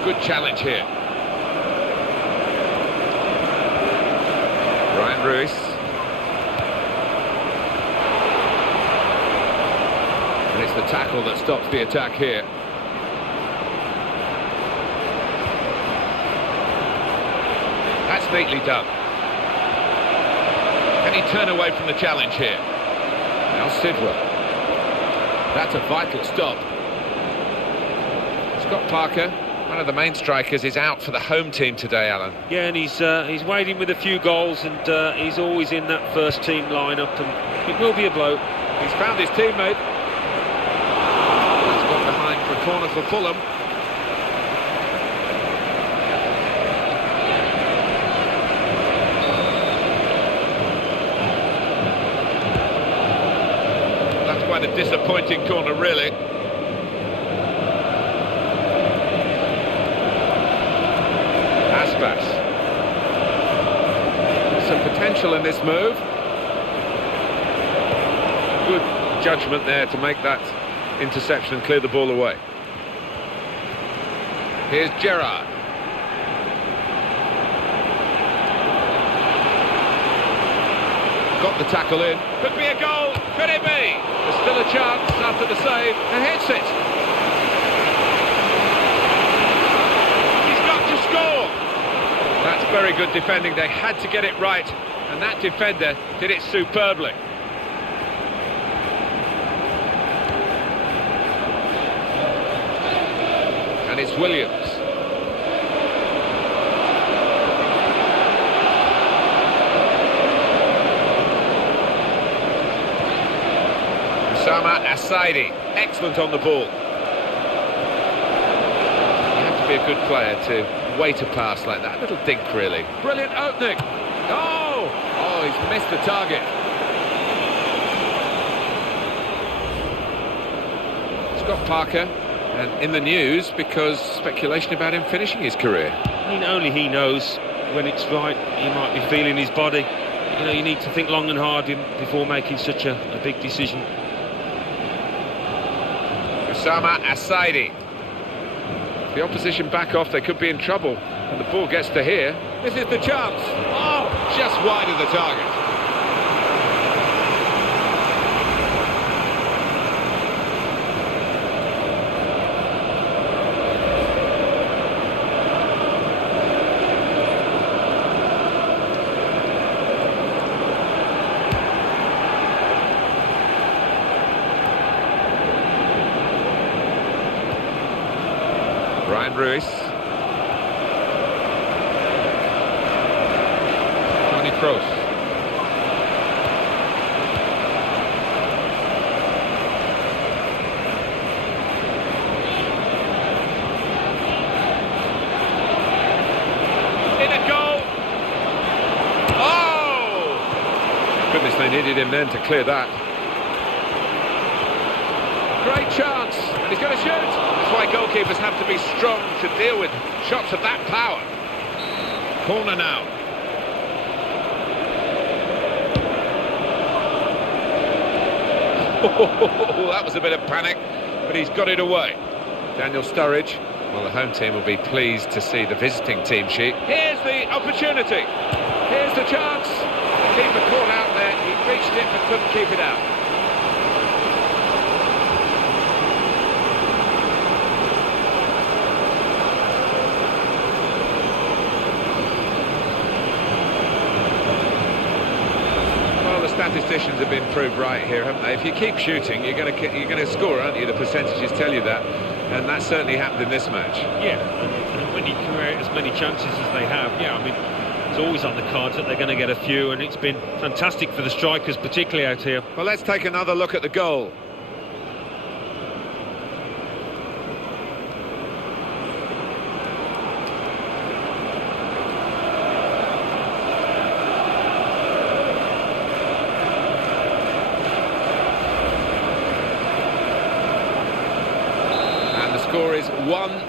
Good challenge here. Ryan Ruiz. And it's the tackle that stops the attack here. That's neatly done. Can he turn away from the challenge here? Now Sidwell. That's a vital stop. Scott Parker, one of the main strikers, is out for the home team today, Alan. Yeah, and he's waiting with a few goals, and he's always in that first team lineup, and it will be a blow. He's found his teammate. That's got behind for a corner for Fulham. That's quite a disappointing corner, really. Some potential in this move. Good judgment there to make that interception and clear the ball away. Here's Gerrard. Got the tackle in. Could be a goal. Could it be? There's still a chance after the save. And hits it. He's got to score. That's very good defending. They had to get it right, and that defender did it superbly. And it's Williams. Osama Assaidi, excellent on the ball. You have to be a good player to wait a pass like that. A little dink, really. Brilliant opening. Oh! Oh, he's missed the target. Scott Parker, and in the news because speculation about him finishing his career. I mean, only he knows when it's right. He might be feeling his body. You know, you need to think long and hard before making such a big decision. Osama Assaidi. The opposition back off, they could be in trouble. And the ball gets to here. This is the chance. Oh, just wide of the target. Ryan Ruiz. Tony Kroos. In a goal. Oh! Goodness, they needed him then to clear that. Great chance, and he's going to shoot. That's why goalkeepers have to be strong to deal with shots of that power. Corner now. Oh, that was a bit of panic, but he's got it away. Daniel Sturridge. Well, the home team will be pleased to see the visiting team sheet. Here's the opportunity. Here's the chance. The keeper caught out there. He reached it but couldn't keep it out. Statisticians have been proved right here, haven't they? If you keep shooting, you're going to score, aren't you? The percentages tell you that, and that certainly happened in this match. Yeah, and when you create as many chances as they have, yeah, I mean, it's always on the cards that they're going to get a few, and it's been fantastic for the strikers, particularly out here. Well, let's take another look at the goal.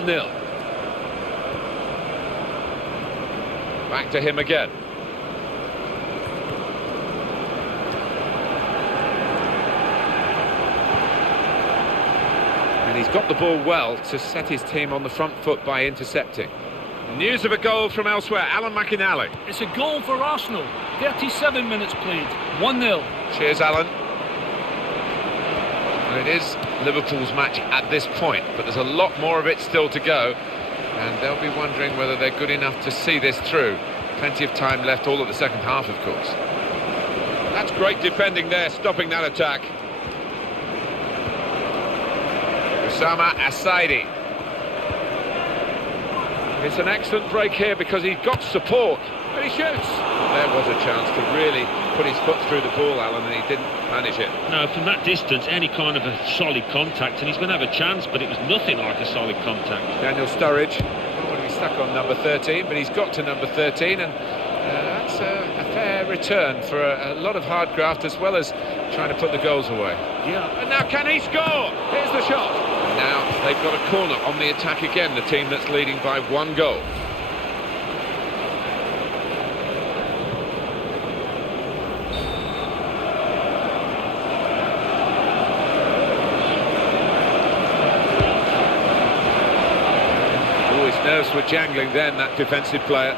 1-0. Back to him again. And he's got the ball well to set his team on the front foot by intercepting. News of a goal from elsewhere, Alan McInally. It's a goal for Arsenal. 37 minutes played. 1-0. Cheers, Alan. And it is Liverpool's match at this point, but there's a lot more of it still to go, and they'll be wondering whether they're good enough to see this through. Plenty of time left, all of the second half, of course. That's great defending there, stopping that attack. Osama Asaidi. It's an excellent break here because he got support, and he shoots. There was a chance to really put his foot through the ball, Alan, and he didn't manage it. No, from that distance, any kind of a solid contact, and he's going to have a chance, but it was nothing like a solid contact. Daniel Sturridge, not going to be stuck on number 13, but he's got to number 13, and that's a fair return for a lot of hard graft, as well as trying to put the goals away. Yeah. And now can he score? Here's the shot. Now they've got a corner on the attack again, the team that's leading by 1 goal. Oh, his nerves were jangling then, that defensive player.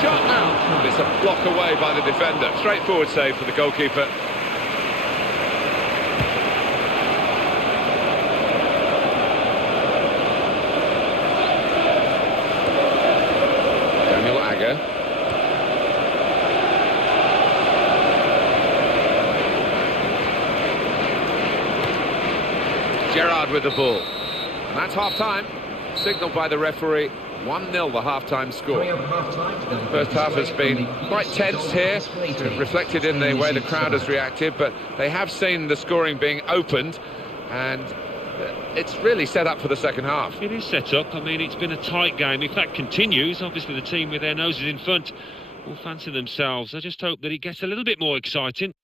Shot now. It's a block away by the defender. Straightforward save for the goalkeeper. Daniel Agger. Gerrard with the ball. And that's half-time. Signalled by the referee. 1-0 the half-time score. First half has been quite tense here, reflected in the way the crowd has reacted, but they have seen the scoring being opened, and it's really set up for the second half. It is set up. I mean, it's been a tight game. If that continues, obviously the team with their noses in front will fancy themselves. I just hope that it gets a little bit more exciting.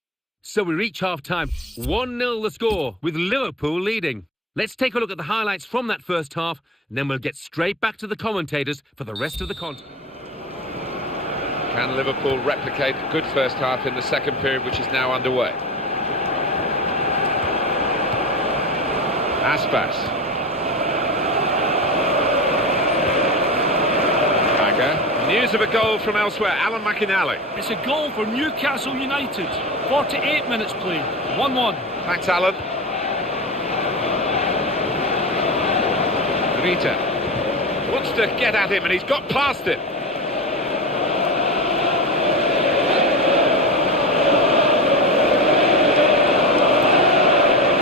So we reach half-time. 1-0 the score, with Liverpool leading. Let's take a look at the highlights from that first half, and then we'll get straight back to the commentators for the rest of the content. Can Liverpool replicate a good first half in the second period, which is now underway? Aspas. Agger. News of a goal from elsewhere, Alan McInally. It's a goal for Newcastle United. 48 minutes played. 1-1. Thanks, Alan. Vita wants to get at him, and he's got past it.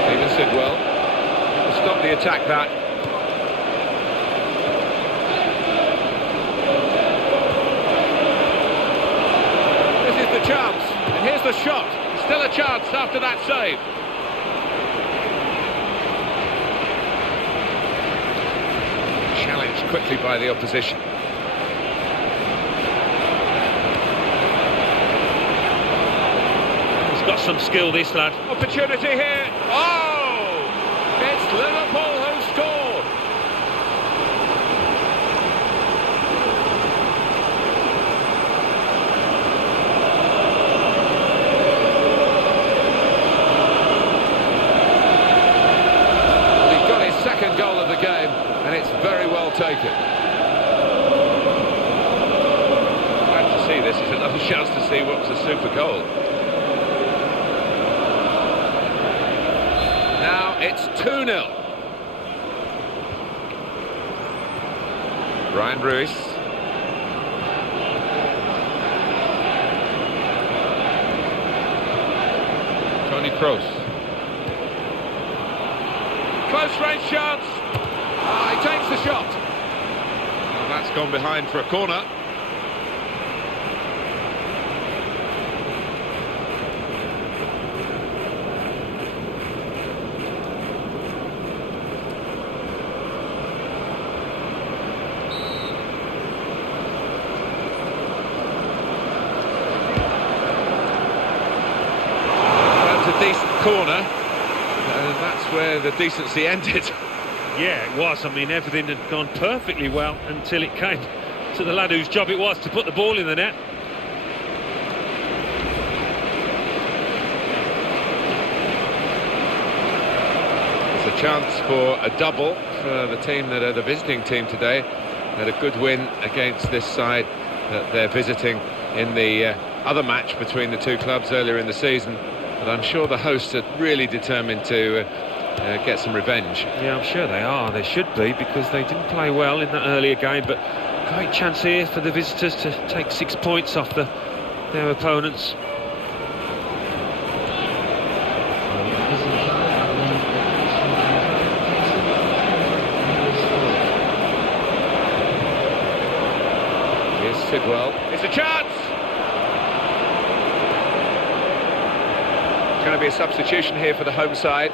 Stephen Sidwell will stop the attack. That this is the chance, and here's the shot. Still a chance after that save. Challenged quickly by the opposition. He's got some skill, this lad. Opportunity here. Oh! It's Liverpool who scored. Well, he's got his second goal of the game, and it's very well taken. Glad to see this. It's another chance to see what was a super goal. Now it's 2-0. Brian Ruiz. Tony Kroos. Close range chance. He takes the shot. Well, that's gone behind for a corner. was a decent corner, and that's where the decency ended. Yeah, it was. I mean, everything had gone perfectly well until it came to the lad whose job it was to put the ball in the net. It's a chance for a double for the team that are the visiting team today. Had a good win against this side that they're visiting in the other match between the two clubs earlier in the season. But I'm sure the hosts are really determined to get some revenge. Yeah, I'm sure they are. They should be, because they didn't play well in that earlier game. But great chance here for the visitors to take 6 points off their opponents. Here's Sidwell. It's a chance! It's going to be a substitution here for the home side.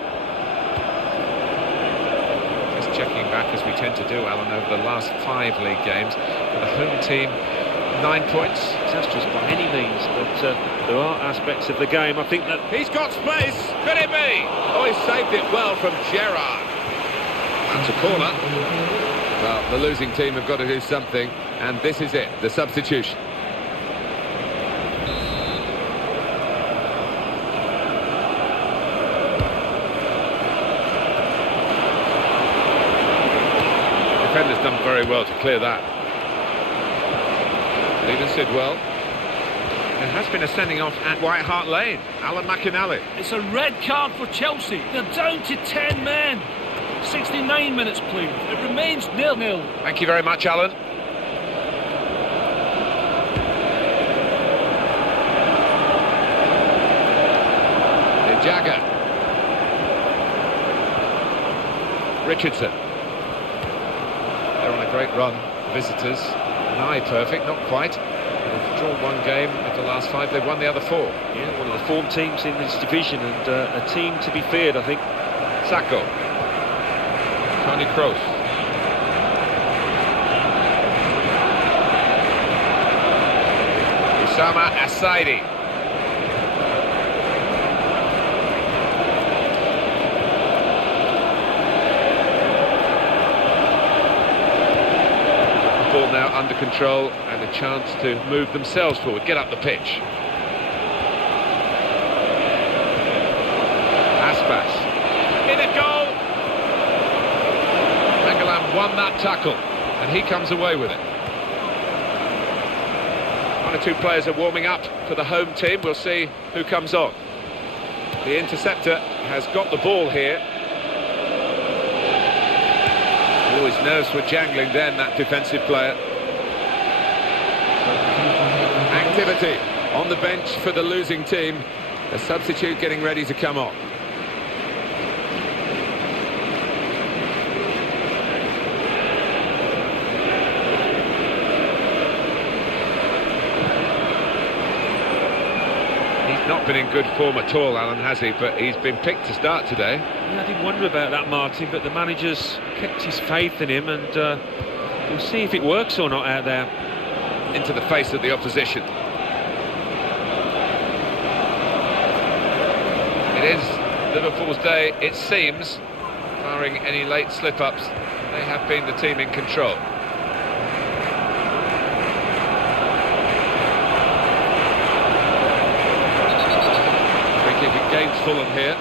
Just checking back, as we tend to do, Alan, over the last 5 league games. For the home team, 9 points. Disastrous by any means, but there are aspects of the game, I think, that... He's got space! Could it be? Oh, he saved it well from Gerrard. That's a corner. Well, the losing team have got to do something, and this is it, the substitution. Defender's done very well to clear that. Stephen Sidwell. There has been a sending off at White Hart Lane. Alan McInally. It's a red card for Chelsea. They're down to 10 men. 69 minutes played. It remains 0-0. Thank you very much, Alan. Jagger. Richardson. They're on a great run, visitors. Nigh perfect, not quite. They've drawn 1 game of the last 5. They've won the other 4. Yeah, one of the form teams in this division, and a team to be feared, I think. Sacco. Tony Kroos. Usama Asaidi. Ball now under control and a chance to move themselves forward, get up the pitch. Aspas. In a goal! Mengelam won that tackle and he comes away with it. 1 or 2 players are warming up for the home team. We'll see who comes on. The interceptor has got the ball here. Oh, his nerves were jangling then, that defensive player. Activity on the bench for the losing team. A substitute getting ready to come on. He's not been in good form at all, Alan, has he? But he's been picked to start today. Yeah, I did wonder about that, Martin, but the manager's kept his faith in him, and we'll see if it works or not out there. Into the face of the opposition. It is Liverpool's day, it seems. Barring any late slip-ups, they have been the team in control. Free kick against Fulham here.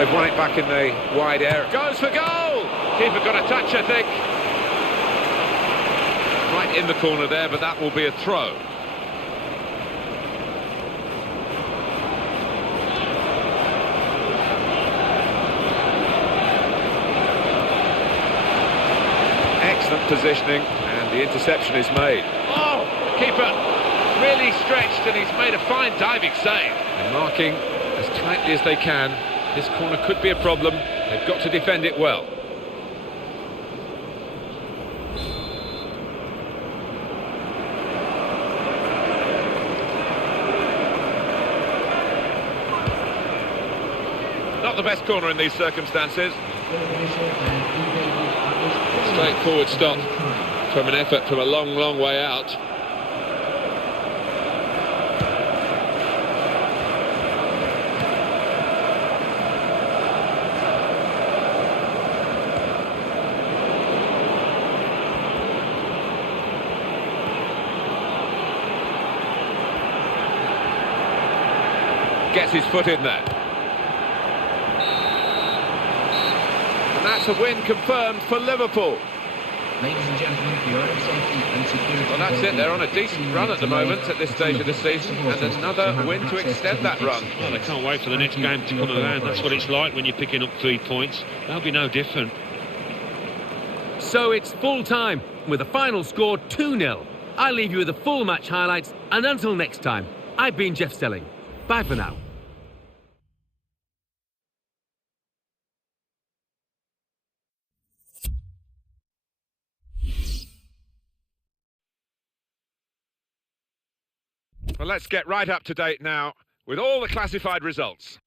They've won it back in the wide area. Goes for goal! Keeper got a touch, I think. Right in the corner there, but that will be a throw. Excellent positioning, and the interception is made. Oh! Keeper really stretched, and he's made a fine diving save. And marking as tightly as they can. This corner could be a problem. They've got to defend it well. Not the best corner in these circumstances. Straightforward stop from an effort from a long, long way out. Gets his foot in there. And that's a win confirmed for Liverpool. Ladies and gentlemen, for your own safety and security. Well, that's it. They're on a decent run at the moment at this stage of the season, and another win to extend that run. Well, they can't wait for the next game to come around. That's what it's like when you're picking up 3 points. That'll be no different. So it's full time with the final score 2-0. I'll leave you with the full match highlights, and until next time, I've been Jeff Stelling. Bye for now. Well, let's get right up to date now with all the classified results.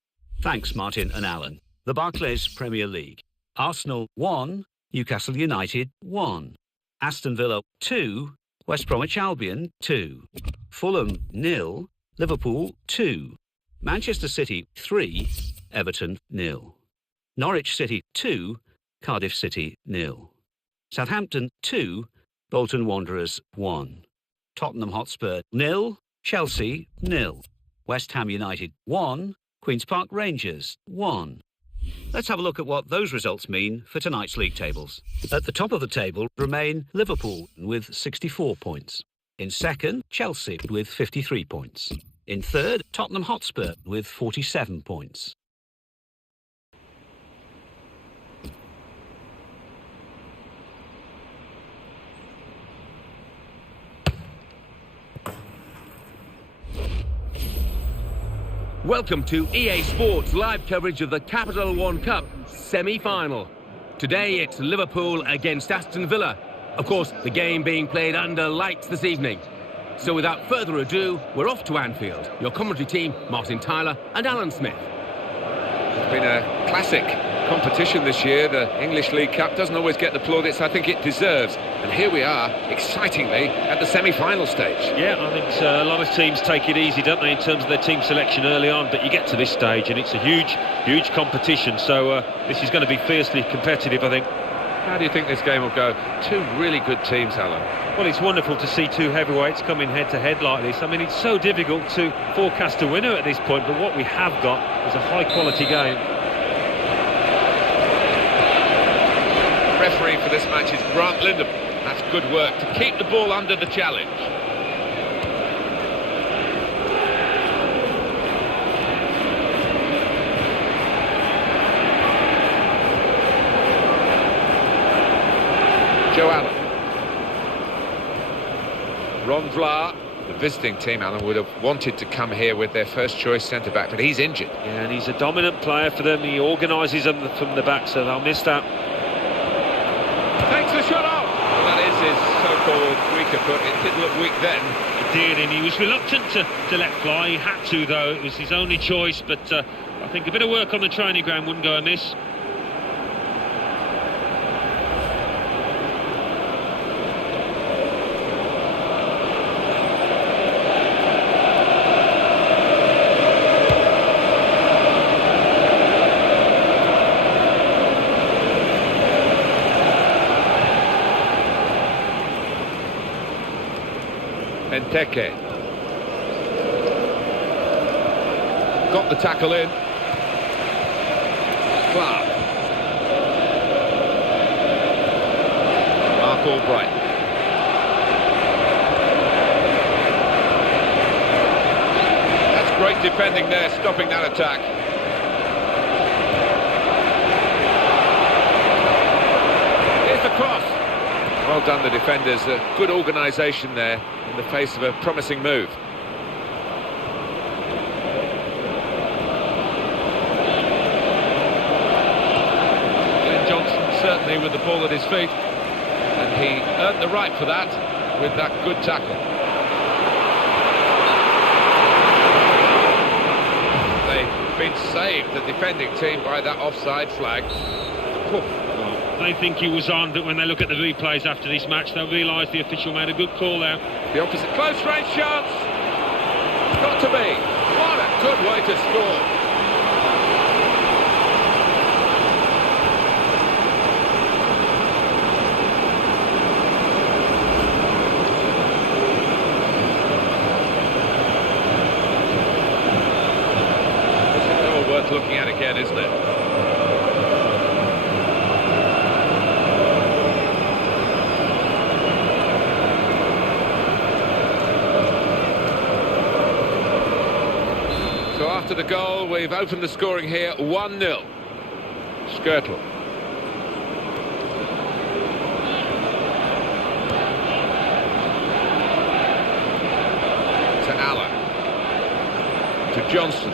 Thanks, Martin and Alan. The Barclays Premier League. Arsenal 1, Newcastle United 1. Aston Villa 2, West Bromwich Albion 2. Fulham 0, Liverpool 2. Manchester City 3, Everton 0. Norwich City 2, Cardiff City 0. Southampton 2, Bolton Wanderers 1. Tottenham Hotspur 0, Chelsea 0. West Ham United 1, Queen's Park Rangers 1. Let's have a look at what those results mean for tonight's league tables. At the top of the table remain Liverpool with 64 points. In second, Chelsea with 53 points. In third, Tottenham Hotspur with 47 points. Welcome to EA Sports live coverage of the Capital One Cup semi-final. Today it's Liverpool against Aston Villa. Of course, the game being played under lights this evening. So without further ado, we're off to Anfield. Your commentary team, Martin Tyler and Alan Smith. It's been a classic competition this year. The English League Cup doesn't always get the plaudits I think it deserves. And here we are, excitingly, at the semi-final stage. Yeah, I think a lot of teams take it easy, don't they, in terms of their team selection early on, but you get to this stage and it's a huge competition, so this is going to be fiercely competitive, I think. How do you think this game will go? Two really good teams, Alan. Well, it's wonderful to see two heavyweights coming head-to-head like this. I mean, it's so difficult to forecast a winner at this point, but what we have got is a high-quality game. Referee for this match is Grant Lindham. That's good work to keep the ball under the challenge. Joe Allen. Ron Vlaar, the visiting team, Alan, would have wanted to come here with their first choice centre-back, but he's injured. Yeah, and he's a dominant player for them. He organises them from the back, so they'll miss that. Takes the shot off. Well, that is his so-called weaker foot. It did look weak then. It did, and he was reluctant to let fly. He had to, though. It was his only choice, but I think a bit of work on the training ground wouldn't go amiss. Benteke. Got the tackle in. Clark. Mark Albright. That's great defending there, stopping that attack. Here's the cross. Well done, the defenders. Good organisation there in the face of a promising move. Glenn Johnson certainly with the ball at his feet, and he earned the right for that with that good tackle. They've been saved the defending team by that offside flag. Well, they think he was on, but when they look at the replays after this match, they'll realise the official made a good call there. The opposite close range chance. Got to be. What a good way to score. Worth looking at again, isn't it? So after the goal, we've opened the scoring here, 1-0. Skirtle. To Allen. To Johnson.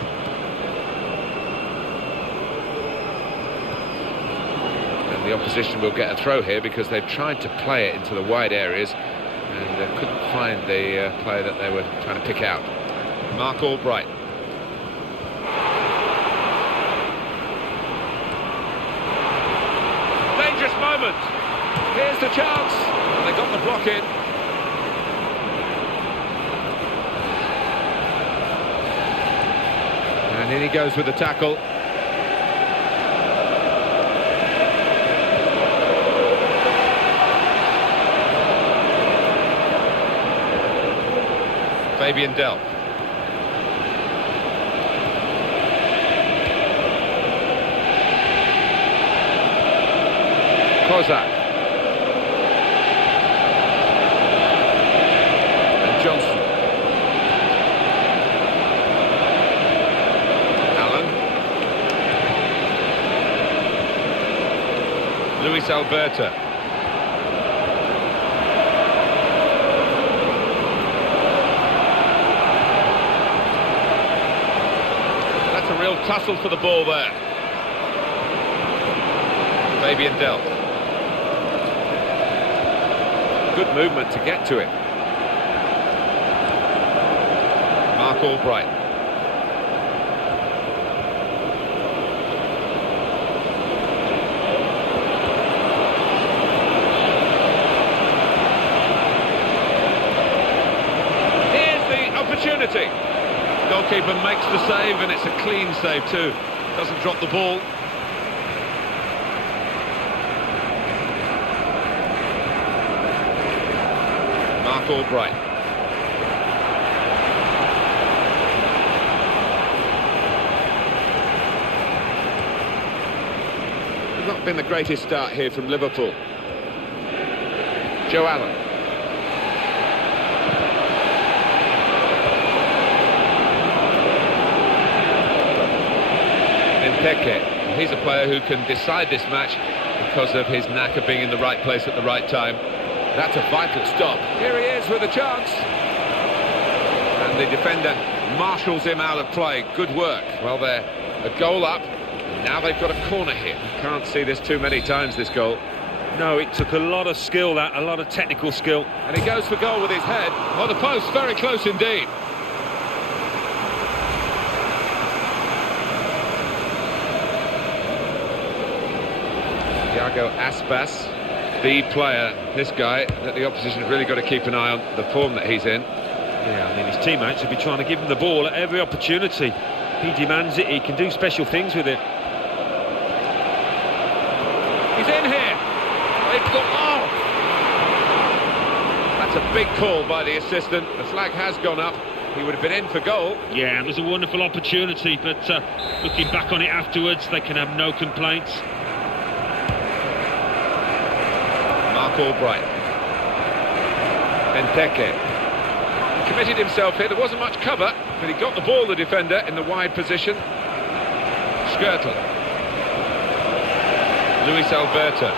The opposition will get a throw here because they've tried to play it into the wide areas and couldn't find the player that they were trying to pick out. Mark Albright. Dangerous moment. Here's the chance. And they got the block in. And in he goes with the tackle. Fabian Delp. Kozak. And Johnson. Allen. Luis Alberta. Real tussle for the ball there. Fabian Delp. Good movement to get to it. Mark Albright. Here's the opportunity. Goalkeeper makes the save, and it's a clean save too. Doesn't drop the ball. Mark Albright. It's not been the greatest start here from Liverpool. Joe Allen. Peke. He's a player who can decide this match because of his knack of being in the right place at the right time. That's a vital stop. Here he is with a chance. And the defender marshals him out of play. Good work. Well, they're a goal up. Now they've got a corner here. Can't see this too many times, this goal. No, it took a lot of skill, a lot of technical skill. And he goes for goal with his head. On the post, very close indeed. Thiago Aspas, the player, this guy that the opposition's really got to keep an eye on, the form that he's in. Yeah, I mean, his teammates will be trying to give him the ball at every opportunity. He demands it, he can do special things with it. He's in here. Oh! That's a big call by the assistant. The flag has gone up. He would have been in for goal. Yeah, it was a wonderful opportunity, but looking back on it afterwards, they can have no complaints. Mark Albright. Benteke. He committed himself here. There wasn't much cover, but he got the ball, the defender, in the wide position. Skirtle. Luis Alberta.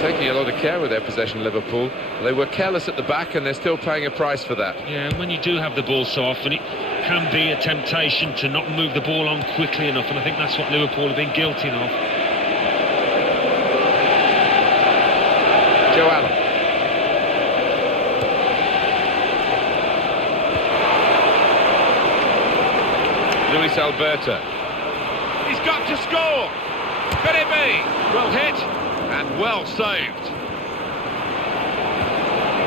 Taking a lot of care with their possession, Liverpool. They were careless at the back and they're still paying a price for that. Yeah, and when you do have the ball so often, it can be a temptation to not move the ball on quickly enough, and I think that's what Liverpool have been guilty of. Joe Allen. Luis Alberto. He's got to score! Could it be? Well hit and well saved.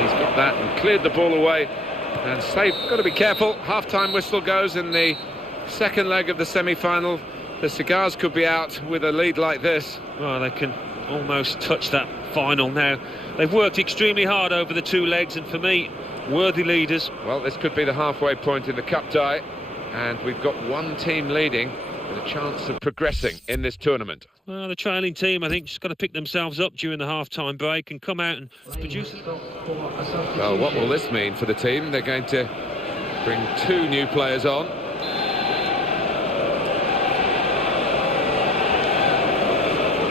He's got that and cleared the ball away and saved. Got to be careful. Half-time whistle goes in the second leg of the semi-final. The cigars could be out with a lead like this. Well, they can almost touch that final now. They've worked extremely hard over the two legs, and for me, worthy leaders. Well, this could be the halfway point in the cup tie, and we've got one team leading with a chance of progressing in this tournament. Well, the trailing team, I think, just got to pick themselves up during the half-time break and come out and produce. Well, what will this mean for the team? They're going to bring two new players on.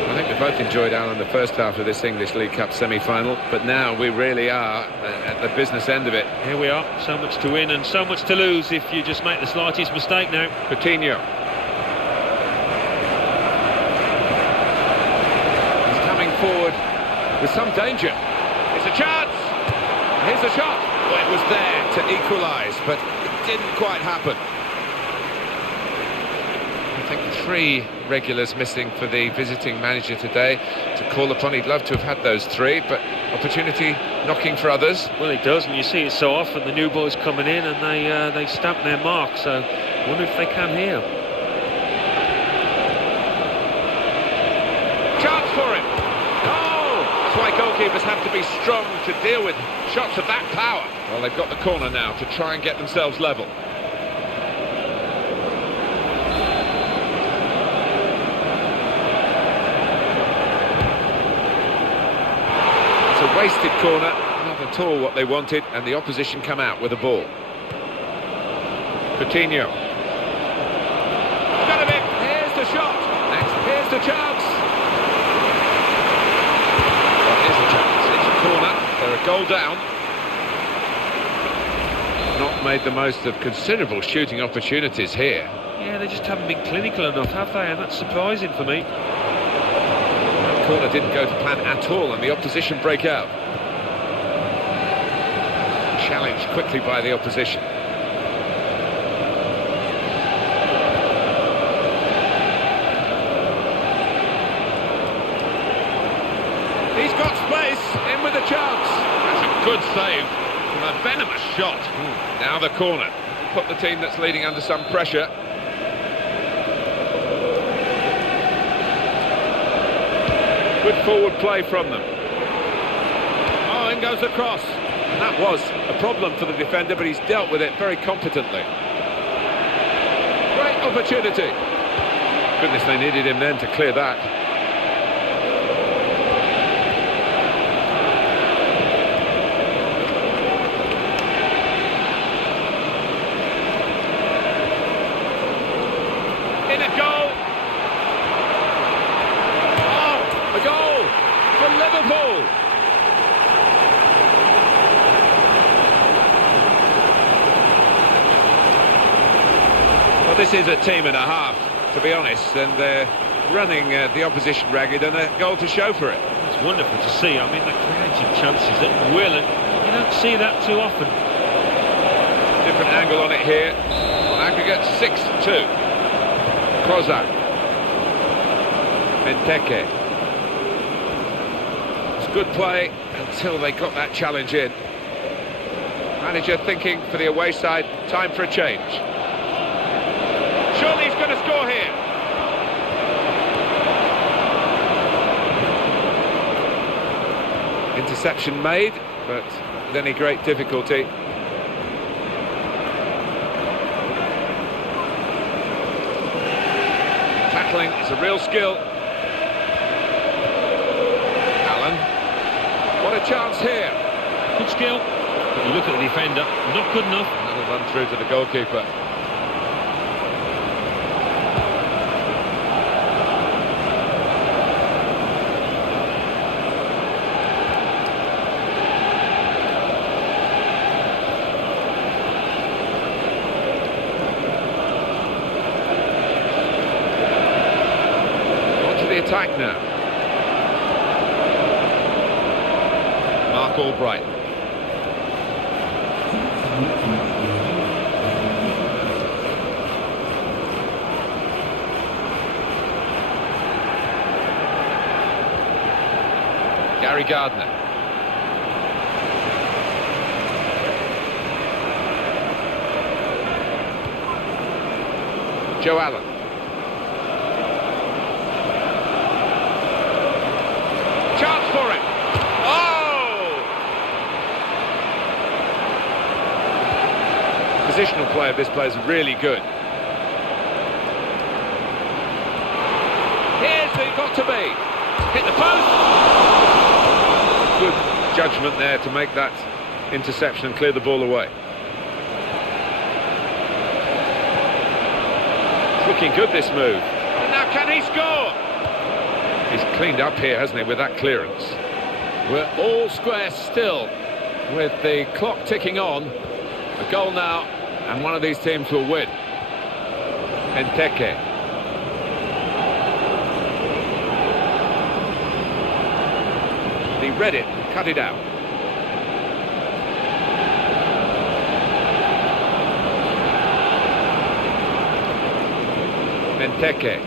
I think we both enjoyed, Alan, the first half of this English League Cup semi-final, but now we really are at the business end of it. Here we are, so much to win and so much to lose if you just make the slightest mistake now. Coutinho. He's coming forward with some danger. It's a chance! Here's the shot! Well, it was there to equalise, but it didn't quite happen. I think 3 regulars missing for the visiting manager today to call upon. He'd love to have had those 3, but opportunity knocking for others. Well, it does, and you see it so often. The new boys coming in and they stamp their mark, so I wonder if they can here. Chance for him! Oh! That's why goalkeepers have to be strong to deal with shots of that power. Well, they've got the corner now to try and get themselves level. Wasted corner, not at all what they wanted, and the opposition come out with the ball. Coutinho. Got a bit. Here's the shot. Next, here's the chance. Well, here's the chance. It's a corner. They're a goal down. Not made the most of considerable shooting opportunities here. Yeah, they just haven't been clinical enough, have they? And that's surprising for me. Corner didn't go to plan at all, and the opposition break out. Challenged quickly by the opposition. He's got space, in with a chance. That's a good save from a venomous shot. Now the corner. Put the team that's leading under some pressure. Good forward play from them. Oh, in goes the cross. And that was a problem for the defender, but he's dealt with it very competently. Great opportunity. Goodness, they needed him then to clear that. In a goal. Liverpool. Well, this is a team and a half, to be honest, and they're running the opposition ragged, and a goal to show for it. It's wonderful to see. I mean, the creative chances at will, and you don't see that too often. Different angle on it here. On aggregate, 6-2. Kozak. Benteke. Good play until they got that challenge in. Manager thinking for the away side, time for a change. Surely he's going to score here. Interception made, but with any great difficulty. Tackling is a real skill. What a chance here. Good skill. But you look at the defender, not good enough. Another run through to the goalkeeper. On to the attack now. Albright. Gary Gardner. Joe Allen. Chance for it. Oh! Positional play of this player is really good. Here's who you've got to be. Hit the post. Good judgment there to make that interception and clear the ball away. It's looking good, this move. And now can he score? He's cleaned up here, hasn't he, with that clearance? We're all square still with the clock ticking on. A goal now, and one of these teams will win. Enteke. He read it, cut it out. Enteke.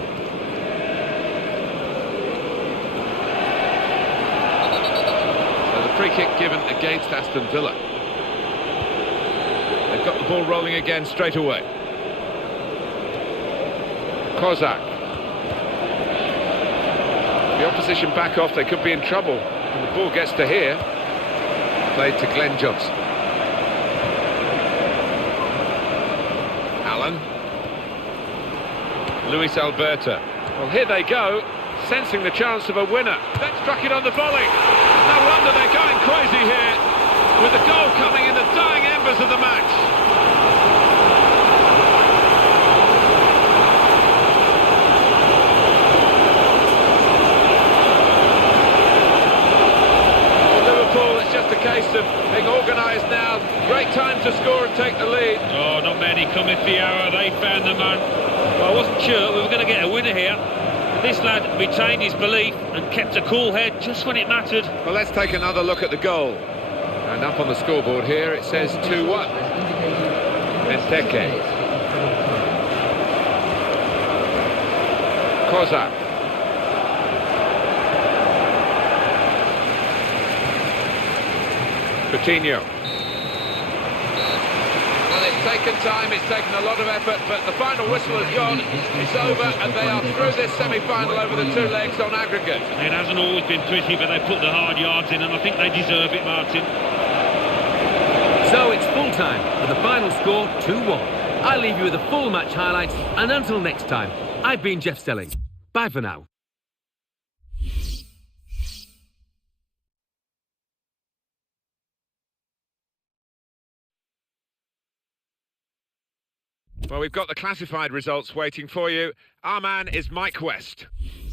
So the free kick given against Aston Villa. They've got the ball rolling again straight away. Kozak. The opposition back off, they could be in trouble. And the ball gets to here. Played to Glenn Johnson. Allen. Luis Alberto. Well, here they go, sensing the chance of a winner. Then struck it on the volley. No wonder they're going crazy here, with the goal coming in the dying embers of the match. It's just a case of being organised now. Great time to score and take the lead. Oh, not many cometh the hour. They found the man. Well, I wasn't sure we were going to get a winner here. This lad retained his belief and kept a cool head just when it mattered. Well, let's take another look at the goal. And up on the scoreboard here it says 2-1. Enteke. Kozak. Coutinho. Well, it's taken time, it's taken a lot of effort, but the final whistle has gone. It's over, and they are through this semi-final over the two legs on aggregate. It hasn't always been pretty, but they put the hard yards in, and I think they deserve it, Martin. So it's full time with the final score 2-1. I'll leave you with the full match highlights, and until next time, I've been Jeff Stelling. Bye for now. Well, we've got the classified results waiting for you. Our man is Mike West.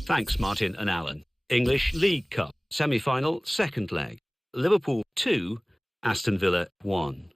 Thanks, Martin and Alan. English League Cup, semi-final, second leg. Liverpool 2, Aston Villa 1.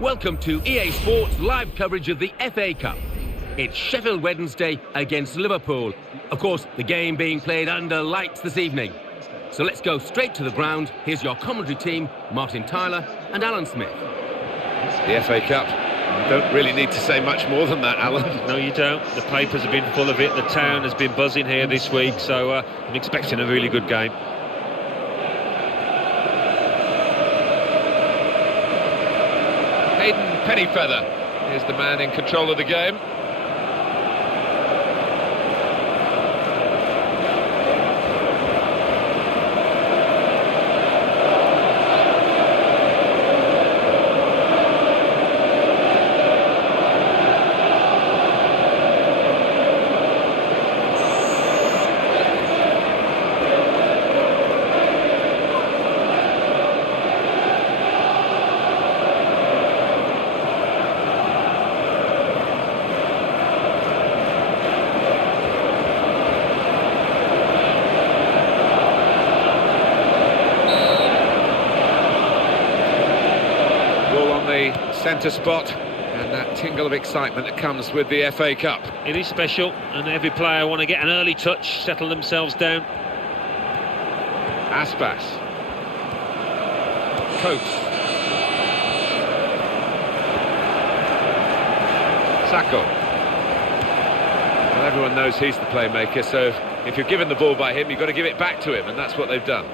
Welcome to EA Sports live coverage of the FA Cup. It's Sheffield Wednesday against Liverpool. Of course, the game being played under lights this evening. So let's go straight to the ground. Here's your commentary team, Martin Tyler and Alan Smith. The FA Cup. You don't really need to say much more than that, Alan. No, you don't. The papers have been full of it. The town has been buzzing here this week, so I'm expecting a really good game. Pennyfeather is the man in control of the game. centre spot and that tingle of excitement that comes with the FA Cup. It is special, and every player want to get an early touch, settle themselves down. Aspas. Coates. Sacco. Well, everyone knows he's the playmaker, so if you're given the ball by him, you've got to give it back to him, and that's what they've done.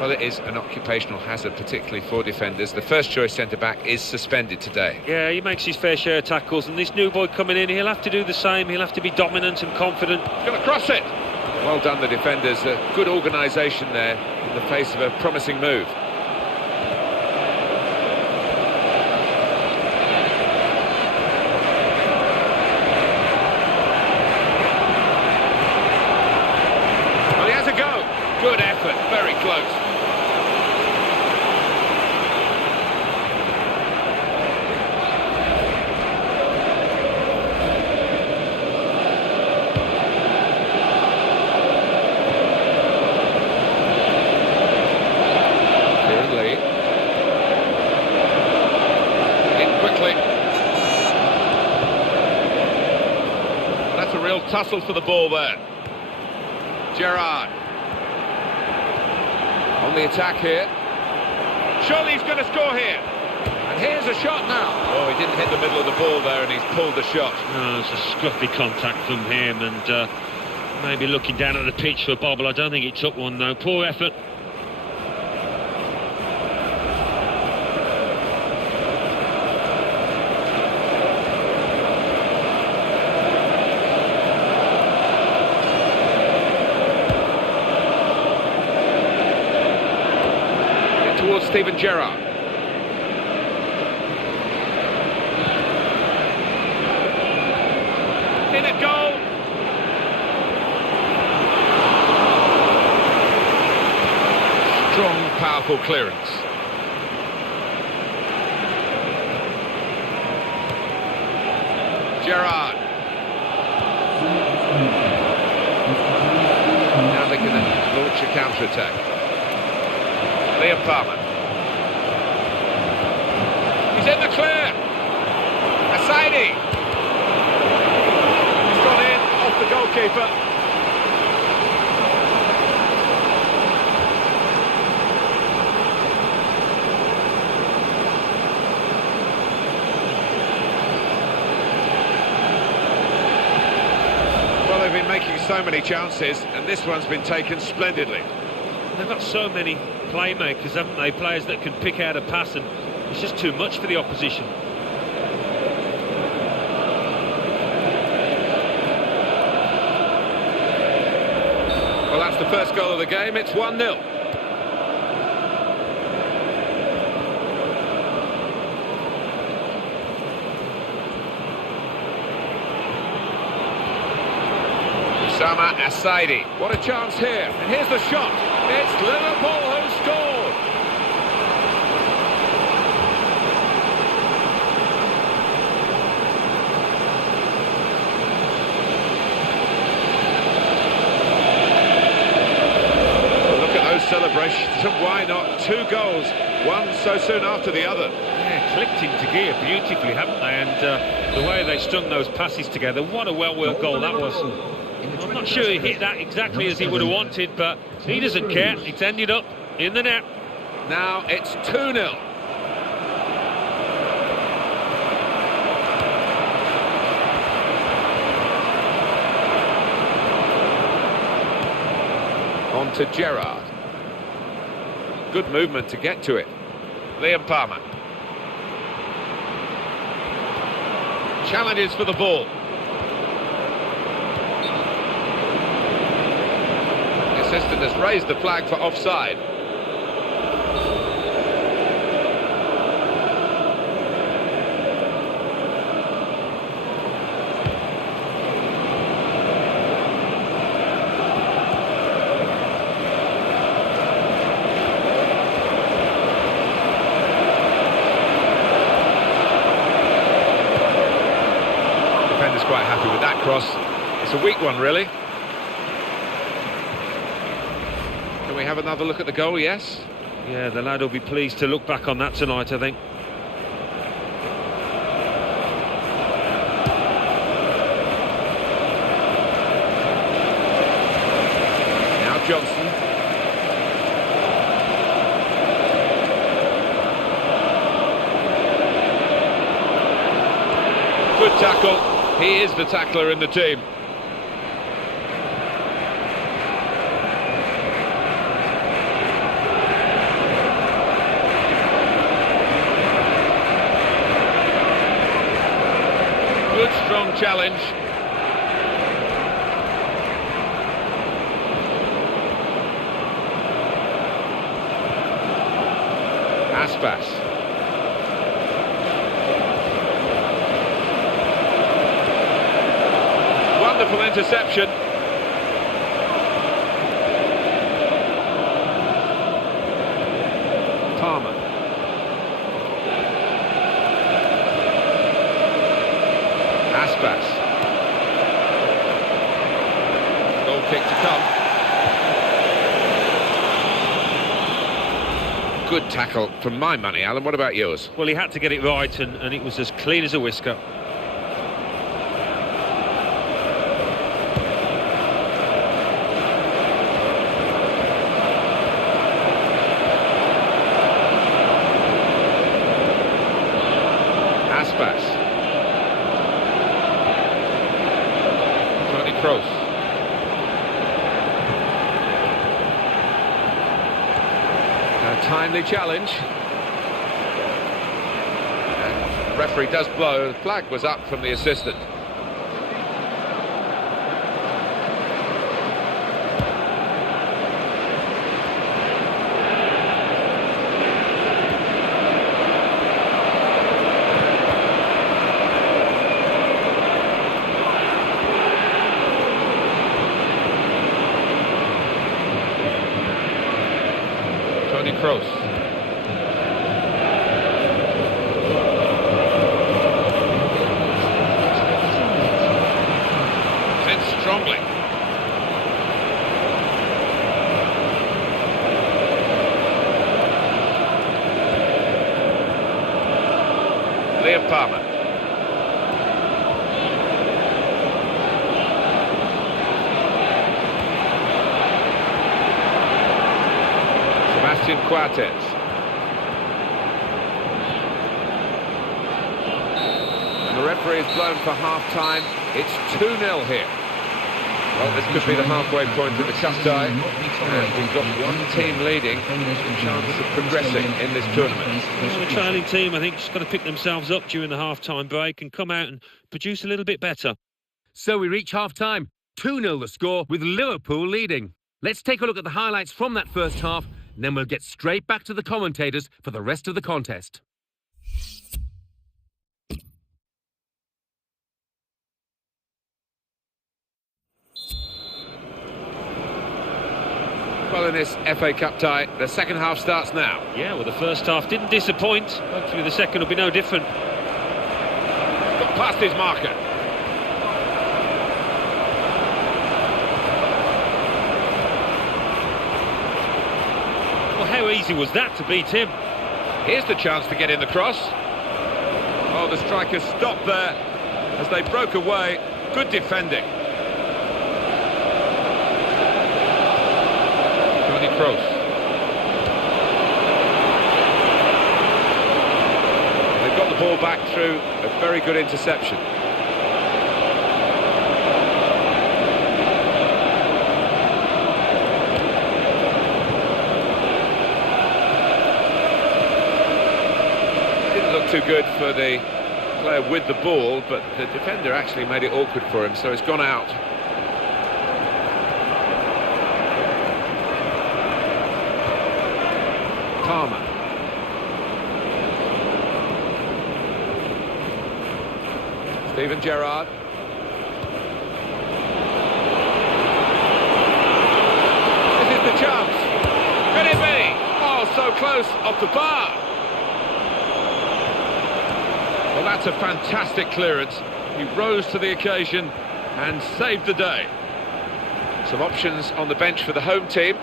Well, it is an occupational hazard, particularly for defenders. The first choice centre-back is suspended today. Yeah, he makes his fair share of tackles, and this new boy coming in, he'll have to do the same. He'll have to be dominant and confident. Going to cross it. Well done, the defenders. A good organisation there in the face of a promising move. Well, he has a go. Good effort, very close. That's a real tussle for the ball there. Gerrard. On the attack here. Surely he's going to score here. And here's a shot now. Oh, he didn't hit the middle of the ball there, and he's pulled the shot. No, it's a scruffy contact from him, and maybe looking down at the pitch for a bobble. I don't think he took one, though. Poor effort. Towards Steven Gerrard. In a goal. Strong, powerful clearance. Gerrard. Now they can launch a counter-attack. Liam Palmer. He's in the clear. Asaidi. He's gone in off the goalkeeper. Well, they've been making so many chances, and this one's been taken splendidly. They've got so many playmakers, haven't they? Players that can pick out a pass, and it's just too much for the opposition. Well, that's the first goal of the game. It's 1-0. Osama Asaidi. What a chance here. And here's the shot. It's Liverpool who scored. Look at those celebrations, and why not? 2 goals, one so soon after the other. Yeah, clicked into gear beautifully, haven't they? And the way they strung those passes together, what a well-worked goal that was. I'm not sure he hit that exactly as he would have wanted, but he doesn't care. It's ended up in the net. Now it's 2-0. On to Gerrard. Good movement to get to it. Liam Palmer. Challenges for the ball. The assistant has raised the flag for offside. Defender's quite happy with that cross. It's a weak one, really. Can we have another look at the goal? Yes. Yeah, the lad will be pleased to look back on that tonight, I think. Good tackle. He is the tackler in the team. Good, strong challenge. Aspas. Wonderful interception. Palmer. Aspas. Goal kick to come. Good tackle for my money, Alan. What about yours? Well, he had to get it right, and it was as clean as a whisker. Aspas. Tony Kroos. A timely challenge. And the referee does blow. The flag was up from the assistant. Tony Kroos. Sent strongly. Liam Palmer. Sebastian Coates. And the referee is blown for half-time. It's 2-0 here. Well, this could be the halfway point of the cup tie. And we've got one team leading, a chance of progressing in this tournament. Well, the trailing team, I think, just got to pick themselves up during the half-time break and come out and produce a little bit better. So we reach half-time. 2-0 the score, with Liverpool leading. Let's take a look at the highlights from that first half, and then we'll get straight back to the commentators for the rest of the contest. Well, in this FA Cup tie, the second half starts now. Yeah, well, the first half didn't disappoint. Hopefully the second will be no different. Got past his marker. Well, how easy was that to beat him? Here's the chance to get in the cross. Oh, the strikers stopped there as they broke away. Good defending. Tony Kroos. They've got the ball back through a very good interception. Didn't look too good for the player with the ball, but the defender actually made it awkward for him, so it's gone out. Palmer. Steven Gerrard. This is the chance. Could it be? Oh, so close, off the bar. Well, that's a fantastic clearance. He rose to the occasion and saved the day. Some options on the bench for the home team.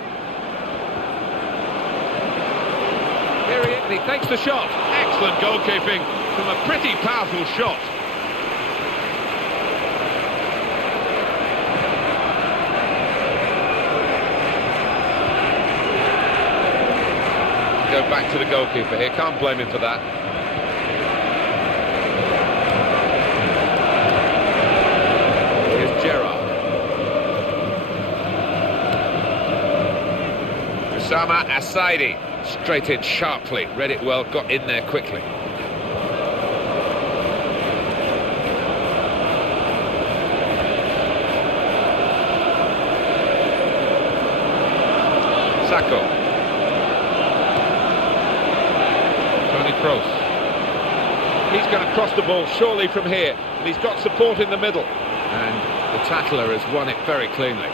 Here he is, and he takes the shot. Excellent goalkeeping from a pretty powerful shot. Go back to the goalkeeper here, can't blame him for that. Osama Asaidi, straight in sharply, read it well, got in there quickly. Sacco. Tony Kroos. He's going to cross the ball surely from here, and he's got support in the middle. And the tackler has won it very cleanly.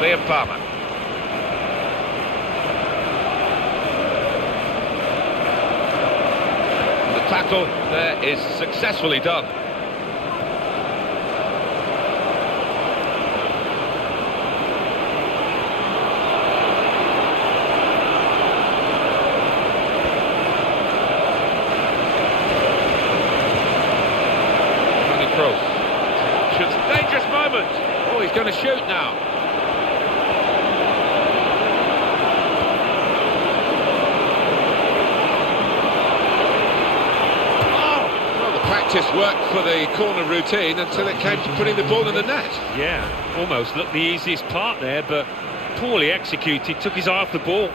Liam Palmer. The tackle there is successfully done. Tony Kroos. Dangerous moment. Oh, he's going to shoot now. Practice worked for the corner routine until it came to putting the ball in the net. Yeah, almost looked the easiest part there, but poorly executed, took his eye off the ball.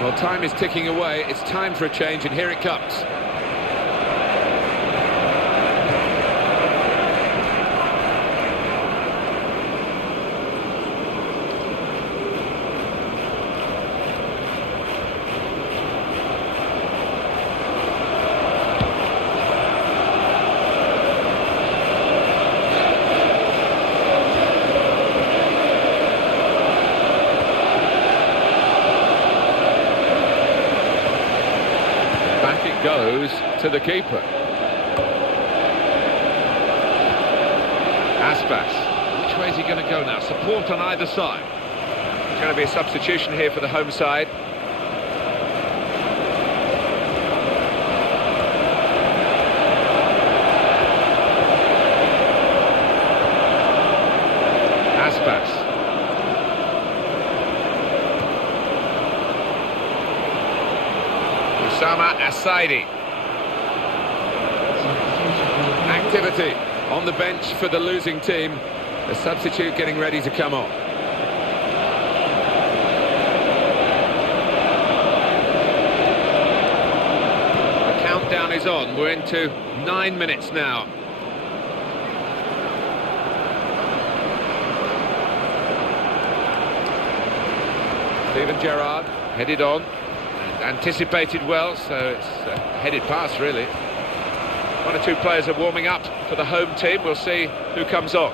Well, time is ticking away. It's time for a change, and here it comes. Goes to the keeper. Aspas. Which way is he going to go now? Support on either side. There's going to be a substitution here for the home side. Aspas. Osama Asaidi. Activity on the bench for the losing team. The substitute getting ready to come on. The countdown is on. We're into 9 minutes now. Steven Gerrard headed on. Anticipated well, so it's a headed pass really. One or two players are warming up for the home team. We'll see who comes on.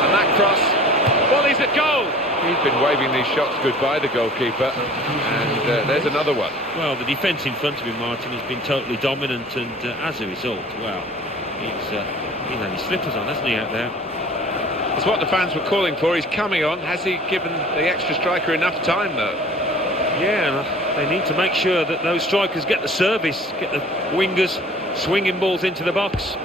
And that cross, well, he's at goal. He's been waving these shots goodbye, the goalkeeper, and there's another one. Well, the defence in front of him, Martin, has been totally dominant, and as a result, well, he's had his slippers on, hasn't he, out there? It's what the fans were calling for. He's coming on. Has he given the extra striker enough time, though? Yeah, they need to make sure that those strikers get the service, get the wingers swinging balls into the box.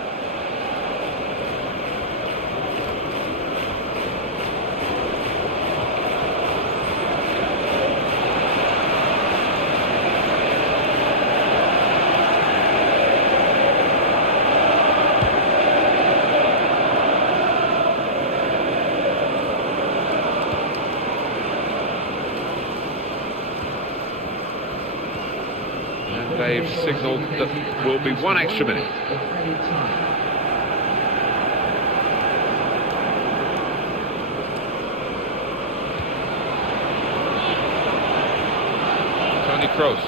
They've signalled that will be 1 extra minute. Tony Kroos.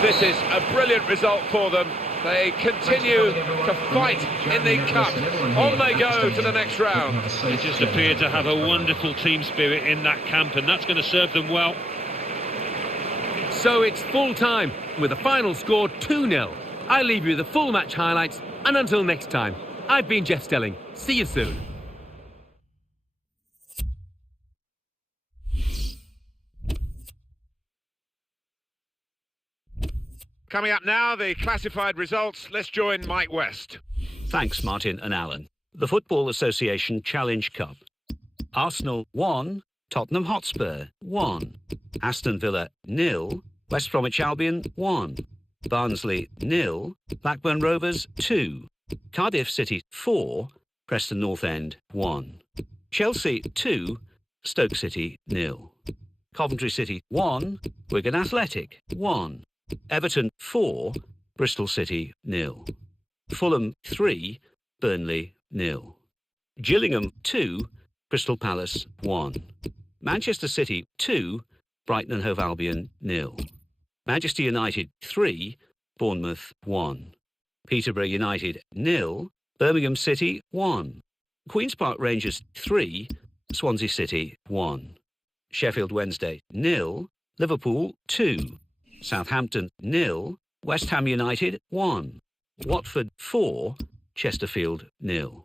This is a brilliant result for them. They continue to fight in the cup. On they go to the next round. They just appear to have a wonderful team spirit in that camp, and that's going to serve them well. So it's full time, with the final score 2-0. I leave you the full match highlights, and until next time, I've been Jeff Stelling. See you soon. Coming up now, the classified results. Let's join Mike West. Thanks, Martin and Alan. The Football Association Challenge Cup. Arsenal 1, Tottenham Hotspur 1, Aston Villa 0, West Bromwich Albion 1, Barnsley 0, Blackburn Rovers 2, Cardiff City 4, Preston North End 1, Chelsea 2, Stoke City 0, Coventry City 1, Wigan Athletic 1, Everton 4, Bristol City 0, Fulham 3, Burnley 0, Gillingham 2, Crystal Palace 1, Manchester City 2, Brighton and Hove Albion 0, Manchester United 3, Bournemouth 1, Peterborough United 0, Birmingham City 1, Queen's Park Rangers 3, Swansea City 1, Sheffield Wednesday 0, Liverpool 2, Southampton 0, West Ham United 1, Watford 4, Chesterfield 0.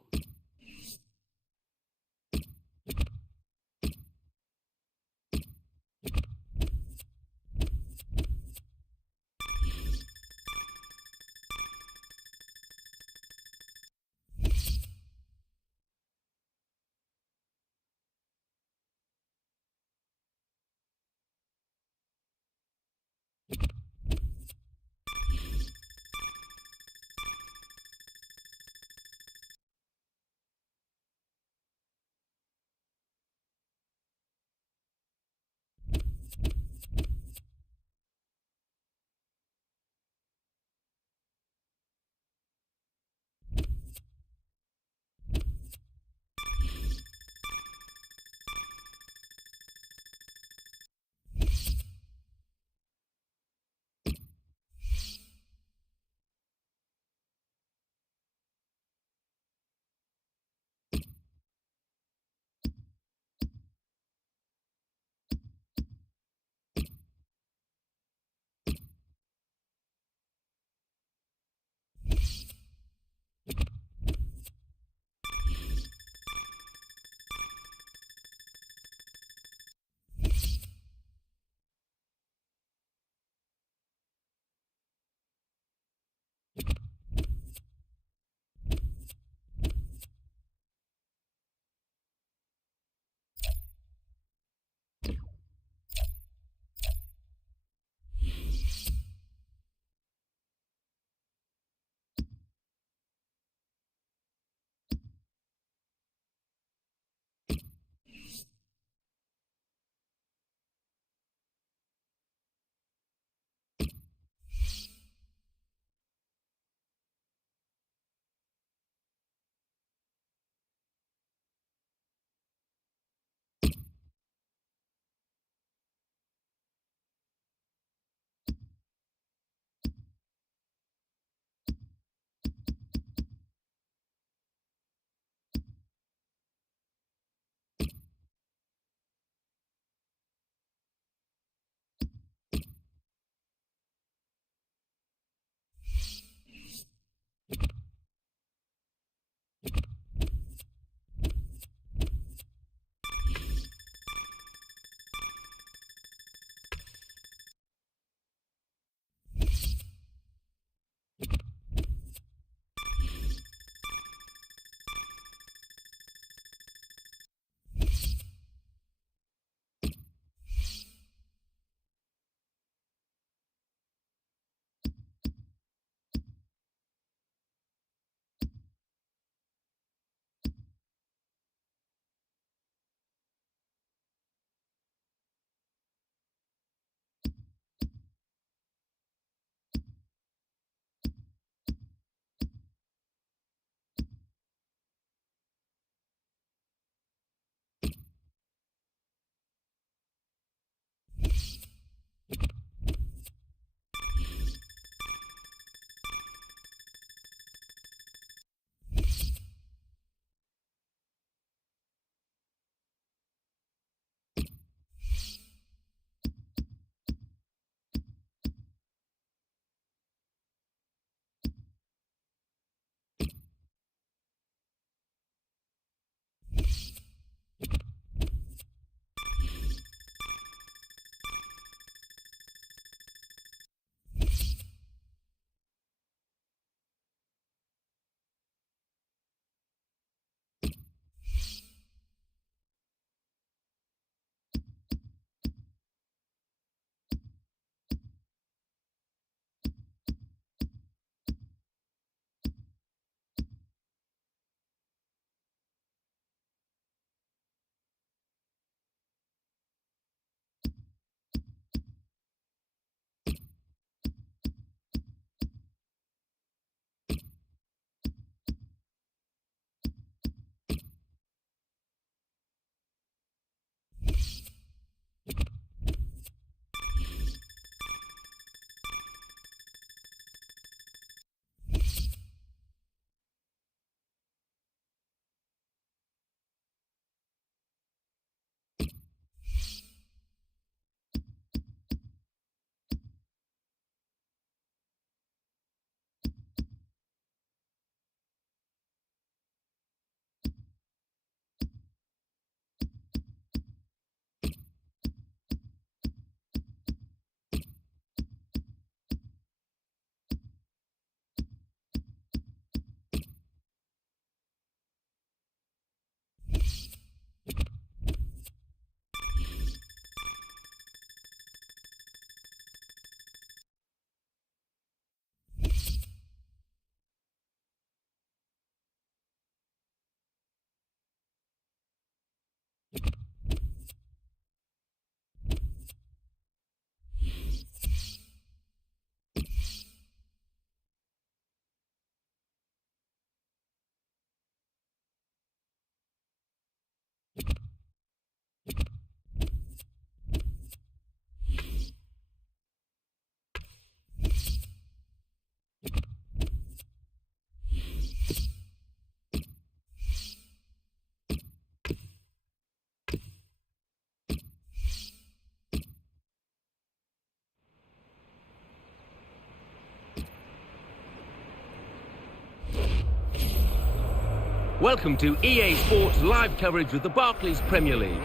Welcome to EA Sports live coverage of the Barclays Premier League.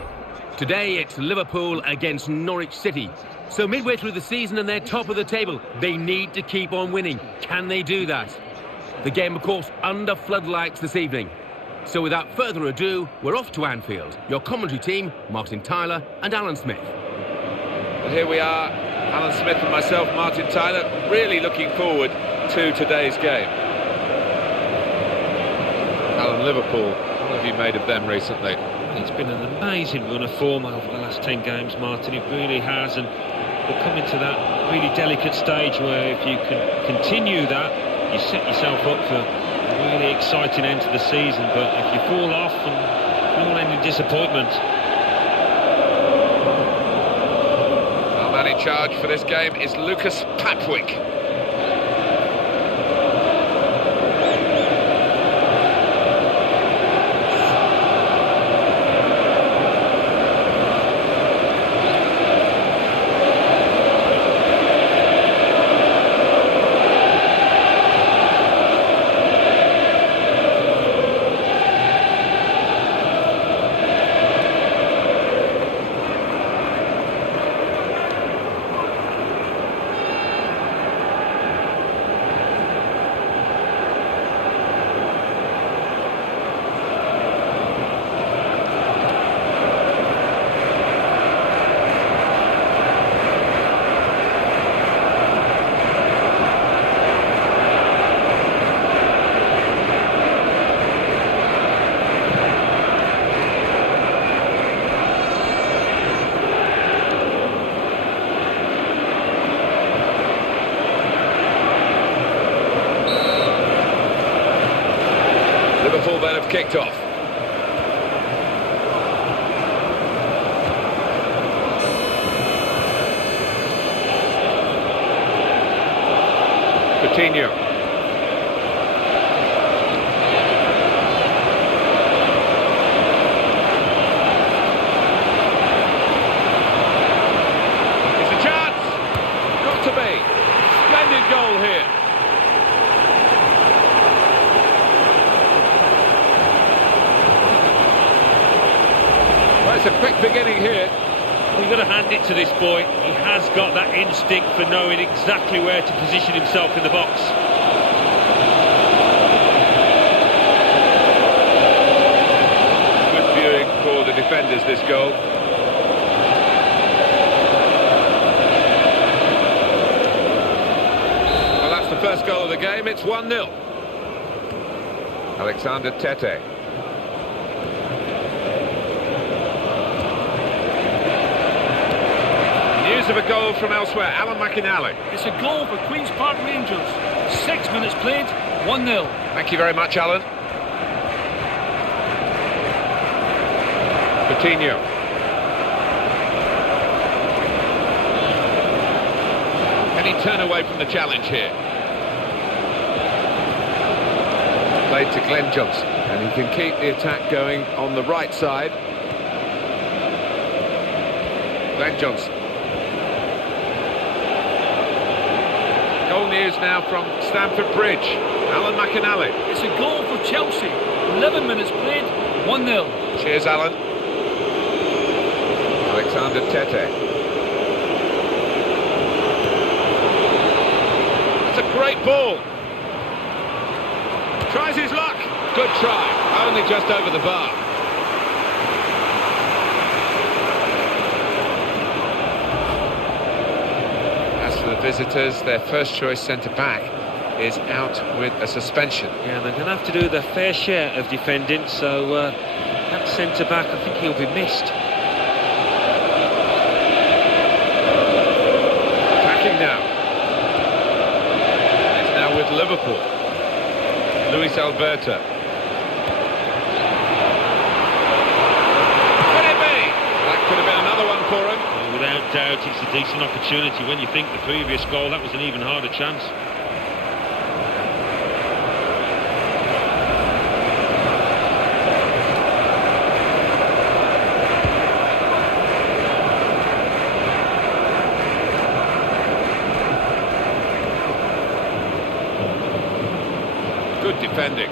Today it's Liverpool against Norwich City. So midway through the season and they're top of the table, they need to keep on winning. Can they do that? The game, of course, under floodlights this evening. So without further ado, we're off to Anfield. Your commentary team, Martin Tyler and Alan Smith. Well, here we are, Alan Smith and myself, Martin Tyler, really looking forward to today's game. Alan, Liverpool, what have you made of them recently? It's been an amazing run of form over the last 10 games, Martin. It really has, and we're coming to that really delicate stage where if you can continue that, you set yourself up for a really exciting end to the season. But if you fall off, and it will end in disappointment. Our man in charge for this game is Lucas Papwick. Liverpool then have kicked off. Coutinho. It's a chance. Got to be. Splendid goal here. It's a quick beginning here. You've got to hand it to this boy. He has got that instinct for knowing exactly where to position himself in the box. Good viewing for the defenders, this goal. Well, that's the first goal of the game. It's 1-0. Alexander Tete. Of a goal from elsewhere, Alan McInally. It's a goal for Queen's Park Rangers. 6 minutes played, 1-0. Thank you very much, Alan. Coutinho. Can he turn away from the challenge here? Played to Glenn Johnson, and he can keep the attack going on the right side. Glenn Johnson. Goal news now from Stamford Bridge. Alan McInally. It's a goal for Chelsea. 11 minutes played, 1-0. Cheers, Alan. Alexander Tete. That's a great ball. Tries his luck. Good try. Only just over the bar. The visitors, their first choice centre-back is out with a suspension. Yeah, they're going to have to do their fair share of defending, so that centre-back, I think he'll be missed. Attacking now. It's now with Liverpool. Luis Alberto. Could it be? That could have been another one for him. Without doubt, it's a decent opportunity when you think the previous goal, that was an even harder chance. Good defending.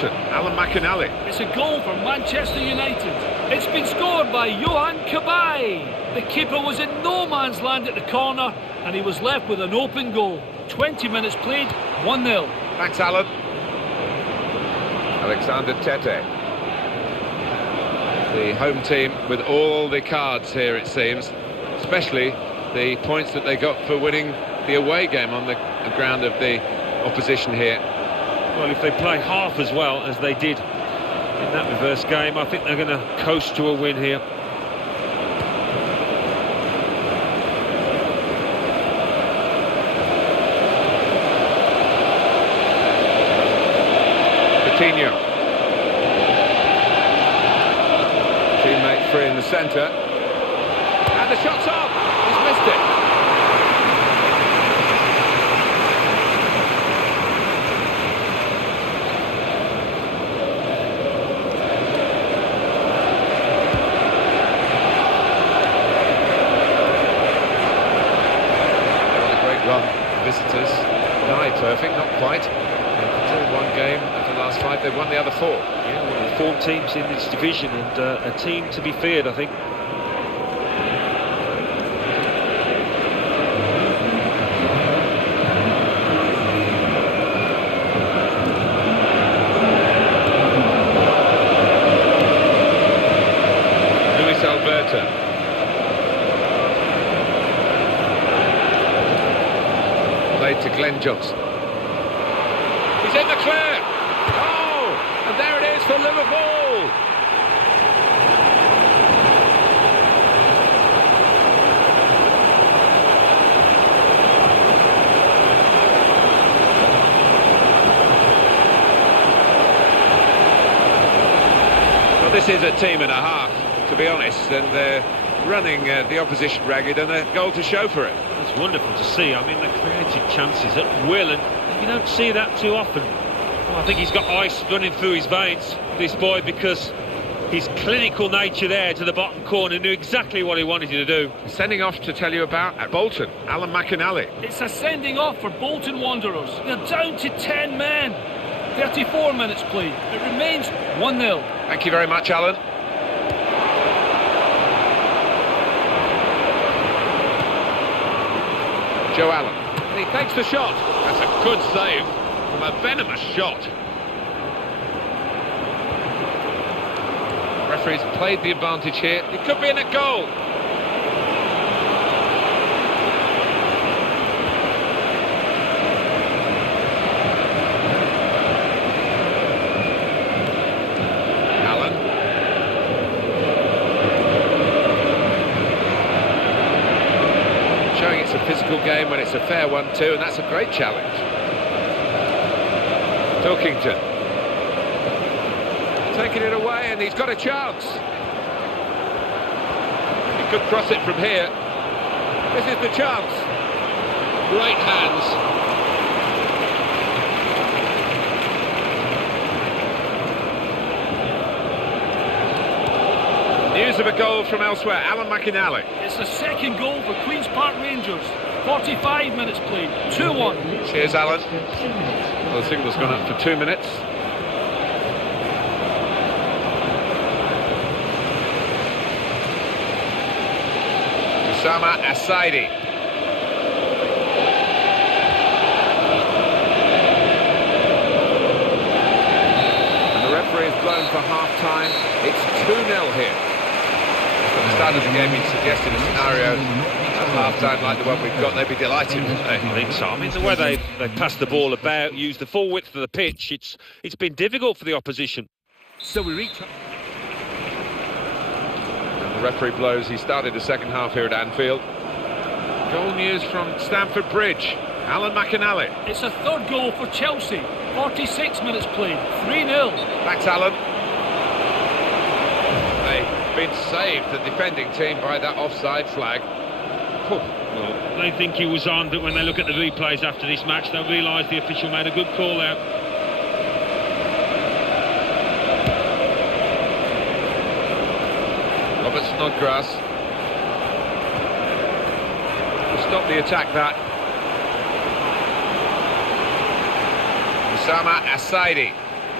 Bolton, Alan McInally. It's a goal for Manchester United. It's been scored by Johan Cabaye. The keeper was in no man's land at the corner and he was left with an open goal. 20 minutes played, 1-0. Thanks, Alan. Alexander Tete. The home team with all the cards here, it seems, especially the points that they got for winning the away game on the ground of the opposition here. Well, if they play half as well as they did in that reverse game, I think they're going to coast to a win here. Coutinho. Teammate free in the centre. And the shot's on. He's missed it. Visitors, nigh perfect, not quite. They've drawn one game of the last 5, they've won the other 4. Yeah, one of the 4 teams in this division, and a team to be feared, I think. Luis Alberto. To Glenn Johnson. He's in the clear. Oh, and there it is for Liverpool. Well, this is a team and a half, to be honest, and they're running the opposition ragged, and a goal to show for it. It's wonderful to see. I mean, they created chances at will, and you don't see that too often. Well, I think he's got ice running through his veins, this boy, because his clinical nature there to the bottom corner knew exactly what he wanted you to do. Sending off to tell you about at Bolton, Alan McInally. It's a sending off for Bolton Wanderers. They're down to 10 men. 34 minutes played. It remains 1-0. Thank you very much, Alan. Joe Allen. He takes the shot. That's a good save from a venomous shot. Referee's played the advantage here. It could be in a goal. Allen. Showing it's a physical game when it's a fair one too, and that's a great challenge. Pilkington taking it away, and he's got a chance. He could cross it from here. This is the chance. Great hands. News of a goal from elsewhere, Alan McInally. It's the second goal for Queen's Park Rangers. 45 minutes played, 2-1. Cheers, Alan. Well, the signal's gone up for 2 minutes. Osama Asaidi. And the referee is blown for half-time. It's 2-0 here. At the start of the game, he suggested a scenario at half-time like the one we've got. They'd be delighted, wouldn't they? I think so. I mean, the way they passed the ball about, used the full width of the pitch, it's been difficult for the opposition. So we reach... And the referee blows. He started the second half here at Anfield. Goal news from Stamford Bridge. Alan McInally. It's a third goal for Chelsea. 46 minutes played, 3-0. Thanks, Alan. They've been saved, the defending team, by that offside flag. Well, they think he was on, but when they look at the replays after this match, they'll realise the official made a good call out. Robert Snodgrass. Stop the attack, that. Osama Asaidi.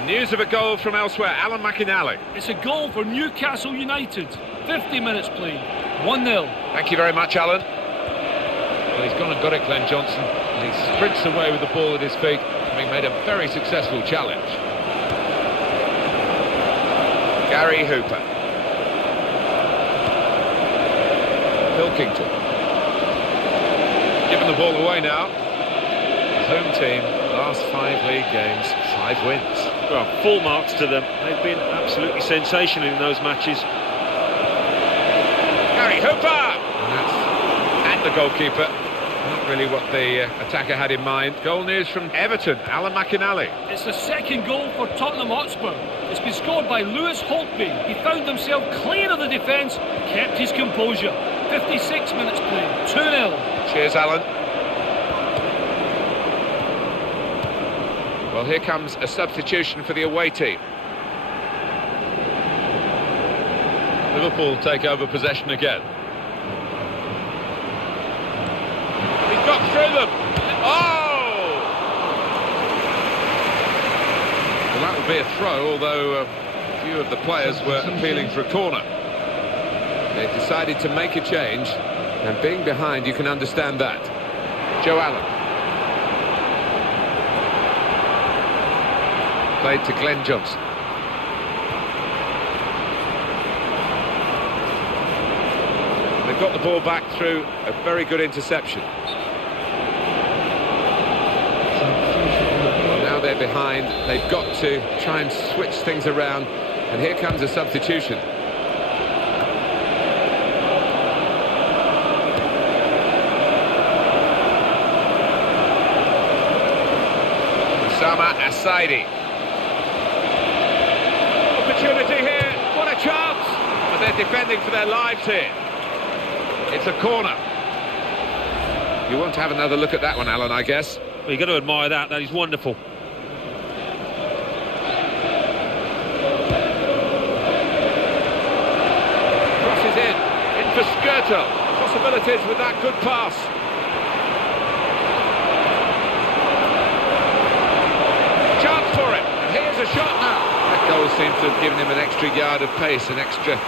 News of a goal from elsewhere, Alan McInally. It's a goal for Newcastle United. 50 minutes played. 1-0. Thank you very much, Alan. Well, he's gone and got it, Glenn Johnson. And he sprints away with the ball at his feet, having made a very successful challenge. Gary Hooper. Pilkington. Giving the ball away now. Home team, last 5 league games, 5 wins. Well, full marks to them. They've been absolutely sensational in those matches. Gary Hooper! And the goalkeeper. Not really what the attacker had in mind. Goal news from Everton, Alan McInally. It's the second goal for Tottenham Hotspur. It's been scored by Lewis Holtby. He found himself clear of the defence, kept his composure. 56 minutes played, 2-0. Cheers, Alan. Well, here comes a substitution for the away team. Liverpool take over possession again. He's got through them. Oh! Well, that would be a throw, although a few of the players were appealing for a corner. They've decided to make a change, and being behind, you can understand that. Joe Allen. Played to Glenn Johnson. They've got the ball back through a very good interception. Well, now they're behind. They've got to try and switch things around. And here comes a substitution. Osama Asaidi. Opportunity here. What a chance! But they're defending for their lives here. It's a corner. You want to have another look at that one, Alan, I guess. Well, you've got to admire that. That is wonderful. Crosses in for Skirtle. Possibilities with that good pass. Chance for it. And here's a shot now. That goal seems to have given him an extra yard of pace, an extra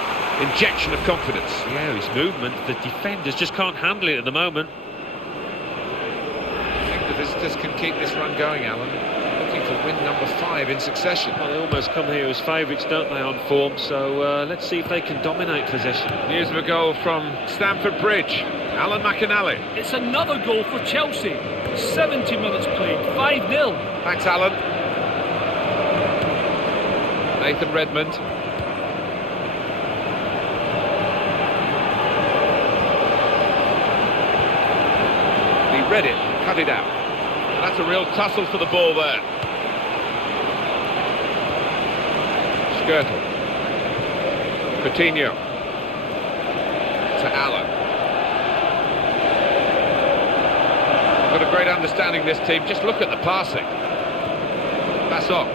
injection of confidence. Yeah, his movement, the defenders just can't handle it at the moment. I think the visitors can keep this run going, Alan. Looking for win number 5 in succession. Well, they almost come here as favourites, don't they, on form? So let's see if they can dominate possession. News of a goal from Stamford Bridge. Alan McInally. It's another goal for Chelsea. 70 minutes played, 5-0. Thanks, Alan. Nathan Redmond. He read it, cut it out. That's a real tussle for the ball there. Skirtle. Coutinho. To Allen. Got a great understanding, this team. Just look at the passing. Pass on.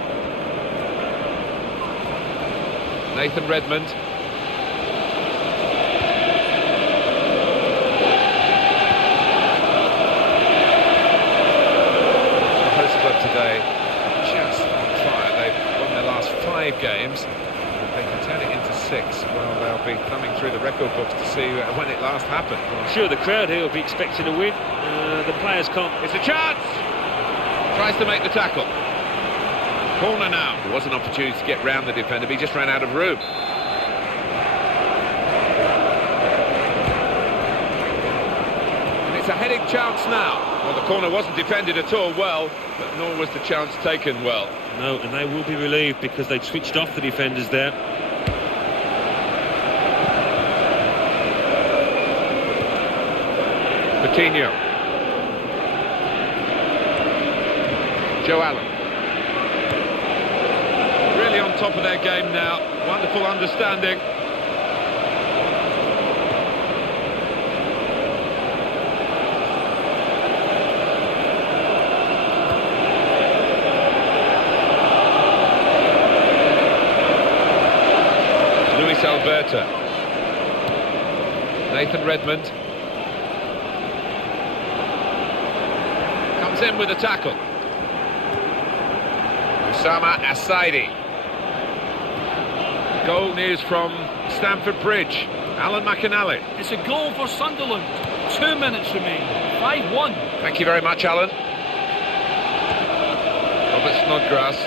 Nathan Redmond. The host club today just on fire. They've won their last 5 games. If they can turn it into 6, well, they'll be thumbing through the record books to see when it last happened. I'm sure the crowd here will be expecting a win. The players can't. It's a chance! Tries to make the tackle. Corner now. There was an opportunity to get round the defender, but he just ran out of room. And it's a heading chance now. Well, the corner wasn't defended at all well, but nor was the chance taken well. No, and they will be relieved because they've switched off the defenders there. Coutinho. Joe Allen. Really on top of their game now. Wonderful understanding. Luis Alberto. Nathan Redmond. Comes in with a tackle. Osama Asaidi. Goal news from Stamford Bridge. Alan McAnally. It's a goal for Sunderland. 2 minutes remain. 5-1. Thank you very much, Alan. Robert Snodgrass.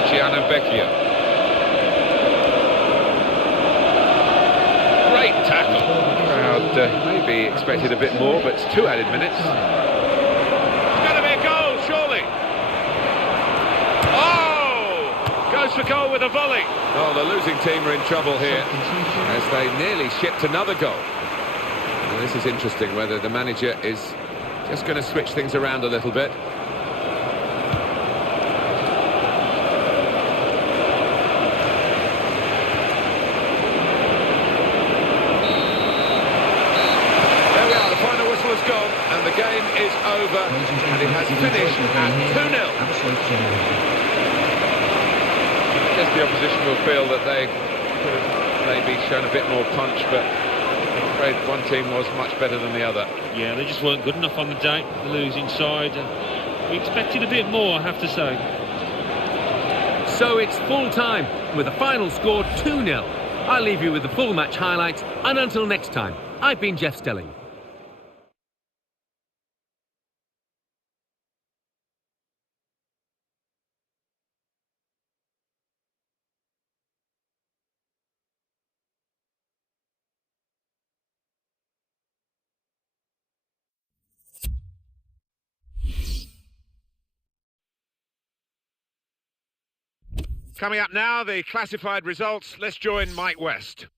Luciano Vecchio. Great tackle. Crowd maybe expected a bit more, but it's 2 added minutes. It's going to be a goal, surely. Oh! Goes for goal with a volley. Oh, the losing team are in trouble here as they nearly shipped another goal. Now, this is interesting, whether the manager is just going to switch things around a little bit. There we are, the final whistle has gone and the game is over and it has finished at 2-0. I guess the opposition will feel that they could have maybe shown a bit more punch, but I'm afraid one team was much better than the other. Yeah, they just weren't good enough on the day, the losing side. We expected a bit more, I have to say. So it's full time, with the final score 2-0. I'll leave you with the full match highlights, and until next time, I've been Jeff Stelling. Coming up now, the classified results. Let's join Mike West.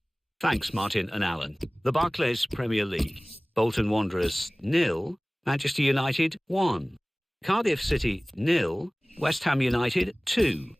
Thanks, Martin and Alan. The Barclays Premier League. Bolton Wanderers 0, Manchester United 1. Cardiff City 0, West Ham United 2.